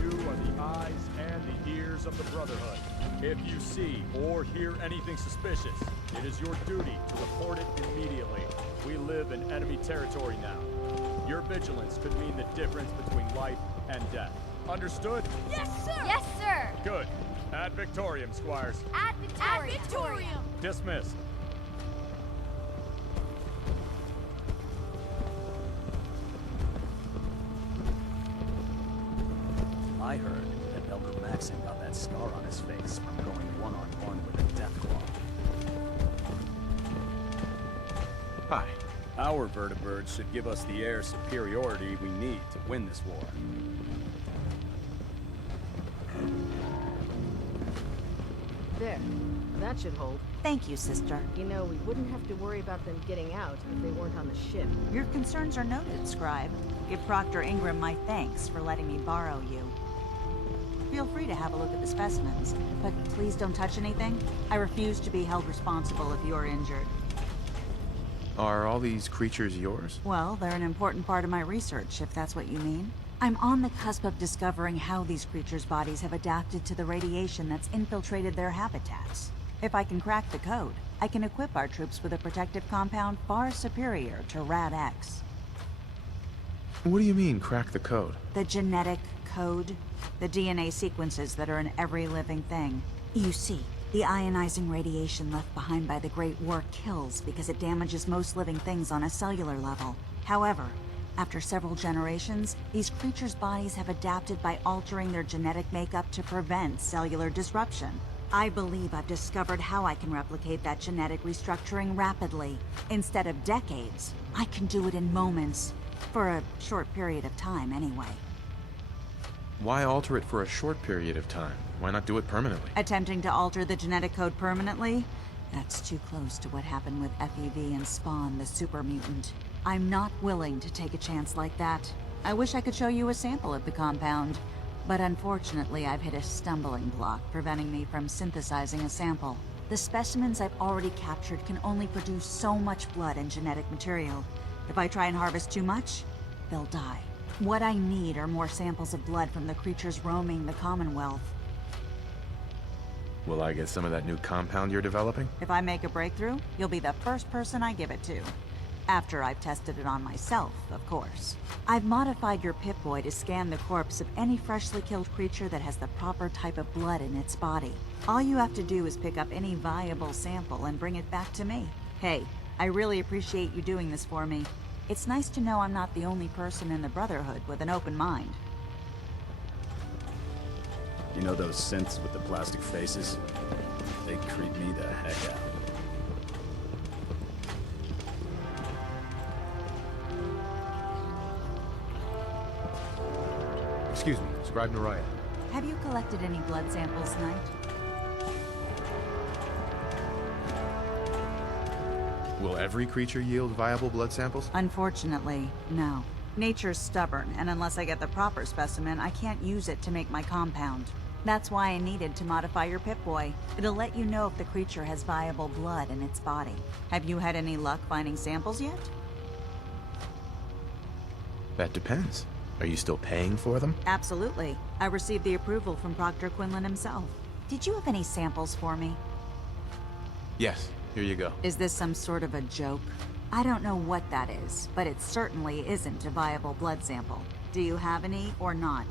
you are the eyes and the ears of the Brotherhood. If you see or hear anything suspicious, it is your duty to report it immediately. We live in enemy territory now. Your vigilance could mean the difference between life and death. Understood? Yes, sir! Yes, sir! Good. Ad Victorium, Squires. Ad Victorium! Ad Victorium! Dismissed. I heard that Elder Maxon got that scar on his face from going one-on-one with a Deathclaw. Hi. Our vertibirds should give us the air superiority we need to win this war. There. That should hold. Thank you, sister. You know, we wouldn't have to worry about them getting out if they weren't on the ship. Your concerns are noted, Scribe. Give Proctor Ingram my thanks for letting me borrow you. Feel free to have a look at the specimens, but please don't touch anything. I refuse to be held responsible if you're injured. Are all these creatures yours? Well, they're an important part of my research, if that's what you mean. I'm on the cusp of discovering how these creatures' bodies have adapted to the radiation that's infiltrated their habitats. If I can crack the code, I can equip our troops with a protective compound far superior to Rad-X. What do you mean, crack the code? The genetic code. The DNA sequences that are in every living thing. You see, the ionizing radiation left behind by the Great War kills because it damages most living things on a cellular level. However, after several generations, these creatures' bodies have adapted by altering their genetic makeup to prevent cellular disruption. I believe I've discovered how I can replicate that genetic restructuring rapidly. Instead of decades, I can do it in moments. For a short period of time, anyway. Why alter it for a short period of time? Why not do it permanently? Attempting to alter the genetic code permanently? That's too close to what happened with FEV and Spawn, the super mutant. I'm not willing to take a chance like that. I wish I could show you a sample of the compound, but unfortunately I've hit a stumbling block preventing me from synthesizing a sample. The specimens I've already captured can only produce so much blood and genetic material. If I try and harvest too much, they'll die. What I need are more samples of blood from the creatures roaming the Commonwealth. Will I get some of that new compound you're developing? If I make a breakthrough, you'll be the first person I give it to. After I've tested it on myself, of course. I've modified your Pip-Boy to scan the corpse of any freshly killed creature that has the proper type of blood in its body. All you have to do is pick up any viable sample and bring it back to me. Hey, I really appreciate you doing this for me. It's nice to know I'm not the only person in the Brotherhood with an open mind. You know those synths with the plastic faces? They creep me the heck out. Excuse me, Scribe Naraya. Have you collected any blood samples tonight? Will every creature yield viable blood samples? Unfortunately, no. Nature's stubborn, and unless I get the proper specimen, I can't use it to make my compound. That's why I needed to modify your Pip-Boy. It'll let you know if the creature has viable blood in its body. Have you had any luck finding samples yet? That depends. Are you still paying for them? Absolutely. I received the approval from Proctor Quinlan himself. Did you have any samples for me? Yes, here you go. Is this some sort of a joke? I don't know what that is, but it certainly isn't a viable blood sample. Do you have any or not?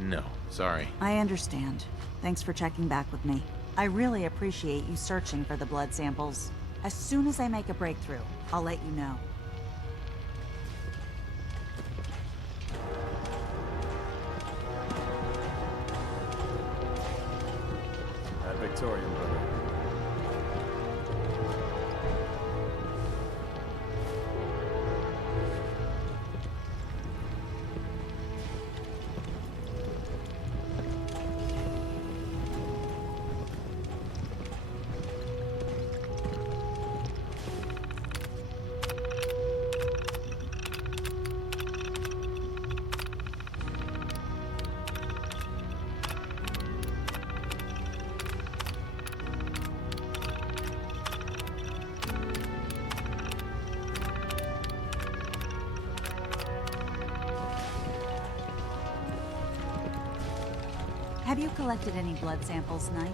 No, sorry. I understand. Thanks for checking back with me. I really appreciate you searching for the blood samples. As soon as I make a breakthrough, I'll let you know. That Victorian brother. Have you collected any blood samples, Knight?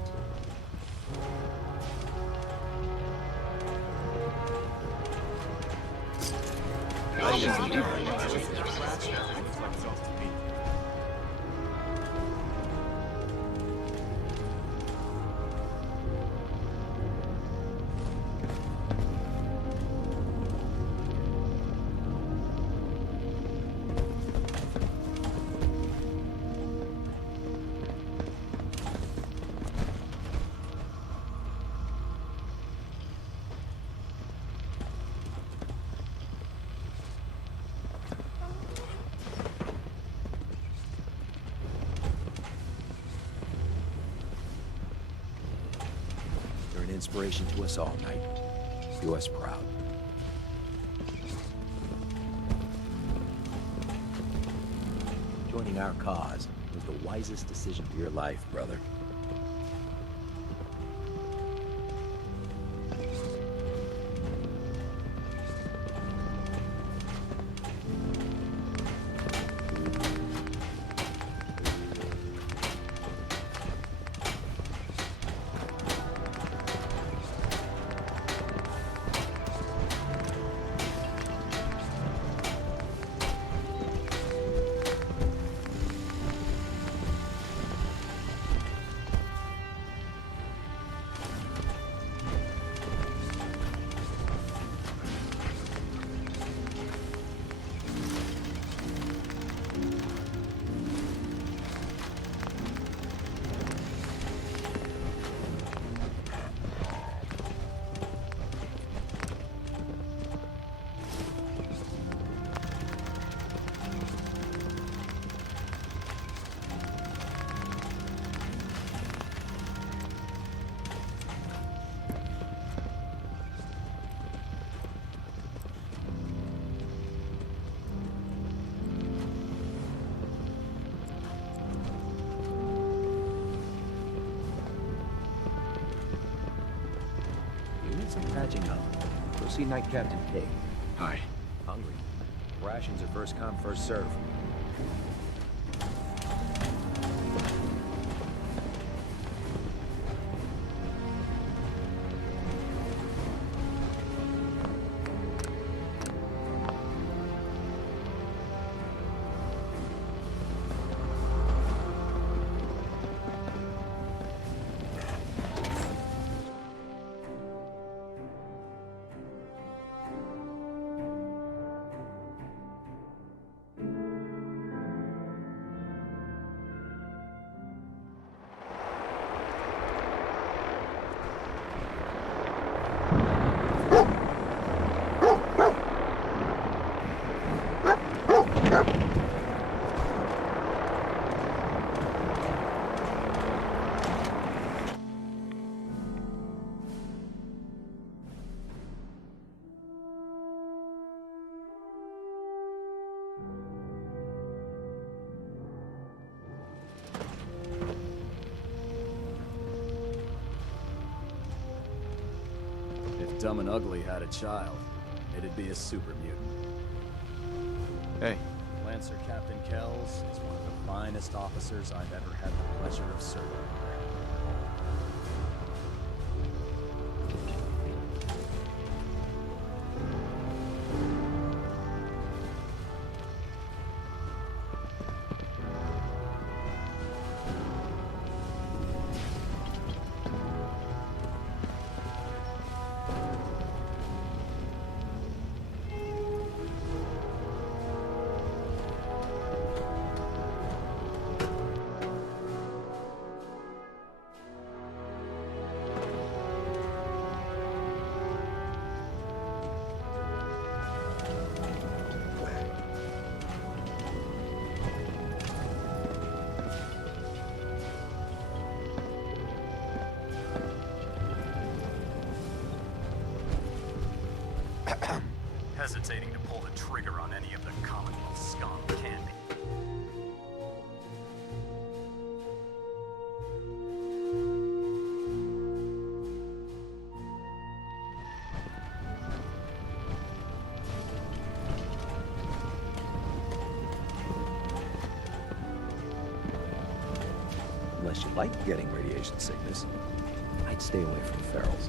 You're an inspiration to us all, Knight. Do us proud. Joining our cause was the wisest decision of your life, brother. Some patching up. Go see Knight Captain K. Hi. Hungry. Rations are first come, first serve. If Dumb and Ugly had a child, it'd be a super mutant. Hey. Lancer Captain Kells is one of the finest officers I've ever had the pleasure of serving. hesitating to pull the trigger on any of the Commonwealth scum, can he? Unless you like getting radiation sickness, I'd stay away from ferals.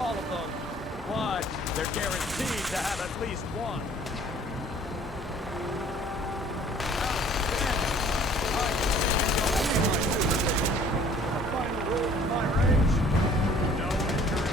All of them. Watch. They're guaranteed to have at least one. Final rule in my range. No injury.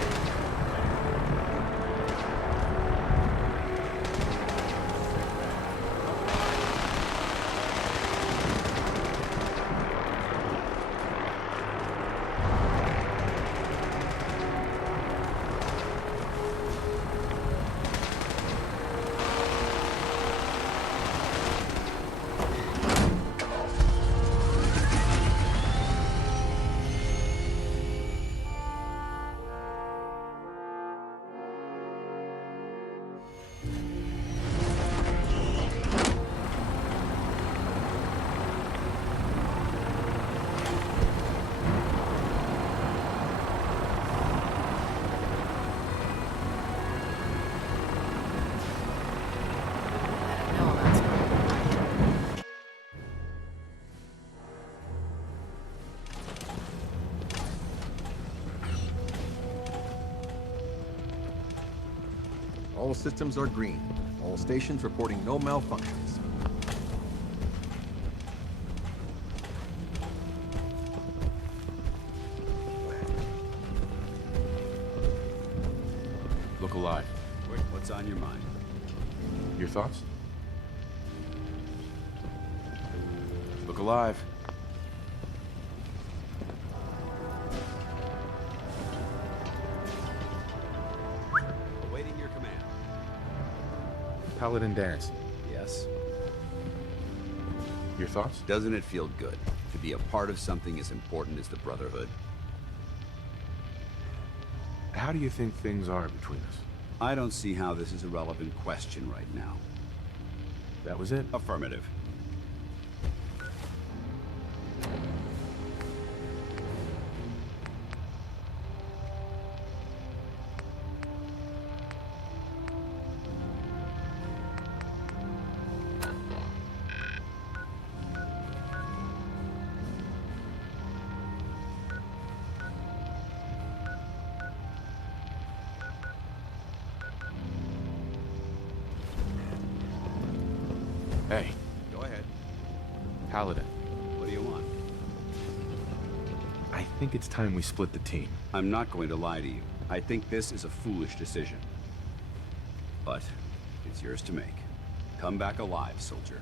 All systems are green. All stations reporting no malfunctions. Look alive. What's on your mind? Your thoughts? Look alive. Awaiting your command. Paladin Dance. Yes? Your thoughts? Doesn't it feel good to be a part of something as important as the Brotherhood? How do you think things are between us? I don't see how this is a relevant question right now. That was it? Affirmative. Hey, Go ahead. Paladin. What do you want? I think it's time we split the team. I'm not going to lie to you. I think this is a foolish decision. But it's yours to make. Come back alive, soldier.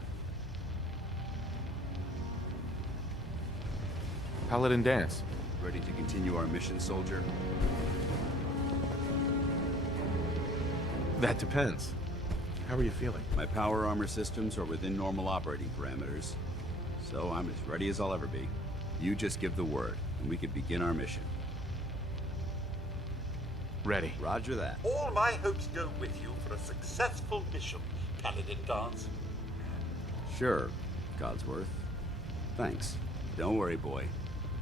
Paladin Dance. Ready to continue our mission, soldier? That depends. How are you feeling? My power armor systems are within normal operating parameters, so I'm as ready as I'll ever be. You just give the word, and we can begin our mission. Ready. Roger that. All my hopes go with you for a successful mission, Paladin Dance. Sure, Codsworth. Thanks. Don't worry, boy.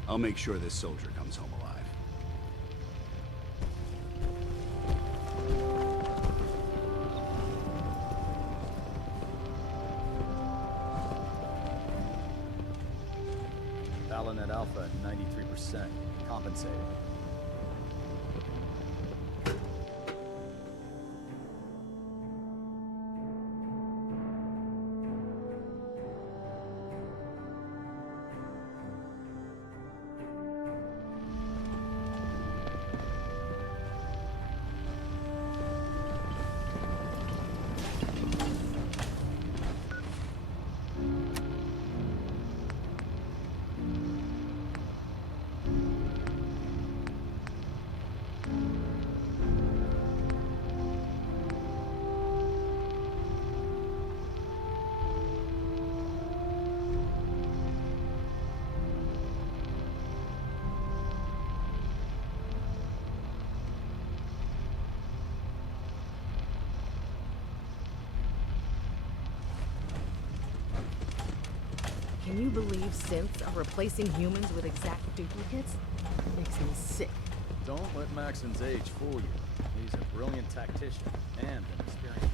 I'll make sure this soldier comes home alive. Balanet Alpha at 93%. Compensated. Can you believe synths are replacing humans with exact duplicates? Makes me sick. Don't let Maxon's age fool you. He's a brilliant tactician and an experienced.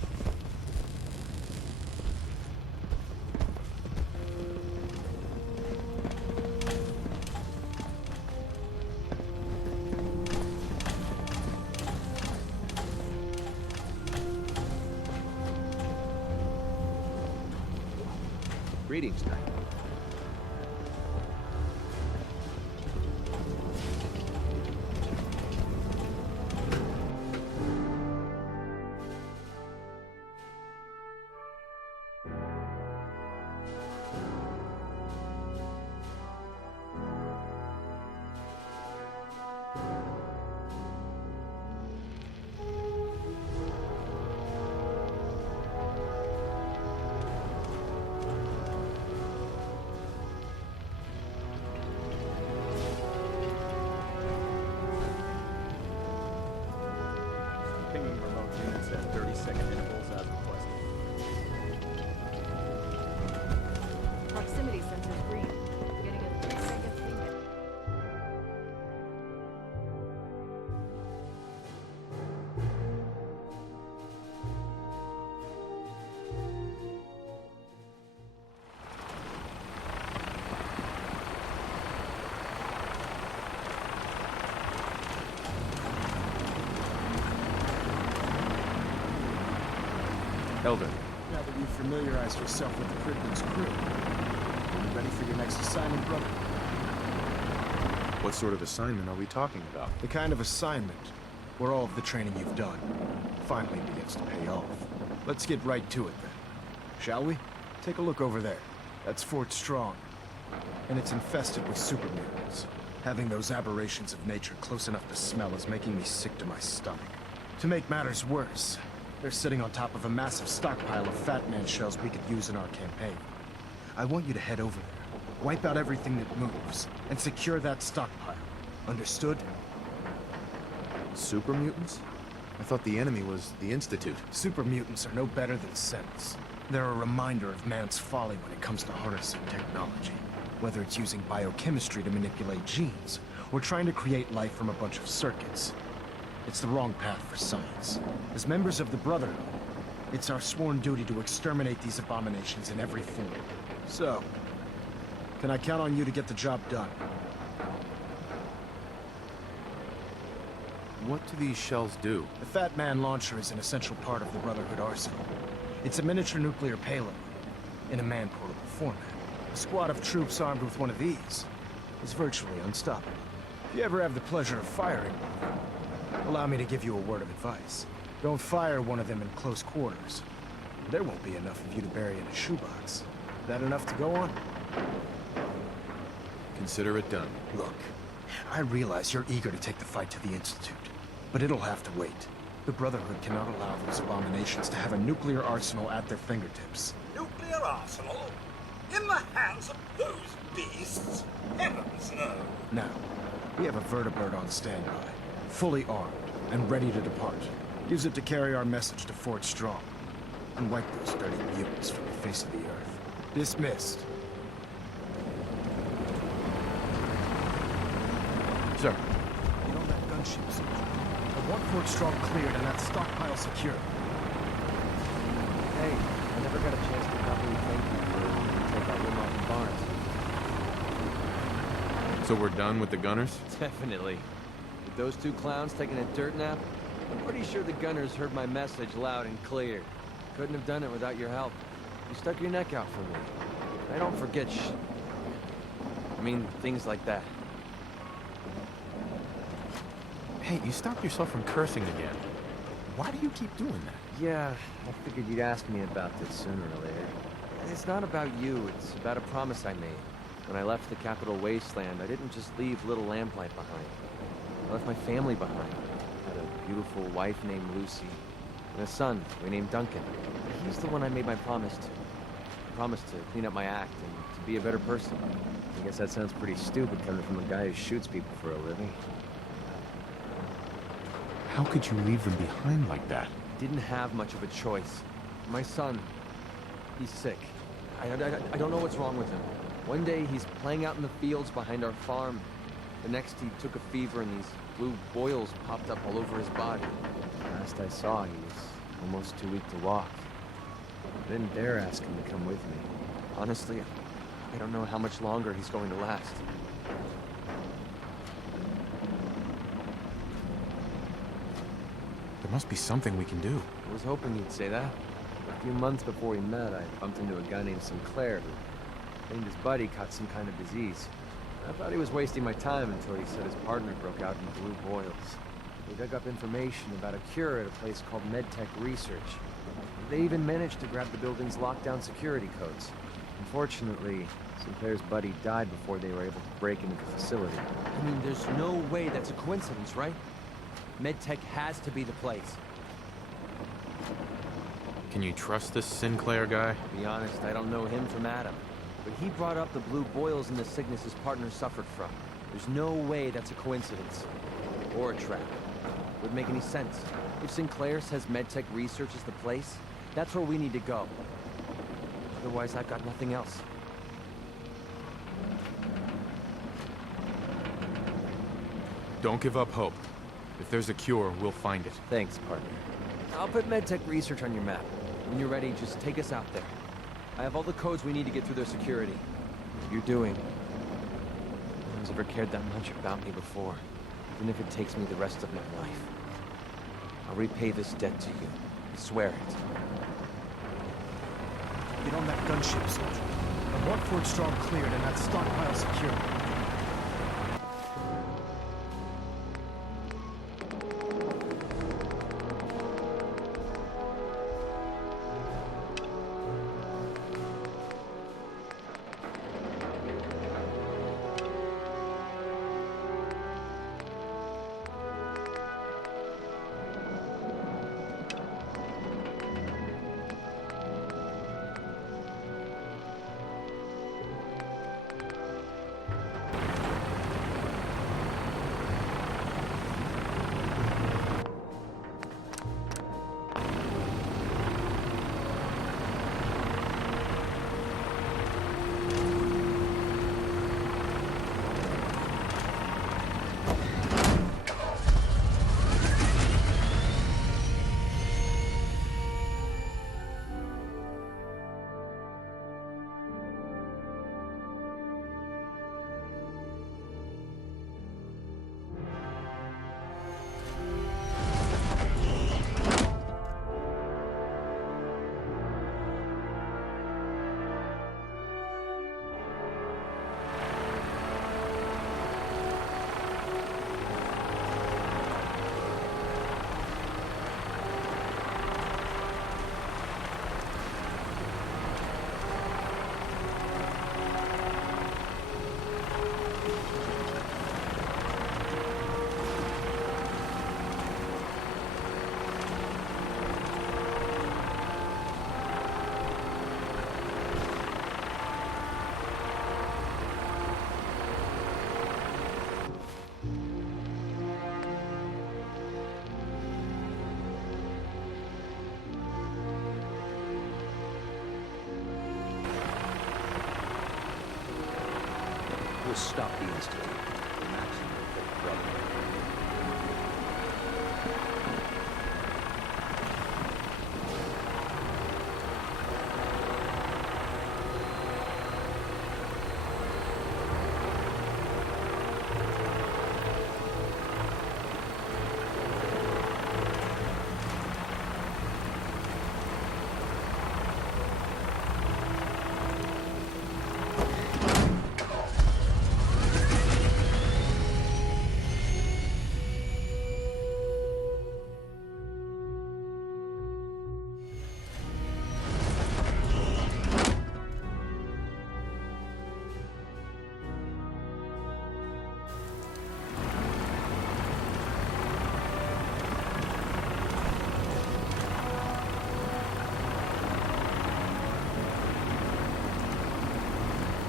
Greetings, Knight. Pinging remote units at 30-second intervals as requested. Proximity sensors green. Getting a 3-second ping. Elder. Now that you've familiarized yourself with the Pridman's crew, are you ready for your next assignment, brother? What sort of assignment are we talking about? The kind of assignment where all of the training you've done finally begins to pay off. Let's get right to it then. Shall we? Take a look over there. That's Fort Strong. And it's infested with super mutants. Having those aberrations of nature close enough to smell is making me sick to my stomach. To make matters worse, they're sitting on top of a massive stockpile of Fat Man shells we could use in our campaign. I want you to head over there, wipe out everything that moves, and secure that stockpile. Understood? Super mutants? I thought the enemy was the Institute. Super mutants are no better than synths. They're a reminder of man's folly when it comes to harnessing technology. Whether it's using biochemistry to manipulate genes, or trying to create life from a bunch of circuits. It's the wrong path for science. As members of the Brotherhood, it's our sworn duty to exterminate these abominations in every form. So, can I count on you to get the job done? What do these shells do? The Fat Man launcher is an essential part of the Brotherhood arsenal. It's a miniature nuclear payload. in a man-portable format. A squad of troops armed with one of these is virtually unstoppable. If you ever have the pleasure of firing one of them, allow me to give you a word of advice. Don't fire one of them in close quarters. There won't be enough of you to bury in a shoebox. That enough to go on? Consider it done. Look, I realize you're eager to take the fight to the Institute, but it'll have to wait. The Brotherhood cannot allow those abominations to have a nuclear arsenal at their fingertips. Nuclear arsenal? In the hands of those beasts? Heavens, no. Now, we have a vertibird on standby, fully armed and ready to depart. Use it to carry our message to Fort Strong and wipe those dirty mutants from the face of the earth. Dismissed. Sir. Get on that gunship, soldier. I want Fort Strong cleared and that stockpile secure. Hey, I never got a chance to properly thank you for take out Wilmot and Barnes. So we're done with the gunners? Definitely. With those two clowns taking a dirt nap, I'm pretty sure the gunners heard my message loud and clear. Couldn't have done it without your help. You stuck your neck out for me. I don't forget things like that. Hey, you stopped yourself from cursing again. Why do you keep doing that? Yeah, I figured you'd ask me about this sooner or later. And it's not about you, it's about a promise I made. When I left the capital wasteland, I didn't just leave little Lamplight behind. I left my family behind. I had a beautiful wife named Lucy, and a son we named Duncan. He's the one I made my promise to. I promised to clean up my act and to be a better person. I guess that sounds pretty stupid coming from a guy who shoots people for a living. How could you leave them behind like that? Didn't have much of a choice. My son, he's sick. I don't know what's wrong with him. One day he's playing out in the fields behind our farm. The next he took a fever and these blue boils popped up all over his body. Last I saw, he was almost too weak to walk. I didn't dare ask him to come with me. Honestly, I don't know how much longer he's going to last. There must be something we can do. I was hoping you'd say that. A few months before we met, I bumped into a guy named Sinclair who claimed his buddy caught some kind of disease. I thought he was wasting my time until he said his partner broke out in blue boils. We dug up information about a cure at a place called MedTech Research. They even managed to grab the building's lockdown security codes. Unfortunately, Sinclair's buddy died before they were able to break into the facility. I mean, there's no way that's a coincidence, right? MedTech has to be the place. Can you trust this Sinclair guy? To be honest, I don't know him from Adam. But he brought up the blue boils and the sickness his partner suffered from. There's no way that's a coincidence. Or a trap. Wouldn't make any sense. If Sinclair says MedTech Research is the place, that's where we need to go. Otherwise, I've got nothing else. Don't give up hope. If there's a cure, we'll find it. Thanks, partner. I'll put MedTech Research on your map. When you're ready, just take us out there. I have all the codes we need to get through their security. You're doing. No one's ever cared that much about me before, even if it takes me the rest of my life. I'll repay this debt to you. I swear it. Get on that gunship, soldier. I want Fort Strong cleared and that stockpile secured. to stop the Institute. Maxim will take brother.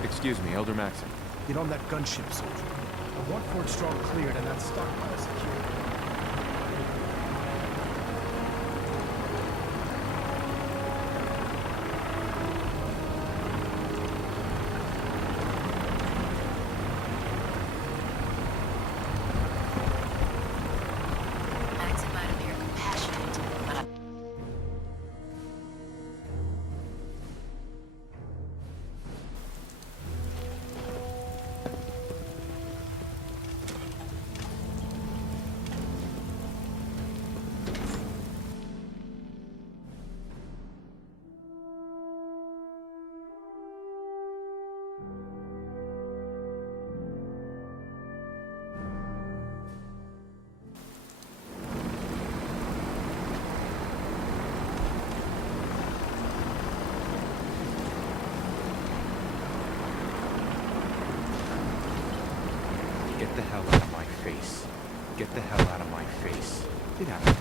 Excuse me, Elder Maxon. Get on that gunship, soldier. I want Fort Strong cleared and that stockpile secured. Maxim might appear compassionate, but I... Get the hell out of my face. Get the hell out of my face. Get out of my way.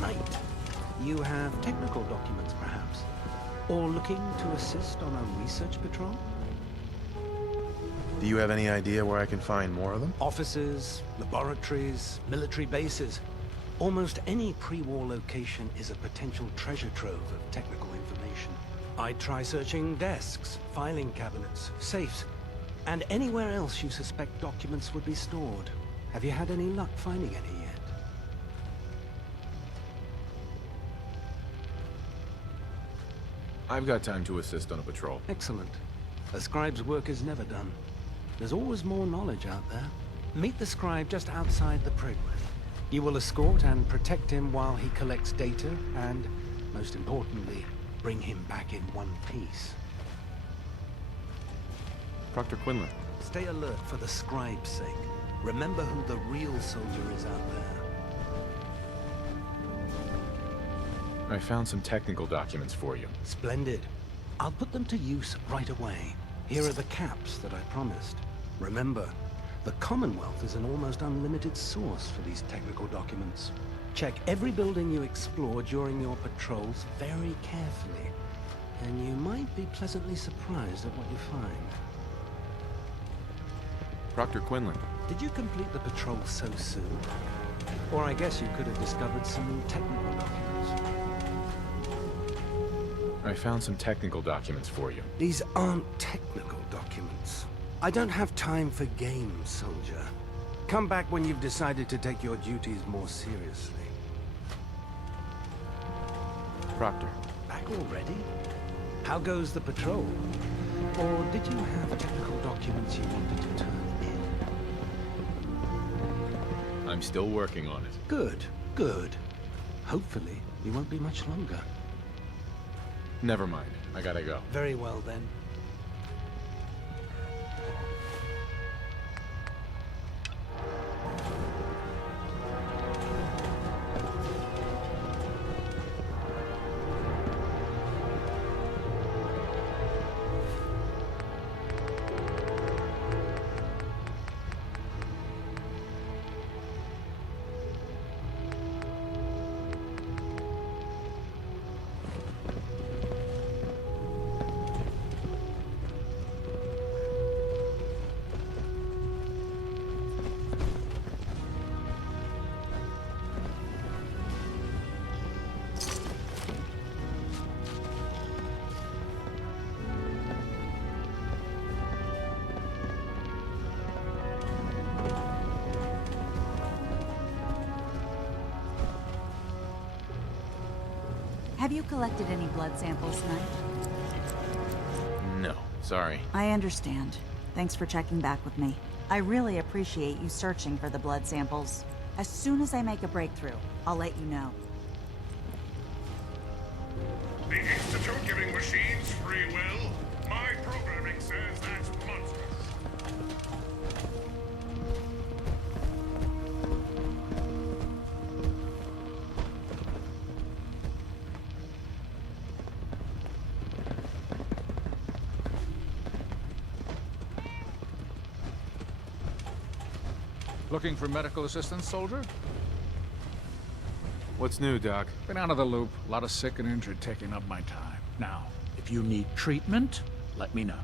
Knight. You have technical documents, perhaps? Or looking to assist on a research patrol? Do you have any idea where I can find more of them? Offices, laboratories, military bases. Almost any pre-war location is a potential treasure trove of technical information. I'd try searching desks, filing cabinets, safes, and anywhere else you suspect documents would be stored. Have you had any luck finding any yet? I've got time to assist on a patrol. Excellent. A scribe's work is never done. There's always more knowledge out there. Meet the scribe just outside the Pridwood. You will escort and protect him while he collects data and, most importantly, bring him back in one piece. Proctor Quinlan. Stay alert for the scribe's sake. Remember who the real soldier is out there. I found some technical documents for you. Splendid. I'll put them to use right away. Here are the caps that I promised. Remember, the Commonwealth is an almost unlimited source for these technical documents. Check every building you explore during your patrols very carefully, and you might be pleasantly surprised at what you find. Proctor Quinlan. Did you complete the patrol so soon? Or I guess you could have discovered some technical documents. I found some technical documents for you. These aren't technical documents. I don't have time for games, soldier. Come back when you've decided to take your duties more seriously. Proctor. Back already? How goes the patrol? Or did you have technical documents you wanted to turn in? I'm still working on it. Good, good. Hopefully, you won't be much longer. Never mind. I gotta go. Very well, then. Have you collected any blood samples, Knight? No, sorry. I understand. Thanks for checking back with me. I really appreciate you searching for the blood samples. As soon as I make a breakthrough, I'll let you know. The Institute giving machines free will? My programming says that's monstrous. Looking for medical assistance, soldier? What's new, Doc? Been out of the loop. A lot of sick and injured taking up my time. Now, if you need treatment, let me know.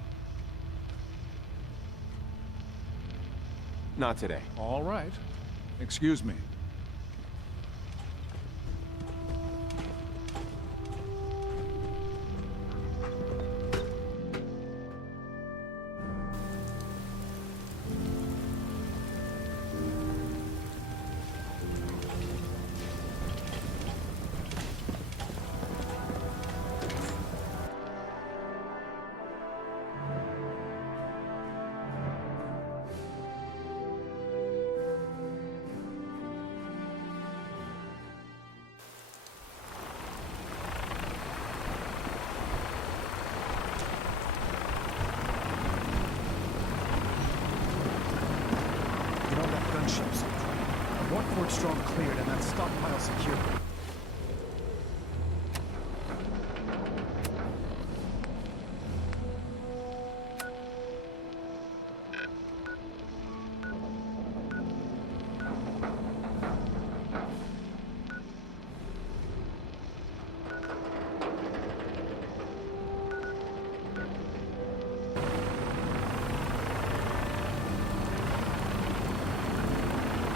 Not today. All right. Excuse me. Get on that gunship, soldier. I want Fort Strong cleared and that stockpile secured.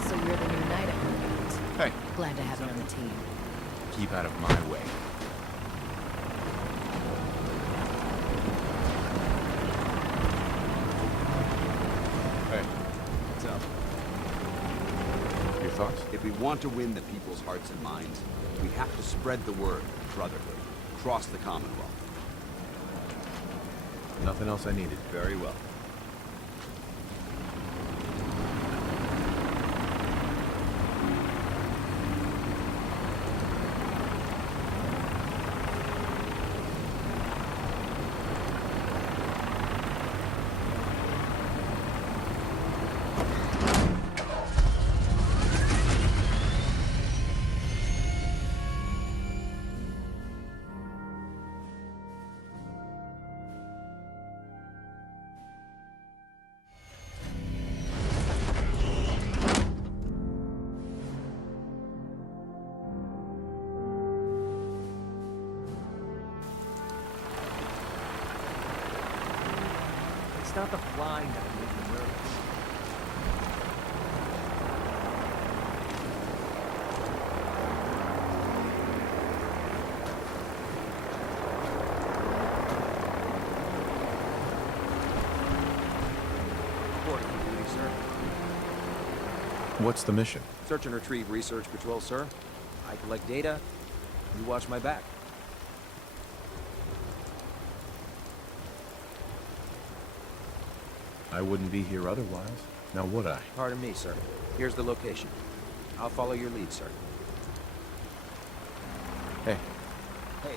So you're the new knight at Moonlight. Hey. Glad to have you on the team. Keep out of my way. Hey, what's up? Your thoughts? If we want to win the people's hearts and minds, we have to spread the word of brotherhood across the Commonwealth. Nothing else I needed. Very well. It's not the flying that makes me nervous. Reporting for duty, sir. What's the mission? Search and retrieve research patrol, sir. I collect data. You watch my back. I wouldn't be here otherwise. Now would I? Pardon me, sir. Here's the location. I'll follow your lead, sir. Hey. Hey.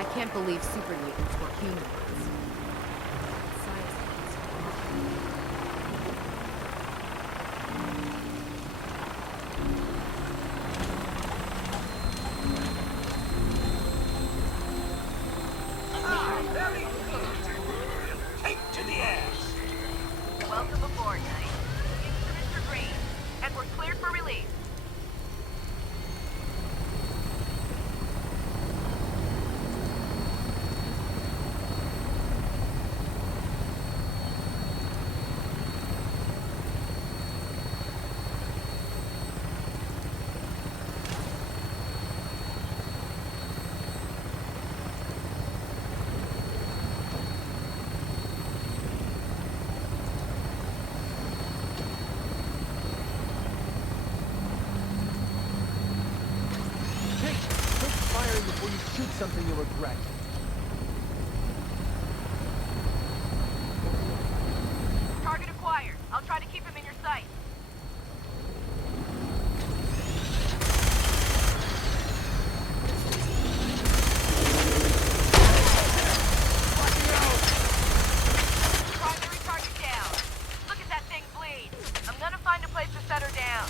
I can't believe super mutants were humans. Very good. Take to the ass. Welcome aboard, Knight. It's Mr. Green. before you shoot something you'll regret. Target acquired. I'll try to keep him in your sight. Primary target down. Look at that thing bleed. I'm gonna find a place to set her down.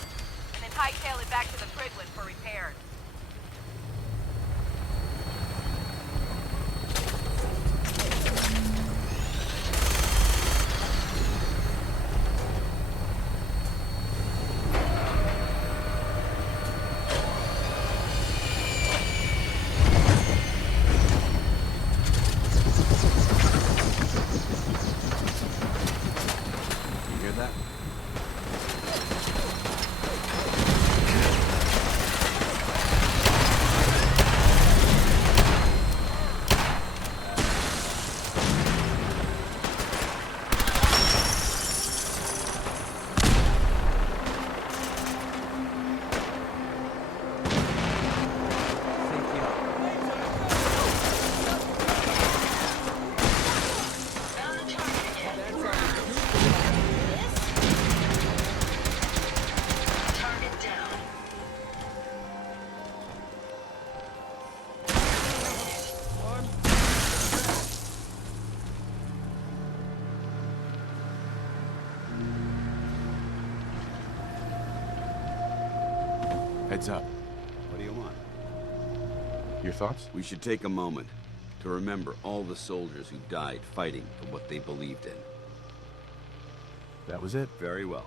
And then hightail it back to the Prydwen for repairs. You hear that? Heads up. What do you want? Your thoughts? We should take a moment to remember all the soldiers who died fighting for what they believed in. That was it? Very well.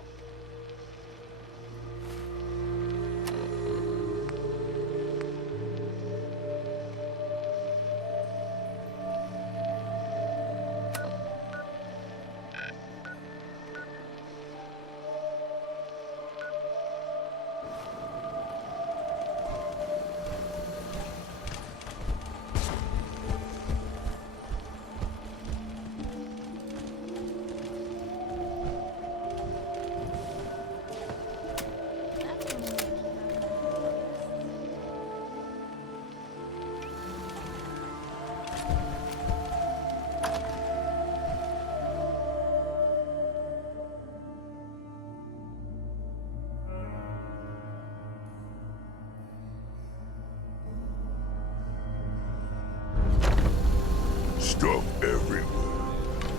Stuff everywhere.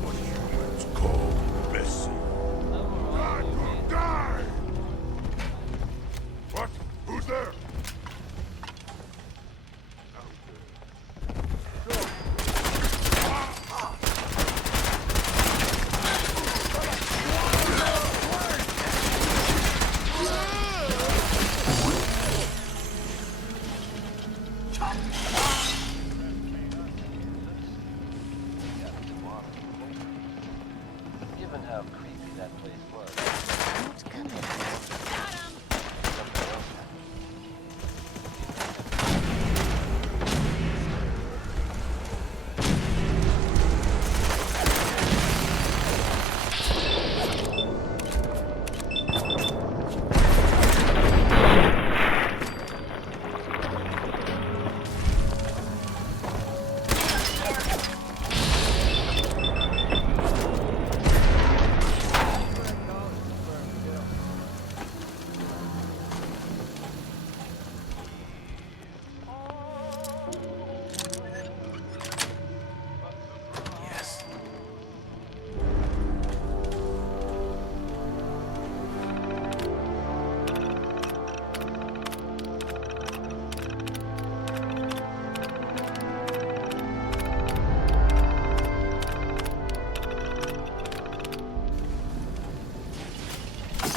What humans call messy. God will die! What? Who's there? Given how creepy that place was.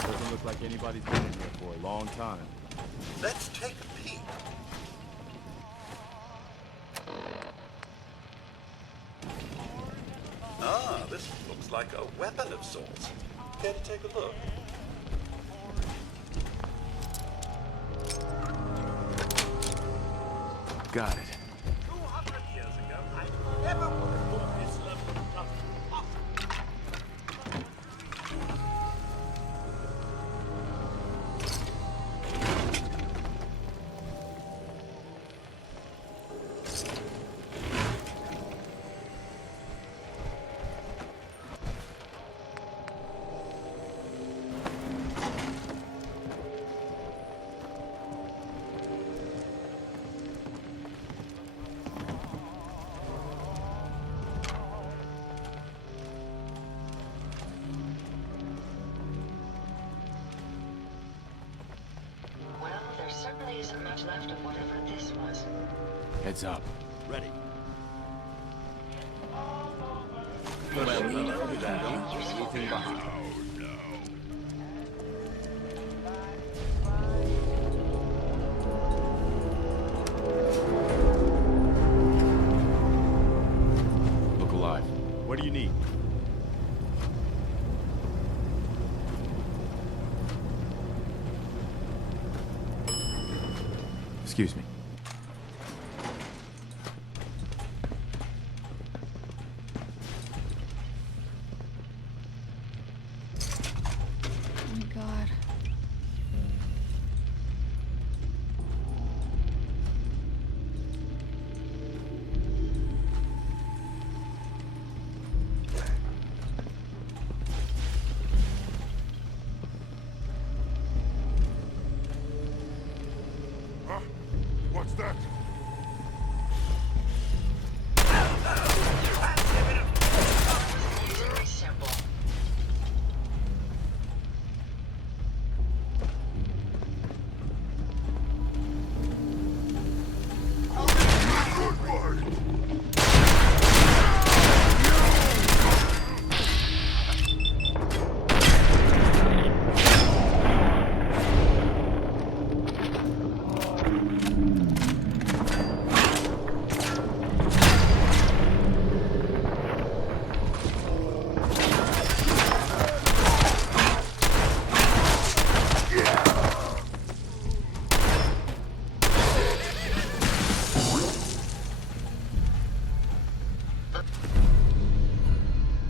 Doesn't look like anybody's been in here for a long time. Let's take a peek. Ah, this looks like a weapon of sorts. Care to take a look? Got it. 200 years ago, I never would have thought this level of stuff possible. isn't much left of whatever this was. Heads up. Ready. Well, Don't leave anything behind. Look alive. What do you need? Excuse me. Oh my god. Huh? What's that? Very simple.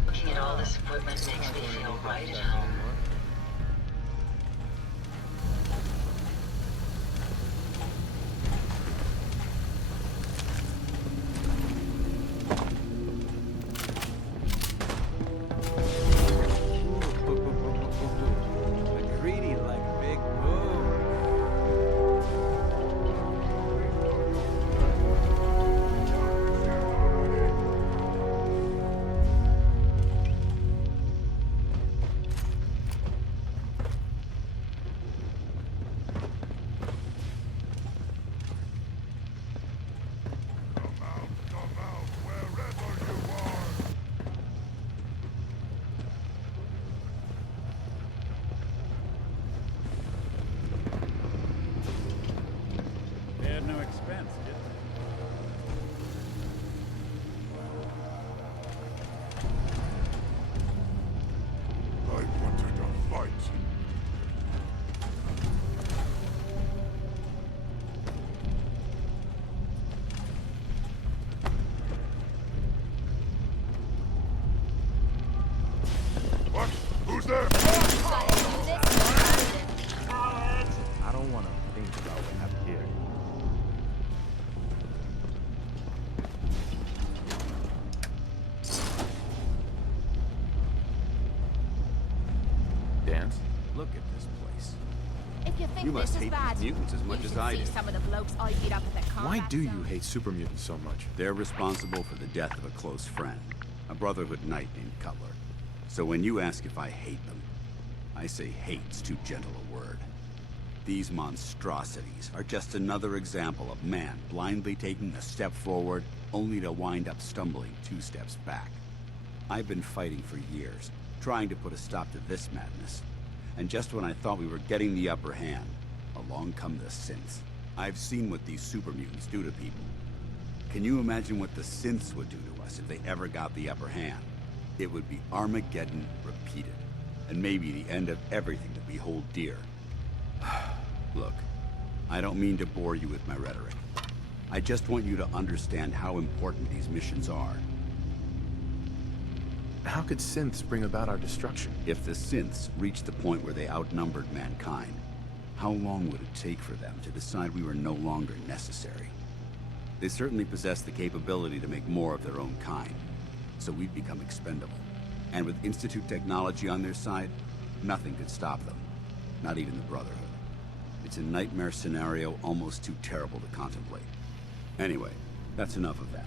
Looking at all this equipment makes me feel right at home. Greedy like big boo. They had no expense, did they? I wanted a fight. What? Who's there? I don't want to think about what happened here. Dance? Look at this place. If you think You must this is hate bad, these mutants as much you as should I see do. some of the blokes I beat up at the Why combat do zone. you hate super mutants so much? They're responsible for the death of a close friend, a Brotherhood knight named Cutler. So when you ask if I hate them, I say hate's too gentle a word. These monstrosities are just another example of man blindly taking a step forward, only to wind up stumbling 2 steps back. I've been fighting for years, trying to put a stop to this madness. And just when I thought we were getting the upper hand, along come the synths. I've seen what these super mutants do to people. Can you imagine what the synths would do to us if they ever got the upper hand? It would be Armageddon repeated, and maybe the end of everything that we hold dear. Look, I don't mean to bore you with my rhetoric. I just want you to understand how important these missions are. How could synths bring about our destruction? If the synths reached the point where they outnumbered mankind, how long would it take for them to decide we were no longer necessary? They certainly possess the capability to make more of their own kind, so we'd become expendable. And with Institute technology on their side, nothing could stop them, not even the Brotherhood. It's a nightmare scenario almost too terrible to contemplate. Anyway, that's enough of that.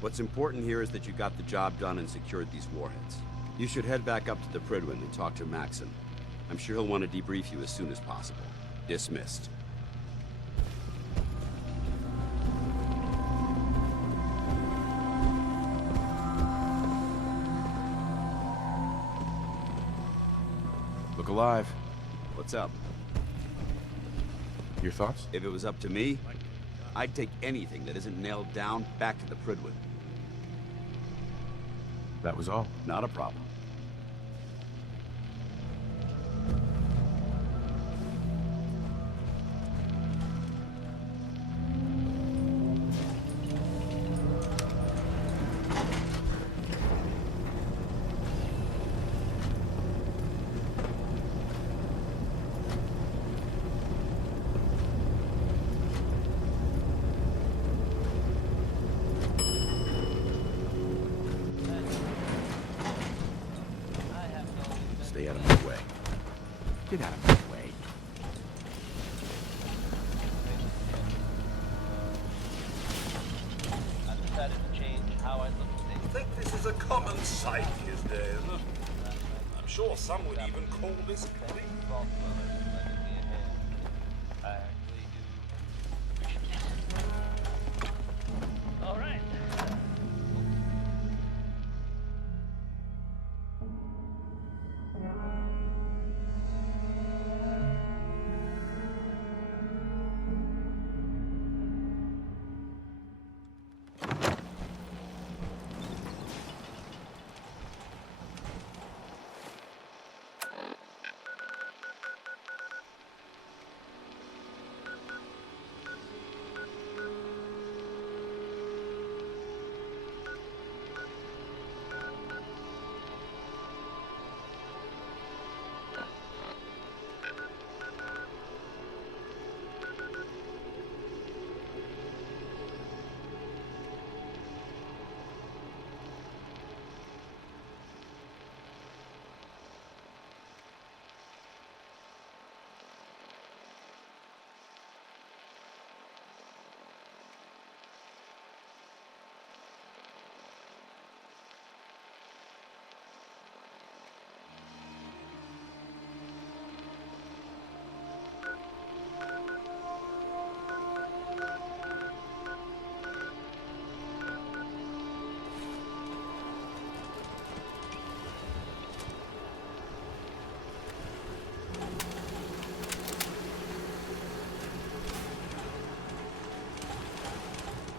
What's important here is that you got the job done and secured these warheads. You should head back up to the Prydwen and talk to Maxon. I'm sure he'll want to debrief you as soon as possible. Dismissed. alive. What's up? Your thoughts? If it was up to me, I'd take anything that isn't nailed down back to the Prydwen. That was all. Not a problem. Stay out of my way. Get out of my way. I've decided to change how I look at things. I think this is a common sight these days. I'm sure some would even call this clean.